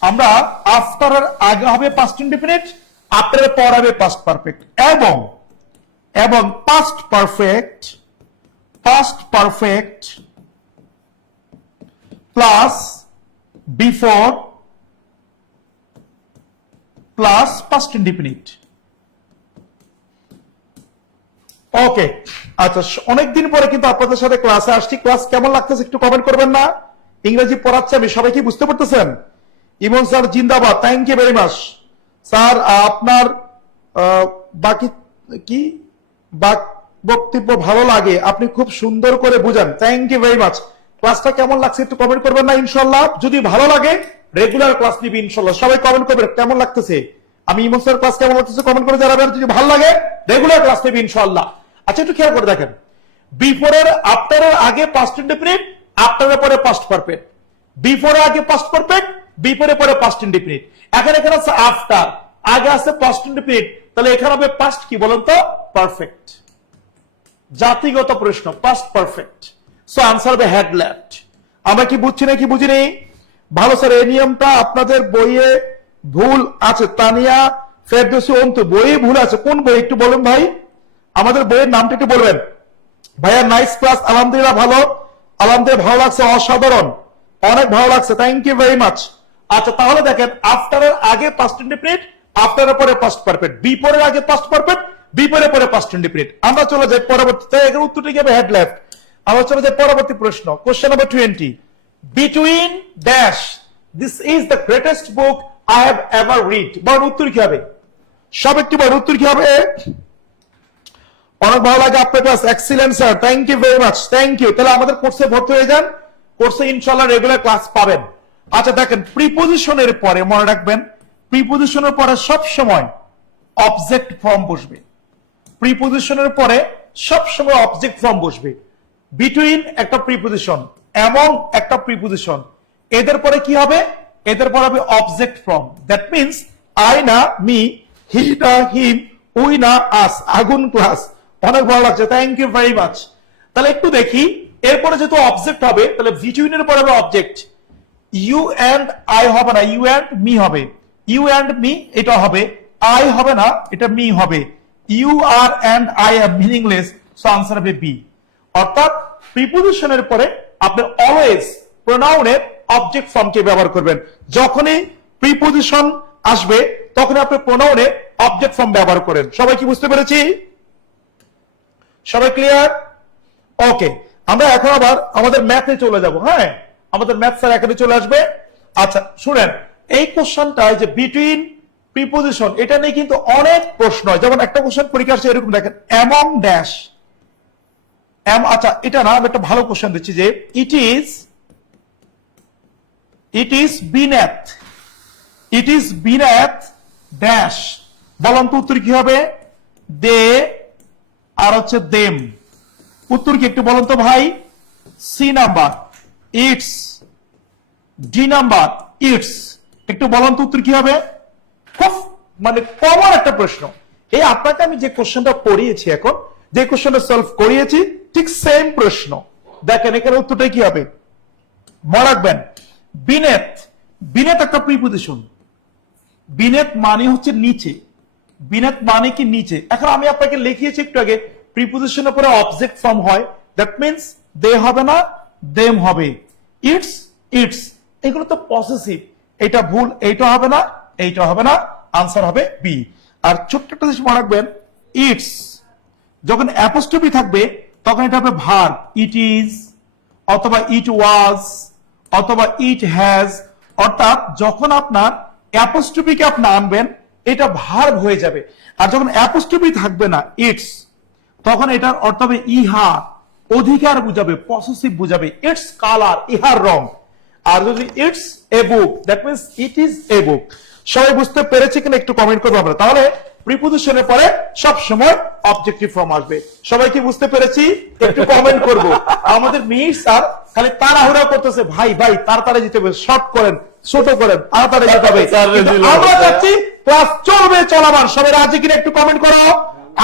আমরা আফটারের আগে হবে পাস্ট ইনডিফিনিট, আফটারের পর হবে পাস্ট পারফেক্ট, এবং past perfect plus before plus past indefinite. Okay আচ্ছা, অনেকদিন পরে কিন্তু আপনাদের সাথে ক্লাসে আসছি। ক্লাস কেমন লাগতেছে একটু কমেন্ট করবেন না? ইংরেজি পড়াচ্ছে আমি, সবাই কি বুঝতে পারতেছেন? ইমন স্যার জিন্দাবাদ, thank you very much. Sir আপনার বাকি কি বক্তব্য ভালো লাগে, আপনি খুব সুন্দর করে বুঝান, থ্যাংক ইউ ভেরি মাচ। ক্লাসটা কেমন লাগছে একটু কমেন্ট করবেন না ইনশাল্লাহ? যদি ভালো লাগে রেগুলার ক্লাস নিবি ইনশাল্লাহ। সবাই কমেন্ট করবেন কেমন লাগতেছে, আমি ইমন স্যার ক্লাস কেমন লাগতেছে কমেন্ট করে জানাবেন। যদি ভালো লাগে রেগুলার ক্লাস নিবি ইনশাল্লাহ। আচ্ছা একটু খেয়াল করে দেখেন, বিফোরের আফটারের আগে পাস্ট ইনডিফিনিট, আফটারের পরে পাস্ট পারফেক্ট, বিফোরের আগে পাস্ট পারফেক্ট, বিফোরের পরে পাস্ট ইনডিফিনিট। এখানে আছে আফটার, আগে আছে পাস্ট ইনডিফিনিট, তাহলে এখানে হবে পাস্ট কি বলেন তো? পারফেক্ট। জাতিগত প্রশ্ন, পাস্ট পারফেক্ট। সো আনসার হবে হেড লেফট। আমরা কি বুঝছি না কি বুঝিনি? ভালো স্যার, এই নিয়মটা আপনাদের বইয়ে ভুল আছে। তানিয়া ফেরদৌসী অন্তু, বইয়ে ভুল আছে। কোন বই একটু বলুন ভাই, আমাদের বইয়ের নামটা একটু বলবেন। ভাইয়া নাইস ক্লাস, আলহামদুলিল্লাহ ভালো, আলহামদুলিল্লাহ ভালো লাগছে, অসাধারণ, অনেক ভালো লাগছে, থ্যাংক ইউ ভেরি মাচ। আচ্ছা তাহলে দেখেন, আফটারের আগে পাস্ট ইনডিফিনিট, আফটারের পরে পাস্ট পারফেক্ট, বিফোরের আগে পাস্ট পারফেক্ট, বিফোরের পরে পাস্ট ইনডিফিনিট। আমরা চলে যাই পরবর্তীতে, এর উত্তরটি কি হবে? Head left. আমরা চলে যাই পরবর্তী প্রশ্ন, question number 20। Between dash this is the greatest book I have ever read. বড় উত্তর কি হবে? সব একটি বড় উত্তর কি হবে? অনেক ভালো লাগে আপনার class, excellent sir, thank you very much, thank you. তাহলে আমাদের কোর্সে ভর্তি হয়ে যান, কোর্সে ইনশাআল্লাহ রেগুলার ক্লাস পাবেন। আচ্ছা দেখেন, প্রিপোজিশনের পরে মনে রাখবেন, প্রিপোজিশনের পরে সব সময় অবজেক্ট ফর্ম বসবে। প্রিপোজিশনের পরে সব সময় অবজেক্ট ফর্ম বসবে। বিটুইন একটা প্রিপোজিশন, এমন একটা প্রিপোজিশন, এদের পরে কি হবে? এদের পরে হবে object form. That means I না মি, হি না হিম, উই না আস। আগুন ক্লাস, অনেক ভালো লাগছে, থ্যাংক ইউ ভেরি মাচ। তাহলে একটু দেখি, এরপরে যেহেতু অবজেক্ট হবে, তাহলে বিটুইনের পরে হবে অবজেক্ট। ইউ এন্ড আই হবে না, ইউ এন্ড মি হবে। ইউ এন্ড মি এটা হবে, আই হবে না, এটা মি হবে। You are and I are meaningless, so answer হবে বি। অর্থাৎ প্রিপোজিশনের পরে আপনি অলওয়েজ প্রোনাউনের অবজেক্ট ফর্মকে ব্যবহার করবেন। যখনই প্রিপোজিশন আসবে তখন আপনি প্রোনাউনে অবজেক্ট ফর্ম ব্যবহার করেন। সবাই কি বুঝতে পেরেছি? সবাই ক্লিয়ার? ওকে, আমরা এখন আবার আমাদের ম্যাথে চলে যাব। হ্যাঁ, আমাদের ম্যাথ স্যার এখানে চলে আসবে। আচ্ছা শুনেন, এই কোশ্চেনটা যে বিটুইন প্রিপোজিশন, এটা নিয়ে কিন্তু অনেক প্রশ্ন হয়। যেমন একটা কোশ্চেন পরীক্ষা আসছে এরকম, দেখেন অ্যামং ড্যাশ। আচ্ছা এটা না, আমি একটা ভালো কোশ্চেন দিচ্ছি যে it is beneath, it is beneath dash. বলুন তো উত্তর কি হবে? দে আর হচ্ছে দেম। উত্তর কি একটু বলুন তো ভাই? C number it's, D number it's. একটু বলুন তো উত্তর কি হবে? খুব মানে কমন একটা প্রশ্ন। এই আপনাকে আমি যে কোশ্চেনটা পড়িয়েছি এখন, যে কোশ্চেনটা সলভ করিয়েছি, ঠিক সেম প্রশ্ন। দেখেন এখানে উত্তরটা কি হবে, মনে রাখবেন বিনেথ, বিনেথ একটা প্রিপোজিশন, বিনেথ মানে হচ্ছে নিচে, বিনেথ মানে কি নিচে। এখন আমি আপনাকে লিখিয়েছি একটু আগে, প্রিপোজিশনের পরে অবজেক্ট ফর্ম হয়, দ্যাট মিন্স দে হবে না, দেম হবে, ইটস ইটস, এগুলো তো পসেসিভ, এটা ভুল, এইটা হবে না, এইটা হবে না, আনসার হবে বি। আর ছোট্ট একটা জিনিস মনে রাখবেন, ইটস যখন অ্যাপোস্ট্রফি থাকবে তখন এটা হবে ভার্ব, ইট ইজ অথবা ইট ওয়াজ অথবা ইট হ্যাজ, অর্থাৎ যখন আপনার অ্যাপোস্ট্রফিকে আপনি আনবেন এটা ভার্ব হয়ে যাবে। আর যখন অ্যাপোস্ট্রফি থাকবে না, ইটস, তখন এটার অর্থ হবে ইহা, অধিকার বুঝাবে, পসেসিভ বুঝাবে, ইটস কালার, ইহার রং। আর যদি it's a book, that means it is a book. সবাই বুঝতে পেরেছে কিনা একটু কমেন্ট করবো আমরা, তাহলে প্রিপোজিশনের পরে সব সময় অবজেক্টিভ ফর্ম আসবে। সবাই কি বুঝতে পেরেছি একটু কমেন্ট করব। আমাদের মিহির স্যার খালি তাড়াহুড়া করতেছে, ভাই ভাই তাড়াতাড়ি যেতে হবে, শর্ট করেন, ছোট করেন, তাড়াতাড়ি যেতে হবে। কিন্তু আমরা যাচ্ছি, ক্লাস চলবে, চলাবার। সবাই রাজি কিনা একটু কমেন্ট করো।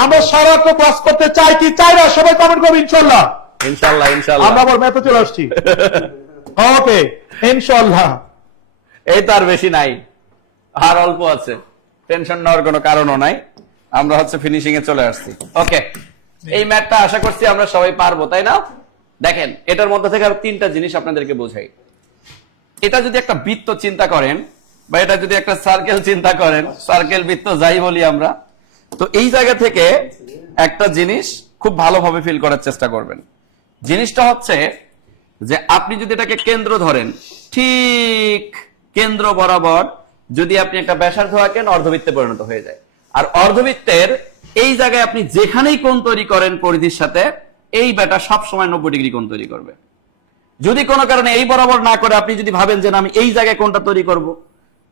আমরা সারাক্ষণ ক্লাস করতে চাই কি চাই না, সবাই কমেন্ট করবো ইনশাল্লাহ। ইনশাআল্লাহ ইনশাআল্লাহ। আমরা আবার ম্যাথে চলে আসছি। ওকে ইনশাল্লাহ। এই তো আর বেশি নাই, আর অল্প আছে, টেনশন নেওয়ার কোনো কারণও নাই, আমরা হচ্ছে ফিনিশিং এ চলে আসছি। ওকে, এই ম্যাথটা আশা করছি আমরা সবাই পারবো, তাই না? দেখেন এটার মধ্যে থেকে আরো তিনটা জিনিস আপনাদেরকে বোঝাই। এটা যদি একটা বৃত্ত চিন্তা করেন, বা এটা যদি একটা সার্কেল চিন্তা করেন, সার্কেল বৃত্ত যাই বলি আমরা, তো এই জায়গা থেকে একটা জিনিস খুব ভালোভাবে ফিল করার চেষ্টা করবেন। জিনিসটা হচ্ছে যে আপনি যদি এটাকে কেন্দ্র ধরেন, ঠিক কেন্দ্র বরাবর যদি আপনি একটা ব্যাসার্ধ আঁকেন, অর্ধবৃত্তে পরিণত হয়ে যায়। আর অর্ধবৃত্তের এই জায়গায় আপনি যেখানেই কোণ তৈরি করেন পরিধির সাথে, এই ব্যাটা সবসময় 90 ডিগ্রি কোণ তৈরি করবে। যদি কোনো কারণে এই বরাবর না করে আপনি যদি ভাবেন যে আমি এই জায়গায় কোণটা তৈরি করব,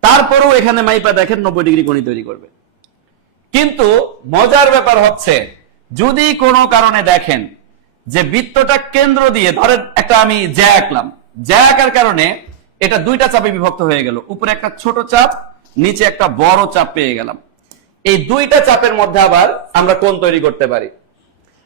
তারপরেও এখানে মাইপা দেখেন 90 ডিগ্রি কোণই তৈরি করবে। কিন্তু মজার ব্যাপার হচ্ছে, যদি কোনো কারণে দেখেন যে বৃত্তটা কেন্দ্র দিয়ে, ধরেন একটা আমি জ্যা আঁকলাম, জ্যা আঁকার কারণে এটা দুইটা চাপে বিভক্ত হয়ে গেল, উপরে একটা ছোট চাপ, নিচে একটা বড় চাপ পেয়ে গেলাম। এই দুইটা চাপের মধ্যে আবার আমরা কোণ তৈরি করতে পারি।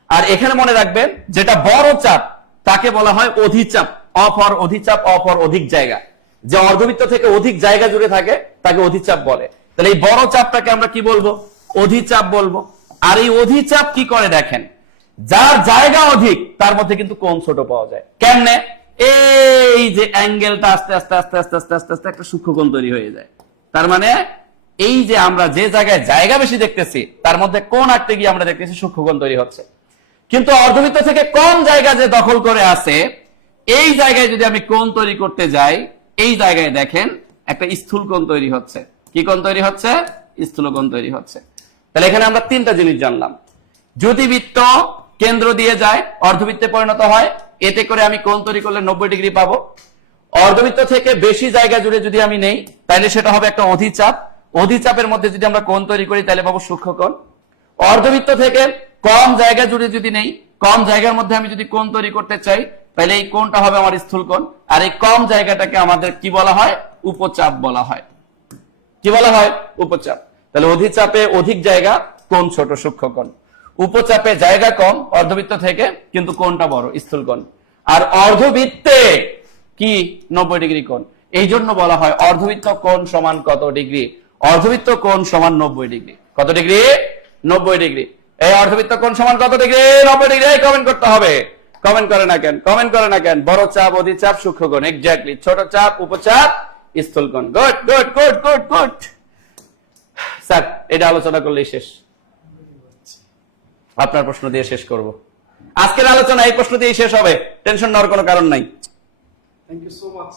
আর এখানে মনে রাখবেন, যেটা বড় চাপ তাকে বলা হয় অধিচাপ, অপর অধিচাপ, অপর অধিক জায়গা। যে অর্ধবৃত্ত থেকে অধিক জায়গা জুড়ে থাকে তাকে অধিচাপ বলে। তাহলে এই বড় চাপটাকে আমরা কি বলবো? অধিচাপ বলবো। আর এই অধিচাপ কি করে দেখেন, যার জায়গা অধিক তার মধ্যে কিন্তু কোণ ছোট পাওয়া যায়। কেমনে? এই যে অ্যাঙ্গেলটা আস্তে আস্তে আস্তে আস্তে আস্তে আস্তে আস্তে একটা সূক্ষ্ম কোণ তৈরি হয়ে যায়। তার মানে এই যে আমরা যে জায়গায় জায়গা বেশি দেখতেছি, তার মধ্যে কোণ আঁকতে গিয়ে আমরা দেখতেছি সূক্ষ্ম কোণ তৈরি হচ্ছে। কিন্তু অর্ধবৃত্ত থেকে কম জায়গা যে দখল করে আছে, এই জায়গায় যদি আমি কোণ তৈরি করতে যাই, এই জায়গায় দেখেন একটা স্থূল কোণ তৈরি হচ্ছে। কি কোণ তৈরি হচ্ছে? স্থূল কোণ তৈরি হচ্ছে। তাহলে এখানে আমরা তিনটা জিনিস জানলাম। যদি বৃত্ত কেন্দ্র দিয়ে যায়, অর্ধবৃত্তে পরিণত হয়, এতে করে আমি কোণ তৈরি করলে 90 ডিগ্রি পাবো। অর্ধবৃত্ত থেকে বেশি জায়গা জুড়ে যদি আমি নেই, তাহলে সেটা হবে একটা অধিচাপ। অধিচাপের মধ্যে যদি আমরা কোণ তৈরি করি, তাহলে পাবো সূক্ষ্ম কোণ। অর্ধবৃত্ত থেকে কম জায়গা জুড়ে যদি নেই, কম জায়গার মধ্যে আমি যদি কোণ তৈরি করতে চাই, তাহলে এই কোণটা হবে আমার স্থূল কোণ। আর এই কম জায়গাটাকে আমাদের কি বলা হয়? উপচাপ বলা হয়। কি বলা হয়? উপচাপ। তাহলে অধিচাপে অধিক জায়গা, কোণ ছোট, সূক্ষ্ম কোণ। উপচাপে জায়গা কম অর্ধবৃত্ত থেকে, কিন্তু কোণটা বড়, স্থূল কোণ। আর অর্ধবৃত্তে কি 90 ডিগ্রি কোণ। এই জন্য বলা হয় অর্ধবৃত্ত কোণ সমান কত ডিগ্রি? অর্ধবৃত্ত কোণ সমান 90 ডিগ্রি। কত ডিগ্রি? 90 ডিগ্রি। এই অর্ধবৃত্ত কোণ সমান কত ডিগ্রি? 90 ডিগ্রি। কমেন্ট করতে হবে। কমেন্ট করে না কেন? কমেন্ট করে না কেন? বড় চাপ, অধিচাপ, সূক্ষ্ম কোণ, এক্স্যাক্টলি। ছোট চাপ, উপচাপ, স্থূল কোণ। Good good good good good. Sir এটা আলোচনা করলেই শেষ। আপনার প্রশ্ন দিয়ে শেষ করব। আজকের আলোচনা এই প্রশ্ন দিয়ে শেষ হবে, টেনশন নেওয়ার কোনো কারণ নাই। Thank you so much.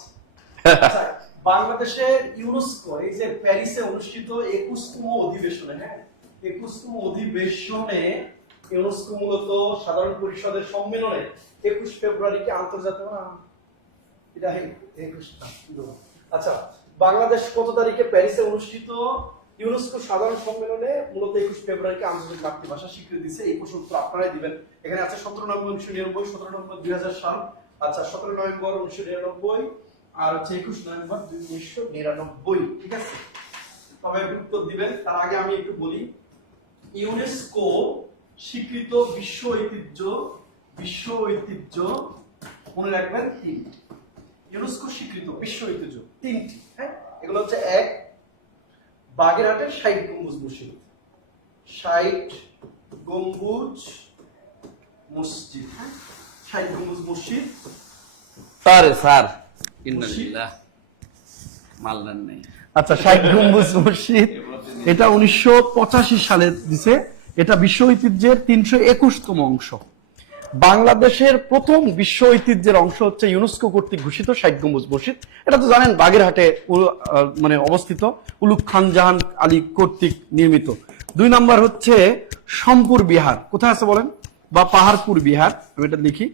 বাংলাদেশের ইউনেস্কো এই যে প্যারিসে অনুষ্ঠিত 21তম অধিবেশনে, হ্যাঁ 21তম অধিবেশনে ইউনেস্কো মূলত সাধারণ পরিষদের সম্মেলনে 21 ফেব্রুয়ারিকে আন্তর্জাতিক এটা 21 আচ্ছা বাংলাদেশ কত তারিখে প্যারিসে অনুষ্ঠিত ইউনেস্কো সাধারণ সম্মেলনে মূলত 21 ফেব্রুয়ারিকে আন্তর্জাতিক মাতৃভাষা স্বীকৃতি দিয়েছে? এই প্রশ্ন উত্তর আপনারাই দিবেন। এখানে আছে 17 নভেম্বর 1999, 17 নভেম্বর 2000 সাল, আচ্ছা 17 নভেম্বর 1999, আর হচ্ছে 21 নভেম্বর 1999। ঠিক আছে, তবে উত্তর দিবেন। তার আগে আমি একটু বলি ইউনেস্কো স্বীকৃত বিশ্ব ঐতিহ্য মনে রাখবেন তিনটি। ইউনেস্কো স্বীকৃত বিশ্ব ঐতিহ্য তিনটি, হ্যাঁ, এগুলো হচ্ছে এক, বাগেরহাটের 60 গম্বুজ মসজিদ, 60 গম্বুজ মসজিদ, হ্যাঁ, 60 গম্বুজ মসজিদ। স্যার ইন্নালিল্লাহ মালদান নেই। আচ্ছা, 60 গম্বুজ মসজিদ এটা 1985 সালে দিছে। এটা বিশ্ব ঐতিহ্যের 321তম অংশ। বাংলাদেশের প্রথম বিশ্ব ঐতিহ্যের অংশ হচ্ছে ইউনেস্কো কর্তৃক ঘোষিত 60 গম্বুজ মসজিদ। এটা তো জানেন বাগেরহাটে মানে অবস্থিত, উলুগ খান জাহান আলী কর্তৃক নির্মিত। 2 নম্বর হচ্ছে সম্পুর বিহার, কোথায় আছে বলেন, বা পাহাড়পুর বিহার, আমি এটা লিখি,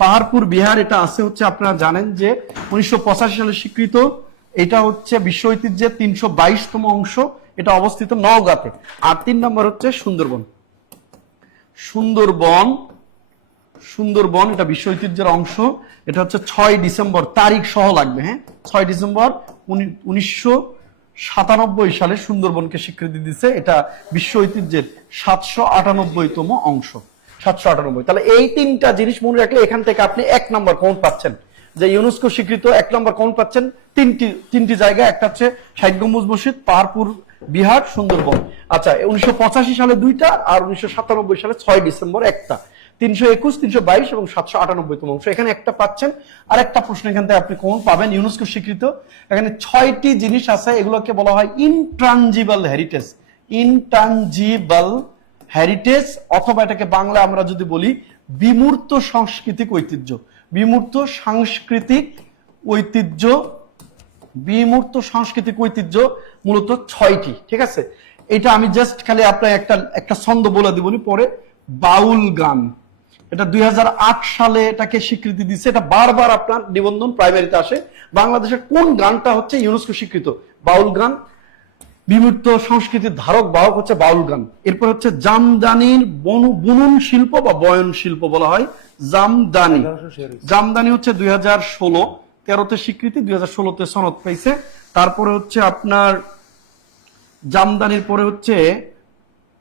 পাহাড়পুর বিহার এটা আছে হচ্ছে, আপনারা জানেন যে 1985 সালে স্বীকৃত। এটা হচ্ছে বিশ্ব ঐতিহ্যের 322তম অংশ। এটা অবস্থিত নওগাঁতে। আর 3 নম্বর হচ্ছে সুন্দরবন এটা বিশ্ব ঐতিহ্যের অংশ। এটা হচ্ছে 6 ডিসেম্বর, তারিখ সহ লাগবে, হ্যাঁ, 6 ডিসেম্বর 1997 সালে সুন্দরবনকে স্বীকৃতি দিচ্ছে। এটা বিশ্ব ঐতিহ্যের 798তম অংশ, 798। তাহলে এই 3টা জিনিস মনে রাখলে এখান থেকে আপনি 1 নম্বর কাউন্ট পাচ্ছেন, যে ইউনেস্কো স্বীকৃত 1 নম্বর কাউন্ট পাচ্ছেন তিনটি জায়গা, একটা হচ্ছে 60 গম্বুজ মসজিদ, পাহাড়পুর বিহার, সুন্দরবন। আচ্ছা, 1985 সালে 2টা, আর 1997 সালে 6 ডিসেম্বর একটা, 321, 322 এবং 798তম অংশ। এখানে একটা পাচ্ছেন। আর একটা প্রশ্ন এখান থেকে আপনি কোন পাবেন, ইউনেস্কো স্বীকৃত এখানে 6টি জিনিস আছে, এগুলোকে বলা হয় ইনট্রানজিবল হেরিটেজ, অথবা এটাকে বাংলা আমরা যদি বলি বিমূর্ত সাংস্কৃতিক ঐতিহ্য। মূলত 6টি, ঠিক আছে। এটা আমি জাস্ট খালি আপনার একটা ছন্দ বলে দিব পরে। বাউল গান, এটা 2008 সালে এটাকে স্বীকৃতি দিচ্ছে। এটা বারবার আপনার নিবন্ধন প্রাইমারিতে আসে। বাংলাদেশের কোন গানটা হচ্ছে ইউনেস্কো স্বীকৃত? বাউল গান। বিমূর্ত সংস্কৃতির ধারক বাহক হচ্ছে বাউল গান। এরপর হচ্ছে জামদানির বুনন শিল্প বা বয়ন শিল্প বলা হয় জামদানি হচ্ছে 2013-তে স্বীকৃতি, 2016-তে সনদ পাইছে। তারপরে হচ্ছে আপনার জামদানির পরে হচ্ছে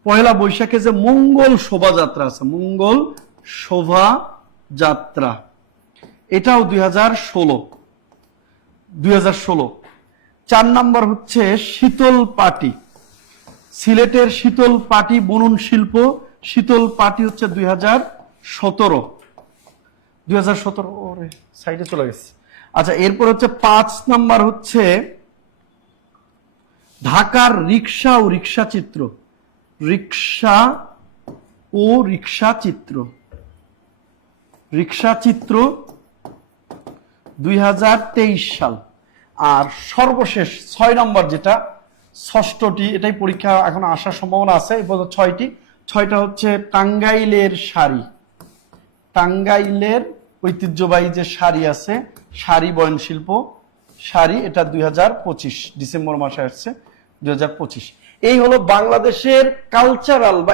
পয়লা বৈশাখে যে মঙ্গল শোভাযাত্রা আছে, মঙ্গল শোভাযাত্রা, এটাও 2016। 4 নম্বর হচ্ছে শীতল পাটি, সিলেটের শীতল পাটি বুনন শিল্প, শীতল পাটি হচ্ছে 2017। ওরে সাইডে চলে গেছে। আচ্ছা, এরপর হচ্ছে 5 নম্বর হচ্ছে ঢাকার রিক্সা ও রিক্সা চিত্র 2023 সাল। আর সর্বশেষ 6 নম্বর যেটা, 6টি, এটাই পরীক্ষা এখন আসার সম্ভাবনা আছে। এই পর্যন্ত 6টা হচ্ছে টাঙ্গাইলের ঐতিহ্যবাহী যে শাড়ি আছে, শাড়ি বয়ন শিল্প, শাড়ি, এটা 2025 ডিসেম্বর মাসে আসছে, 2025। এই হলো বাংলাদেশের কালচারাল বা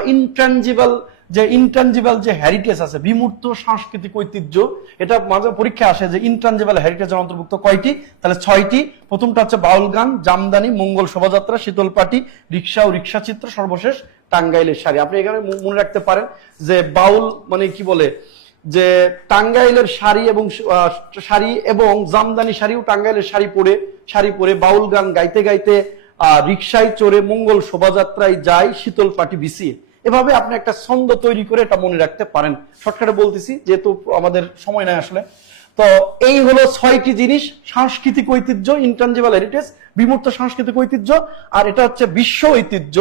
ইনট্যানজিবল যে হেরিটেজ আছে, বিমূর্ত সাংস্কৃতিক ঐতিহ্য। এটা মাঝে পরীক্ষা আসে যে ইনট্যানজিবল হেরিটেজের অন্তর্ভুক্ত কয়টি? তাহলে 6টি। প্রথমটা হচ্ছে বাউল গান, জামদানি, মঙ্গল শোভাযাত্রা, শীতল পাটি, রিক্সা ও রিক্সা চিত্র, সর্বশেষ টাঙ্গাইলের শাড়ি। আপনি এখানে মনে রাখতে পারেন যে বাউল মানে কি বলে, যে টাঙ্গাইলের শাড়ি এবং জামদানি শাড়িও টাঙ্গাইলের শাড়ি পরে বাউল গান গাইতে গাইতে রিক্সায় চড়ে মঙ্গল শোভাযাত্রায় যায় শীতল পাটি বিছিয়ে। এভাবে আপনি একটা ছন্দ তৈরি করে এটা মনে রাখতে পারেন। শর্টকাটে বলতেছি যেহেতু আমাদের সময় নাই আসলে। তো এই হলো 6টি জিনিস, সাংস্কৃতিক ঐতিহ্য, ইনট্যানজিবল হেরিটেজ, বিমূর্ত সাংস্কৃতিক ঐতিহ্য, আর এটা হচ্ছে বিশ্ব ঐতিহ্য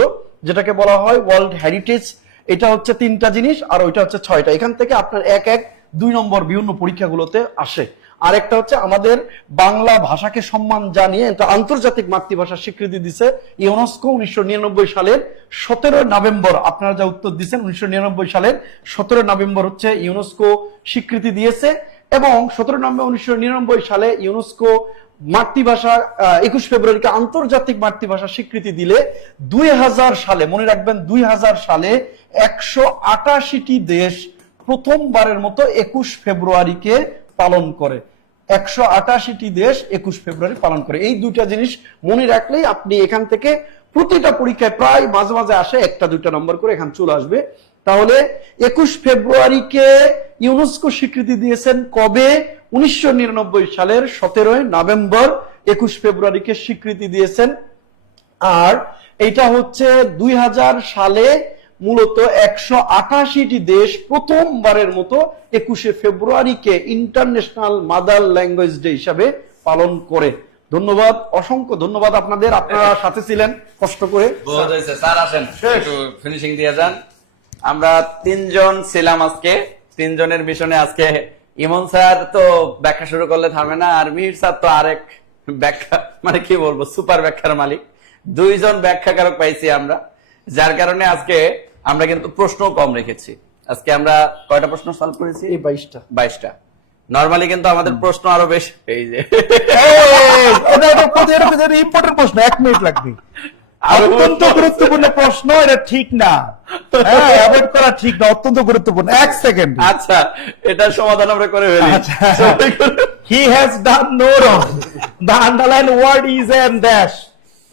যেটাকে বলা হয় ওয়ার্ল্ড হেরিটেজ। এটা হচ্ছে 3টা জিনিস, আর ওইটা হচ্ছে 6টা। এখান থেকে আপনার 1-2 নম্বর বিভিন্ন পরীক্ষাগুলোতে আসে। আর একটা হচ্ছে আমাদের বাংলা ভাষাকে সম্মান জানিয়ে এটা আন্তর্জাতিক মাতৃভাষার স্বীকৃতি দিছে ইউনেস্কো 1999 সালের 17 নভেম্বর। আপনারা যা উত্তর দিচ্ছেন 1999 সালের 17 নভেম্বর হচ্ছে ইউনেস্কো স্বীকৃতি দিয়েছে। এবং 17 নভেম্বর 1999 সালে ইউনেস্কো মাতৃভাষা 21 ফেব্রুয়ারিকে আন্তর্জাতিক মাতৃভাষা স্বীকৃতি দিলে 2000 সালে, মনে রাখবেন 2000 সালে 188টি দেশ প্রথমবারের মতো 21 ফেব্রুয়ারিকে পালন করে। 188টি দেশ 21 ফেব্রুয়ারি পালন করে। এই দুইটা জিনিস মনে রাখলেই আপনি এখান থেকে প্রতিটা পরীক্ষায় প্রায় মাঝে মাঝে আসে একটা দুইটা নম্বর করে এখানে চলে আসবে। তাহলে 21 ফেব্রুয়ারিকে ইউনেস্কো স্বীকৃতি দিয়েছেন কবে? 1999 সালের 17 নভেম্বর 21 ফেব্রুয়ারিকে স্বীকৃতি দিয়েছেন। আর এটা হচ্ছে 2000 সালে মূলত 188টি দেশ প্রথমবারের মতো 21 ফেব্রুয়ারিকে ইন্টারন্যাশনাল মাদার ল্যাঙ্গুয়েজ ডে হিসাবে পালন করে। ধন্যবাদ, অসংখ্য ধন্যবাদ আপনাদের, আপনারা সাথে ছিলেন কষ্ট করে। বহুত হয়েছে স্যার, আসেন একটু ফিনিশিং দিয়ে যান। আমরা 3 জন ছিলাম আজকে, 3 জনের মিশনে আজকে ইমন স্যার তো ব্যাখ্যা শুরু করলে থামে না, আর মিহির স্যার তো আরেক ব্যাখ্যা, মানে কি বলবো, সুপার ব্যাখ্যার মালিক। 2 জন ব্যাখ্যাকারক পাইছি আমরা, যার কারণে আজকে আমরা কিন্তু প্রশ্ন কম রেখেছি। আজকে আমরা কয়টা প্রশ্ন সলভ করেছি? এই 22টা। নরমালি কিন্তু আমাদের প্রশ্ন আরো বেশি। এই যে ইম্পর্টেন্ট প্রশ্ন, 1 মিনিট লাগবে। অত্যন্ত গুরুত্বপূর্ণ প্রশ্ন, এটা ঠিক না, অ্যাভয়েড করা ঠিক না, অত্যন্ত গুরুত্বপূর্ণ। 1 সেকেন্ড। আচ্ছা, এটা সমাধান আমরা করে ফেলি। He has done no wrong. The underlined word is and dash.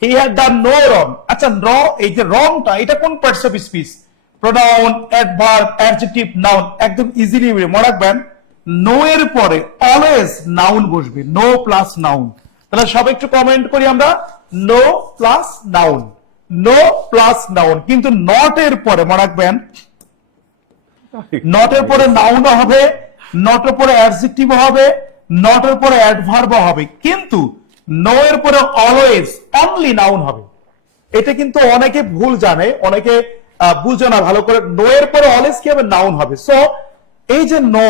He had done no wrong. আচ্ছা, এই যে wrongটা, এটা কোন parts of speech? Pronoun, adverb, adjective, noun. একদম ইজিলি মনে রাখবেন, নো এর পরে অলওয়েজ নাউন বসবে, নো প্লাস নাউন। তাহলে সব একটু কমেন্ট করি আমরা, no plus noun, no plus noun. কিন্তু নট এর পরে মনে রাখবেন, নট এর পরে নাউনও হবে, নট এর পরে অ্যাডজেক্টিভ হবে, নট এর পরে অ্যাডভার্ব হবে, কিন্তু নো এর পরে অলওয়েজ অনলি নাউন হবে। এটা কিন্তু অনেকে ভুল জানে, অনেকে বুঝে না ভালো করে। নো এর পরে অলওয়েজ কি হবে? নাউন হবে। সো এই যে নো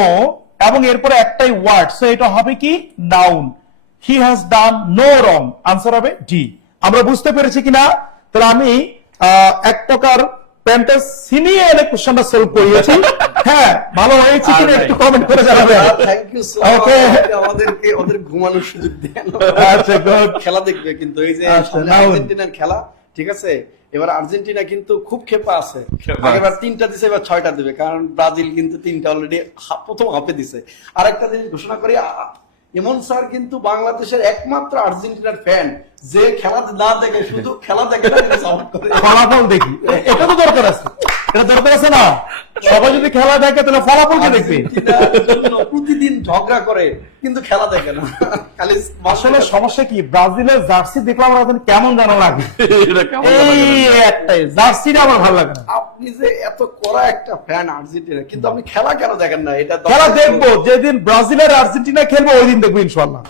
এবং এরপরে একটাই ওয়ার্ড, সো এটা হবে কি? Noun. He has done no wrong, answer হবে ডি। আমরা বুঝতে পেরেছি কিনা? তাহলে আমি এক প্রকার প্যান্টা ছিনিয়ে এনে কোশ্চেনটা সলভ করিয়েছি। হ্যাঁ, ভালো হয়েছে কিনা একটু কমেন্ট করে জানাবেন। থ্যাংক ইউ সো ওকে, আমাদেরকে ওদের ঘুমানোর সুযোগ দেন। আচ্ছা, গুড। খেলা দেখবে কিন্তু, এই যে আচ্ছা, সামনে নাউন। আর্জেন্টিনার খেলা, ঠিক আছে? এবার আর্জেন্টিনা কিন্তু খুব ক্ষেপা আছে। ক্ষেপা আগেবার 3টা দিছে, এবার 6টা দিবে, কারণ ব্রাজিল কিন্তু 3টা অলরেডি প্রথম হাফে দিছে। আরেকটা জিনিস ঘোষণা করি, ইমন স্যার কিন্তু বাংলাদেশের একমাত্র আর্জেন্টিনার ফ্যান যে খেলা না দেখে, শুধু খেলা দেখে না, সাপোর্ট করে। ফলাফল দেখি, এটা তো দরকার আছে, এটা দরকার আছে না? সবাই যদি খেলা দেখে তাহলে ফলাফল কি দেখবে? আর্জেন্টিনার জন্য প্রতিদিন ঝগড়া করে, কিন্তু খেলা দেখে না, খালি আসলে সমস্যা কি, ব্রাজিলের জার্সি দেখলাম আমার এখন কেমন জানা লাগে, এই একটাই জার্সিটা আমার ভালো লাগে না। আপনি যে এত কড়া একটা ফ্যান আর্জেন্টিনা, কিন্তু আপনি খেলা কেন দেখেন না? এটা খেলা দেখবো, যেদিন ব্রাজিলের আর্জেন্টিনা খেলবো ওই দিন দেখবো ইনশাল্লাহ।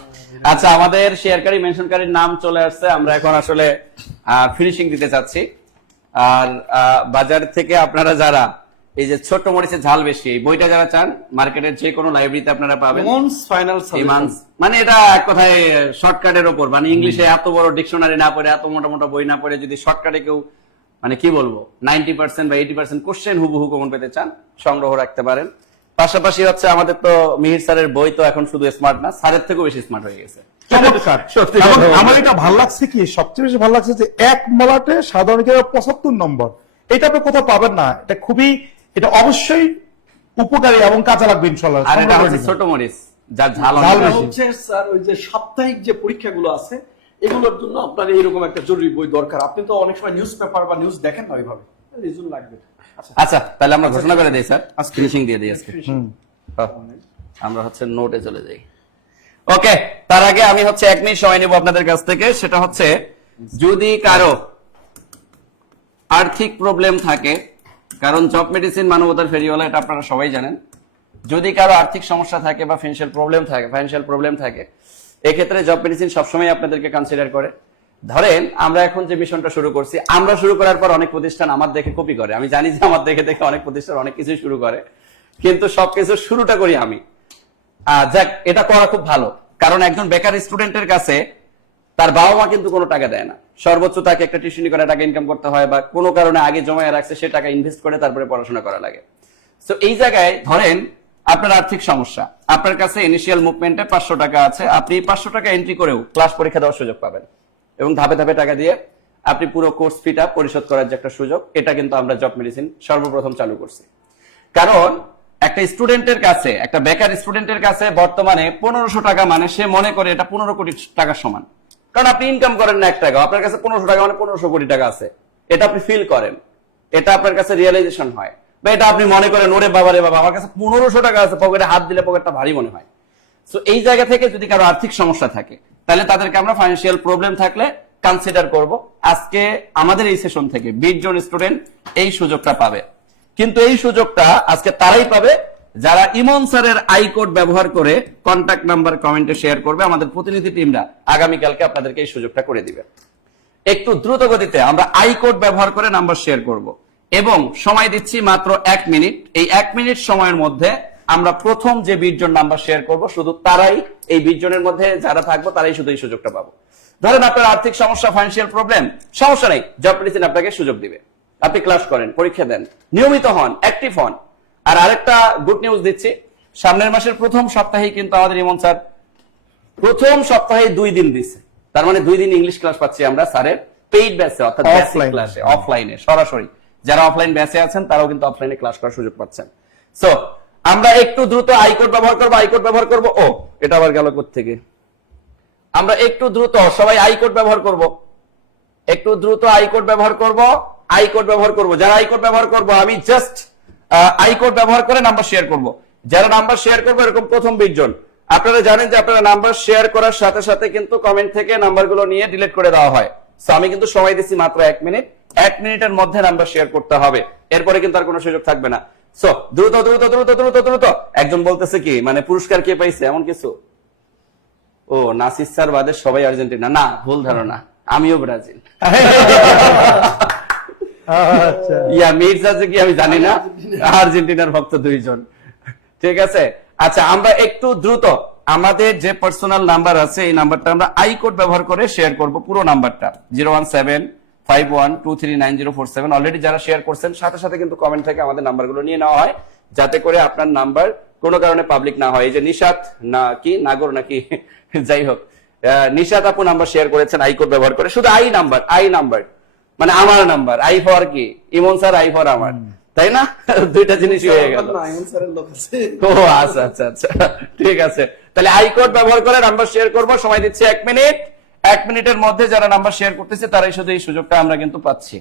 আচ্ছা, আমাদের শেয়ারকারী মেনশনকারীর নাম চলে আসছে, আমরা এখন আসলে ফিনিশিং দিতে চাচ্ছি। আর বাজার থেকে আপনারা যারা এই যে ছোট্ট মরিচের ঝাল বেশি, এই বইটা যারা চান, মার্কেটের যে কোনো লাইব্রেরিতে আপনারা পাবেন। ইমনস ফাইনাল ইমানস, মানে এটা এক কথায় শর্টকাটের ওপর, মানে ইংলিশে এত বড় ডিকশনারি না পড়ে, এত মোটা মোটা বই না পড়ে, যদি শর্টকাটে কেউ, মানে কি বলবো, 90% বা 80% কোশ্চেন হুবহু কমন পেতে চান, সংগ্রহ রাখতে পারেন। পাশাপাশি হচ্ছে আমাদের তো মিহির স্যারের বই তো এখন শুধু স্মার্ট না, স্যারের থেকেও বেশি স্মার্ট হয়ে গেছে। চমৎকার। সত্যি এবং কথা আমার এটা ভালো লাগছে কি, সবচেয়ে বেশি ভালো লাগছে যে এক মলাটে সাধারণ 75 নম্বর, এটা আপনি কোথাও পাবেন না। এটা খুবই, এটা অবশ্যই উপকারী এবং কাজে লাগবে ইনশাআল্লাহ। আর এটা হচ্ছে ছোট মরিচ, যার ঝাল ঝাল অনেক বেশি। বেশি। হচ্ছে স্যার, ওই যে সাপ্তাহিক যে পরীক্ষাগুলো আছে, এগুলোর জন্য আপনার এইরকম একটা জরুরি বই দরকার। আপনি তো অনেক সময় নিউজ পেপার বা নিউজ দেখেন না ওইভাবে, এই জন্য লাগবে। আচ্ছা, তাহলে আমরা ঘোষণা করে দিই স্যার, ফিনিশিং দিয়ে দিই আজকে। আমরা হচ্ছে নোটে চলে যাই। ওকে, তার আগে আমি হচ্ছে 1 মিনিট সময় নেব আপনাদের কাছ থেকে। সেটা হচ্ছে, যদি কারো আর্থিক প্রবলেম থাকে, কারণ জব মেডিসিন মানবতার ফেরিওয়ালা, এটা আপনারা সবাই জানেন। যদি কারো আর্থিক সমস্যা থাকে বা ফাইন্যান্সিয়াল প্রবলেম থাকে, এক্ষেত্রে জব মেডিসিন সবসময় আপনাদেরকে কনসিডার করে। ধরেন আমরা এখন যে মিশনটা শুরু করছি, আমরা শুরু করার পর অনেক প্রতিষ্ঠান আমার দেখে কপি করে। আমি জানি যে আমার দেখে দেখে অনেক প্রতিষ্ঠান অনেক কিছু শুরু করে, কিন্তু সবকিছু শুরুটা করি আমি। যাক, এটা করা খুব ভালো, কারণ একজন বেকার স্টুডেন্টের কাছে তার বাবা মা কিন্তু কোনো টাকা দেয় না। সর্বোচ্চ তাকে একটা টিউশনি করে টাকা ইনকাম করতে হয়, বা কোনো কারণে আগে জমায় রাখছে, সে টাকা ইনভেস্ট করে তারপরে পড়াশোনা করা লাগে। তো এই জায়গায় ধরেন আপনার আর্থিক সমস্যা, আপনার কাছে ইনিশিয়াল মুভমেন্টে 500 টাকা আছে, আপনি 500 টাকা এন্ট্রি করেও ক্লাস পরীক্ষা দেওয়ার সুযোগ পাবেন, এবং ধাপে ধাপে টাকা দিয়ে আপনি পুরো কোর্স ফিটা পরিশোধ করার যে একটা সুযোগ, এটা কিন্তু আমরা জব মেডিসিন সর্বপ্রথম চালু করছি। কারণ একটা স্টুডেন্টের কাছে, একটা বেকার স্টুডেন্টের কাছে বর্তমানে 1500 টাকা মানে সে মনে করে এটা 15 কোটি টাকার সমান। কারণ আপনি ইনকাম করেন না 1 টাকা, আপনার কাছে 1500 টাকা মানে 1500 কোটি টাকা আছে, এটা আপনি ফিল করেন, এটা আপনার কাছে রিয়েলাইজেশন হয়, বা এটা আপনি মনে করেন ওরে বাবা রে বাবা আমার কাছে 1500 টাকা আছে, পকেটে হাত দিলে পকেটটা ভারী মনে হয়। সো এই জায়গা থেকে যদি কারো আর্থিক সমস্যা থাকে তাহলে তাদেরকে আমরা ফাইন্যান্সিয়াল প্রবলেম থাকলে কনসিডার করব। আজকে আমাদের এই সেশন থেকে 20 জন স্টুডেন্ট এই সুযোগটা পাবে, কিন্তু এই সুযোগটা আজকে তারাই পাবে যারা ইমন স্যারের আই কোড ব্যবহার করে কন্টাক্ট নাম্বার কমেন্টে শেয়ার করবে। আমাদের প্রতিনিধি টিমরা আগামীকালকে আপনাদেরকে এই সুযোগটা করে দিবে। একটু দ্রুত গতিতে আমরা আই কোড ব্যবহার করে নাম্বার শেয়ার করব এবং সময় দিচ্ছি মাত্র 1 মিনিট। এই 1 মিনিট সময়ের মধ্যে আমরা প্রথম যে 20 জন নাম্বার শেয়ার করব, শুধু তারাই, এই 20 জনের মধ্যে যারা থাকবো তারাই শুধু এই সুযোগটা পাবো। ধরেন আপনার আর্থিক সমস্যা, ফাইন্যান্সিয়াল প্রবলেম, সমস্যা নেই, জব মেডিসিন আপনাকে সুযোগ দিবে। আপনি ক্লাস করেন, পরীক্ষা দেন, নিয়মিত হন, অ্যাক্টিভ হন। আর আরেকটা গুড নিউজ দিচ্ছি, সামনের মাসের প্রথম সপ্তাহেই কিন্তু আমাদের ইমন স্যার প্রথম সপ্তাহে 2 দিন দিচ্ছে, তার মানে 2 দিন ইংলিশ ক্লাস পাচ্ছি আমরা স্যারের পেইড ব্যাচে, অর্থাৎ বেসিক ক্লাসে, অফলাইনে সরাসরি। যারা অফলাইন ব্যাচে আছেন তারাও কিন্তু অফলাইনে ক্লাস করার সুযোগ পাচ্ছেন। সো আমরা একটু দ্রুত আই কোড ব্যবহার করব, আই কোড ব্যবহার করব। ও এটা আবার গেল কোত্থেকে? আমরা একটু দ্রুত সবাই আই কোড ব্যবহার করব, একটু দ্রুত আই কোড ব্যবহার করব, আই কোড ব্যবহার করব। যারা আই কোড ব্যবহার করব, আমি জাস্ট আই কোড ব্যবহার করে নাম্বার শেয়ার করব। যারা নাম্বার শেয়ার করবে এরকম প্রথম 20 জন, আপনারা জানেন যে আপনারা নাম্বার শেয়ার করার সাথে সাথে কিন্তু কমেন্ট থেকে নাম্বারগুলো নিয়ে ডিলিট করে দেওয়া হয়। সো আমি কিন্তু সময় দিচ্ছি মাত্র 1 মিনিট। 1 মিনিটের মধ্যে নাম্বার শেয়ার করতে হবে, এরপরে কিন্তু আর কোনো সুযোগ থাকবে না। সো দ্রুত দ্রুত দ্রুত দ্রুত দ্রুত। একজন বলতেছে কি, মানে পুরস্কার কে পাইছে এমন কিছু? ও নাসির স্যার বাদে সবাই আর্জেন্টিনা? না, ভুল ধারণা, আমিও ব্রাজিল। আচ্ছা, ইয়া মির্জা যে কি আমি জানি না, আর্জেন্টিনার ভক্ত 2 জন। ঠিক আছে, আচ্ছা আমরা একটু দ্রুত আমাদের যে পার্সোনাল নাম্বার আছে এই নাম্বারটা আমরা আই কোড ব্যবহার করে শেয়ার করব, পুরো নাম্বারটা 01751239047। অলরেডি যারা শেয়ার করছেন সাথে সাথে কিন্তু কমেন্ট থেকে আমাদের নাম্বারগুলো নিয়ে নেওয়া হয়, যাতে করে আপনার নাম্বার কোনো কারণে পাবলিক না হয়। এই যে নিশাত না কি নাগর নাকি যাই হোক, নিশাত আপু নাম্বার শেয়ার করেছেন আই কোড ব্যবহার করে, শুধু আই নাম্বার মানে আমার নাম্বার, আই ফর কি ইমন স্যার, আই ফর আমার, তাই না? দুইটা জিনিসই হয়ে গেল। ও আচ্ছা আচ্ছা আচ্ছা, ঠিক আছে। তাহলে আই কোড ব্যবহার করে নাম্বার শেয়ার করব, সময় দিচ্ছি 1 মিনিট। 1 মিনিটের মধ্যে যারা নাম্বার শেয়ার করতেছে তারাই শুধু এই সুযোগটা আমরা কিন্তু পাচ্ছি।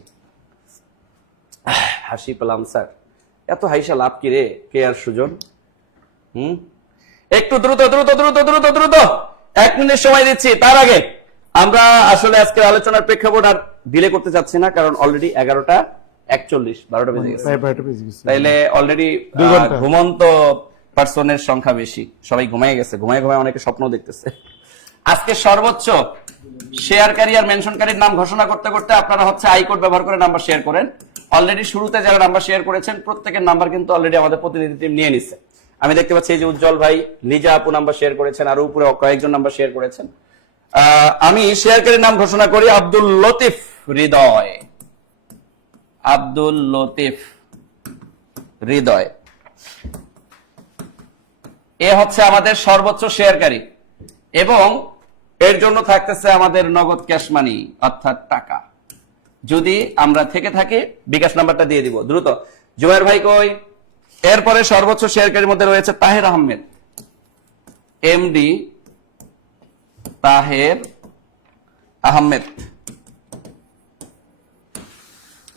হাসি পেলাম স্যার, এত হাইসা লাভ কি রে, কে আর সুজন? একটু দ্রুত দ্রুত দ্রুত দ্রুত দ্রুত 1 মিনিট সময় দিচ্ছি। তার আগে আমরা আসলে আজকের আলোচনার প্রেক্ষাপট আর ডিলে করতে চাচ্ছি না, কারণ অলরেডি 11:41, 12টা বেজে গেছে। তাইলে অলরেডি ঘুমন্ত পার্সনের সংখ্যা বেশি, সবাই ঘুমাই গেছে, ঘুমায় ঘুমায় অনেকে স্বপ্ন দেখতেছে। আজকে সর্বোচ্চ শেয়ারকারী আর মেনশনকারীর নাম ঘোষণা করতে করতে আপনারা হচ্ছে আই কোড ব্যবহার করে নাম্বার শেয়ার করেন। অলরেডি শুরুতে যারা নাম্বার শেয়ার করেছেন প্রত্যেকের নাম্বার কিন্তু অলরেডি আমাদের প্রতিনিধি টিম নিয়ে নিচ্ছে। আমি দেখতে পাচ্ছি এই যে উজ্জ্বল ভাই, লিজা আপু নাম্বার শেয়ার করেছেন, আর উপরে কয়েকজন নাম্বার শেয়ার করেছেন। আমি শেয়ারকারীর নাম ঘোষণা করি আব্দুল লতিফ হৃদয়। আব্দুল লতিফ হৃদয়, এ হচ্ছে আমাদের সর্বোচ্চ শেয়ারকারী এবং এর জন্য থাকতেছে আমাদের নগদ ক্যাশ মানি অর্থাৎ টাকা। যদি আমরা থেকে থাকি বিকাশ নাম্বারটা দিয়ে দিব দ্রুত। জুবাইর ভাই কই? এরপরে সর্বোচ্চ শেয়ারকারীর মধ্যে রয়েছে তাহের আহমেদ, এমডি তাহের আহমেদ,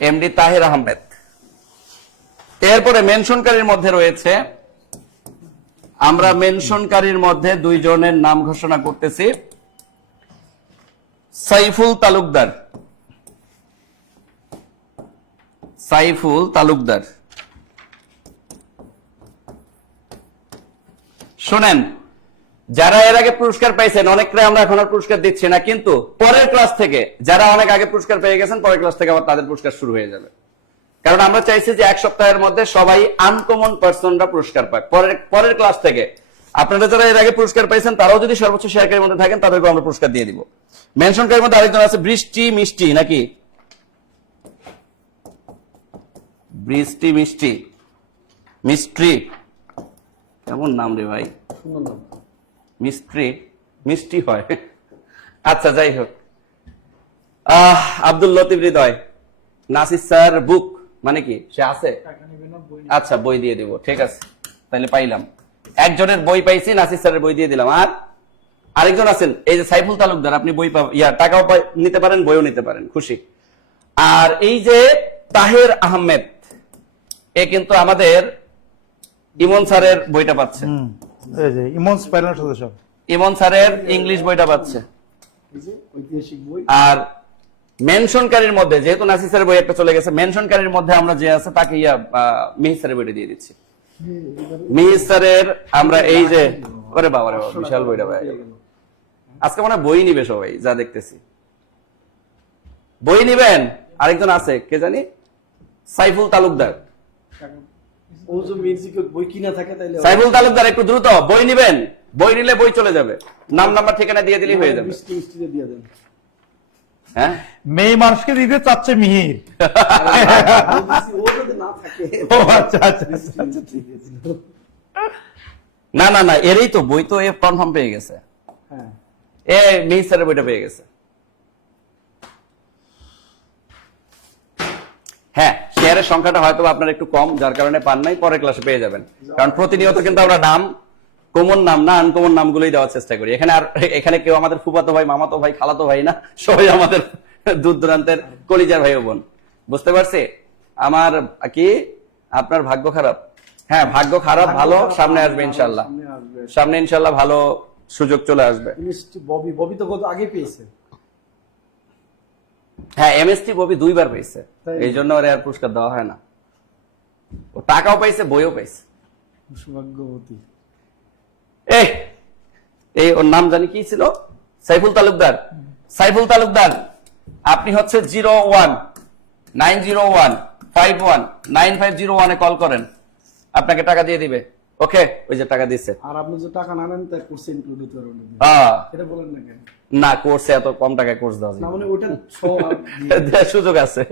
এমডি তাহের আহমেদ। এরপরে মেনশনকারীর মধ্যে রয়েছে, আমরা মেনশনকারীর মধ্যে 2 জনের নাম ঘোষণা করতেছি। সাইফুল তালুকদার, সাইফুল তালুকদার। শোনেন, যারা এর আগে পুরস্কার পাইছেন অনেকটাই আমরা এখন আর পুরস্কার দিচ্ছি না, কিন্তু পরের ক্লাস থেকে যারা অনেক আগে পুরস্কার পেয়ে গেছেন পরের ক্লাস থেকে আবার তাদের পুরস্কার শুরু হয়ে যাবে। কারণ আমরা চাইছি যে 1 সপ্তাহের মধ্যে সবাই আনকমন পার্সনরা পুরস্কার পায়। পরের ক্লাস থেকে আপনারা যারা এর আগে পুরস্কার পাইছেন তারাও যদি সর্বোচ্চ শেয়ারকারীর মধ্যে থাকেন তাদেরকে আমরা পুরস্কার দিয়ে দিব। মেনশনকারীর মধ্যে আরেকজন আছে বৃষ্টি মিষ্টি, নাকি বৃষ্টি মিষ্টি, মিস্ট্রি, কেমন নাম রে ভাই, মিস্ট্রি মিষ্টি হয়। আচ্ছা যাই হোক, আব্দুল লতিফ হৃদয়। নাসির স্যার বুক মানে কি, সে আছে? আচ্ছা বই দিয়ে দিব, ঠিক আছে। তাহলে পাইলাম। একজনের বই পাইছি, নাসির স্যারের বই দিয়ে দিলাম। আর আরেকজন আছেন এই যে সাইফুল তালুকদার, আপনি বই টাকাও নিতে পারেন, বইও নিতে পারেন, খুশি। আর এই যে তাহের আহমেদ, এ কিন্তু আমাদের ইমন স্যারের বইটা পাচ্ছে, এই যে ইমন প্যানেল সদস্য, ইমন স্যারের ইংলিশ বইটা পাচ্ছে। এই যে ঐতিহাসিক বই। আর মেনশনকারীর মধ্যে যেহেতু নাসির স্যারের বই একটা চলে গেছে, মেনশনকারীর মধ্যে আমরা যে আছে তাকে মিহির স্যারের বইটা দিয়ে দিচ্ছি। মিহির স্যারের আমরা এই যে, ওরে বাবা রে বাবা, বিশাল বইটা পাওয়া গেল। আজকে মনে হয় বই নিবে সবাই, যা দেখতেছি বই নিবেন। আরেকজন আছে, কে জানি, সাইফুল তালুকদার। ও যে মিউজিকের বই কিনা থাকে তাইলে সাইফুল তালুকদার একটু দ্রুত বই নিবেন, বই নিলে বই চলে যাবে, নাম নাম্বার ঠিকানা দিয়ে দিলেই হয়ে যাবে। মিষ্টি মিষ্টি দিয়ে দেন। হ্যাঁ, মেয়ে মানুষকে দিতে চাচ্ছে মিহির। ও যদি না থাকে ও আচ্ছা আচ্ছা আচ্ছা। আচ্ছা ঠিক আছে। না না না, এরই তো বই তো এ কনফার্ম পেয়ে গেছে, হ্যাঁ এ মিহির স্যারের বইটা পেয়ে গেছে। হ্যাঁ, শেয়ারের সংখ্যাটা হয়তো আপনার একটু কম, যার কারণে পান নাই, পরের ক্লাসে পেয়ে যাবেন। কারণ প্রতিনিয়ত কিন্তু আমরা নাম, কমন নাম না আনকমন নামগুলোই দেওয়ার চেষ্টা করি। এখানে কেউ আমাদের ফুফাতো ভাই, মামাতো ভাই, খালাতো ভাই না, সবাই আমাদের দূর দূরান্তের কলিজার ভাই ও বোন। বুঝতে পারছি? আমার কি আপনার ভাগ্য খারাপ? হ্যাঁ, ভাগ্য খারাপ ভালো, সামনে আসবে ইনশাল্লাহ, সামনে আসবে। সামনে ইনশাল্লাহ ভালো সুযোগ চলে আসবে। মিষ্টি ববি, ববি তো কত আগে পেয়েছে। হ্যাঁ, এমএসটি ববি 2 বার পেয়েছে, তাই? এই জন্য ওর আর পুরস্কার দেওয়া হয় না। ও টাকাও পাইছে, বইও পাইছে। সৌভাগ্যবতী। এই ওর নাম জানি কি ছিল, সাইফুল তালুকদার। সাইফুল তালুকদার, আপনি হচ্ছে 0190151950 কল করেন, আপনাকে টাকা দিয়ে দিবে। ওকে, ওই যে টাকা দিচ্ছে। আর আপনি যে টাকা না নেন তার কোর্সে ইনক্লুড হতে পারবেন না। এটা বলেন না কেন? না, কোর্সে এত কম টাকায় কোর্স দেওয়া যায় না না। মানে ওইটা দেওয়ার সুযোগ আছে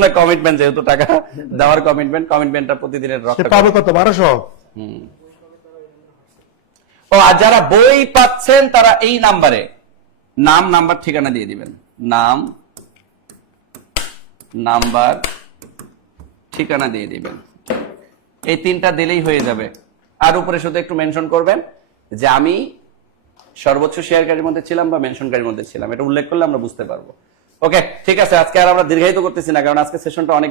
না, কমিটমেন্ট, যেহেতু টাকা দেওয়ার কমিটমেন্টটা প্রতিদিনের সে রক্ষা পাবে করতে। কত, 1200? ও, আর যারা বই পাচ্ছেন তারা এই নাম্বারে নাম, নাম্বার, ঠিকানা দিয়ে দিবেন। নাম, নাম্বার, ঠিকানা দিয়ে দিবেন। এই 3টা দিলেই হয়ে যাবে। আর উপরে শুধু একটু মেনশন করবেন যে আমি সর্বোচ্চ শেয়ারকারীর মধ্যে ছিলাম বা মেনশনকারীর মধ্যে ছিলাম, এটা উল্লেখ করলে আমরা বুঝতে পারবো। ওকে, ঠিক আছে, আজকে আর আমরা দীর্ঘায়িত করতেছি না, কারণ আজকে সেশনটা অনেক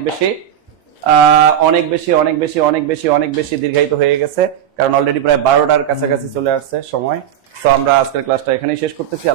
বেশি দীর্ঘায়িত হয়ে গেছে, কারণ অলরেডি প্রায় 12টার কাছাকাছি চলে আসছে সময়। তো আমরা আজকের ক্লাসটা এখানেই শেষ করতেছি।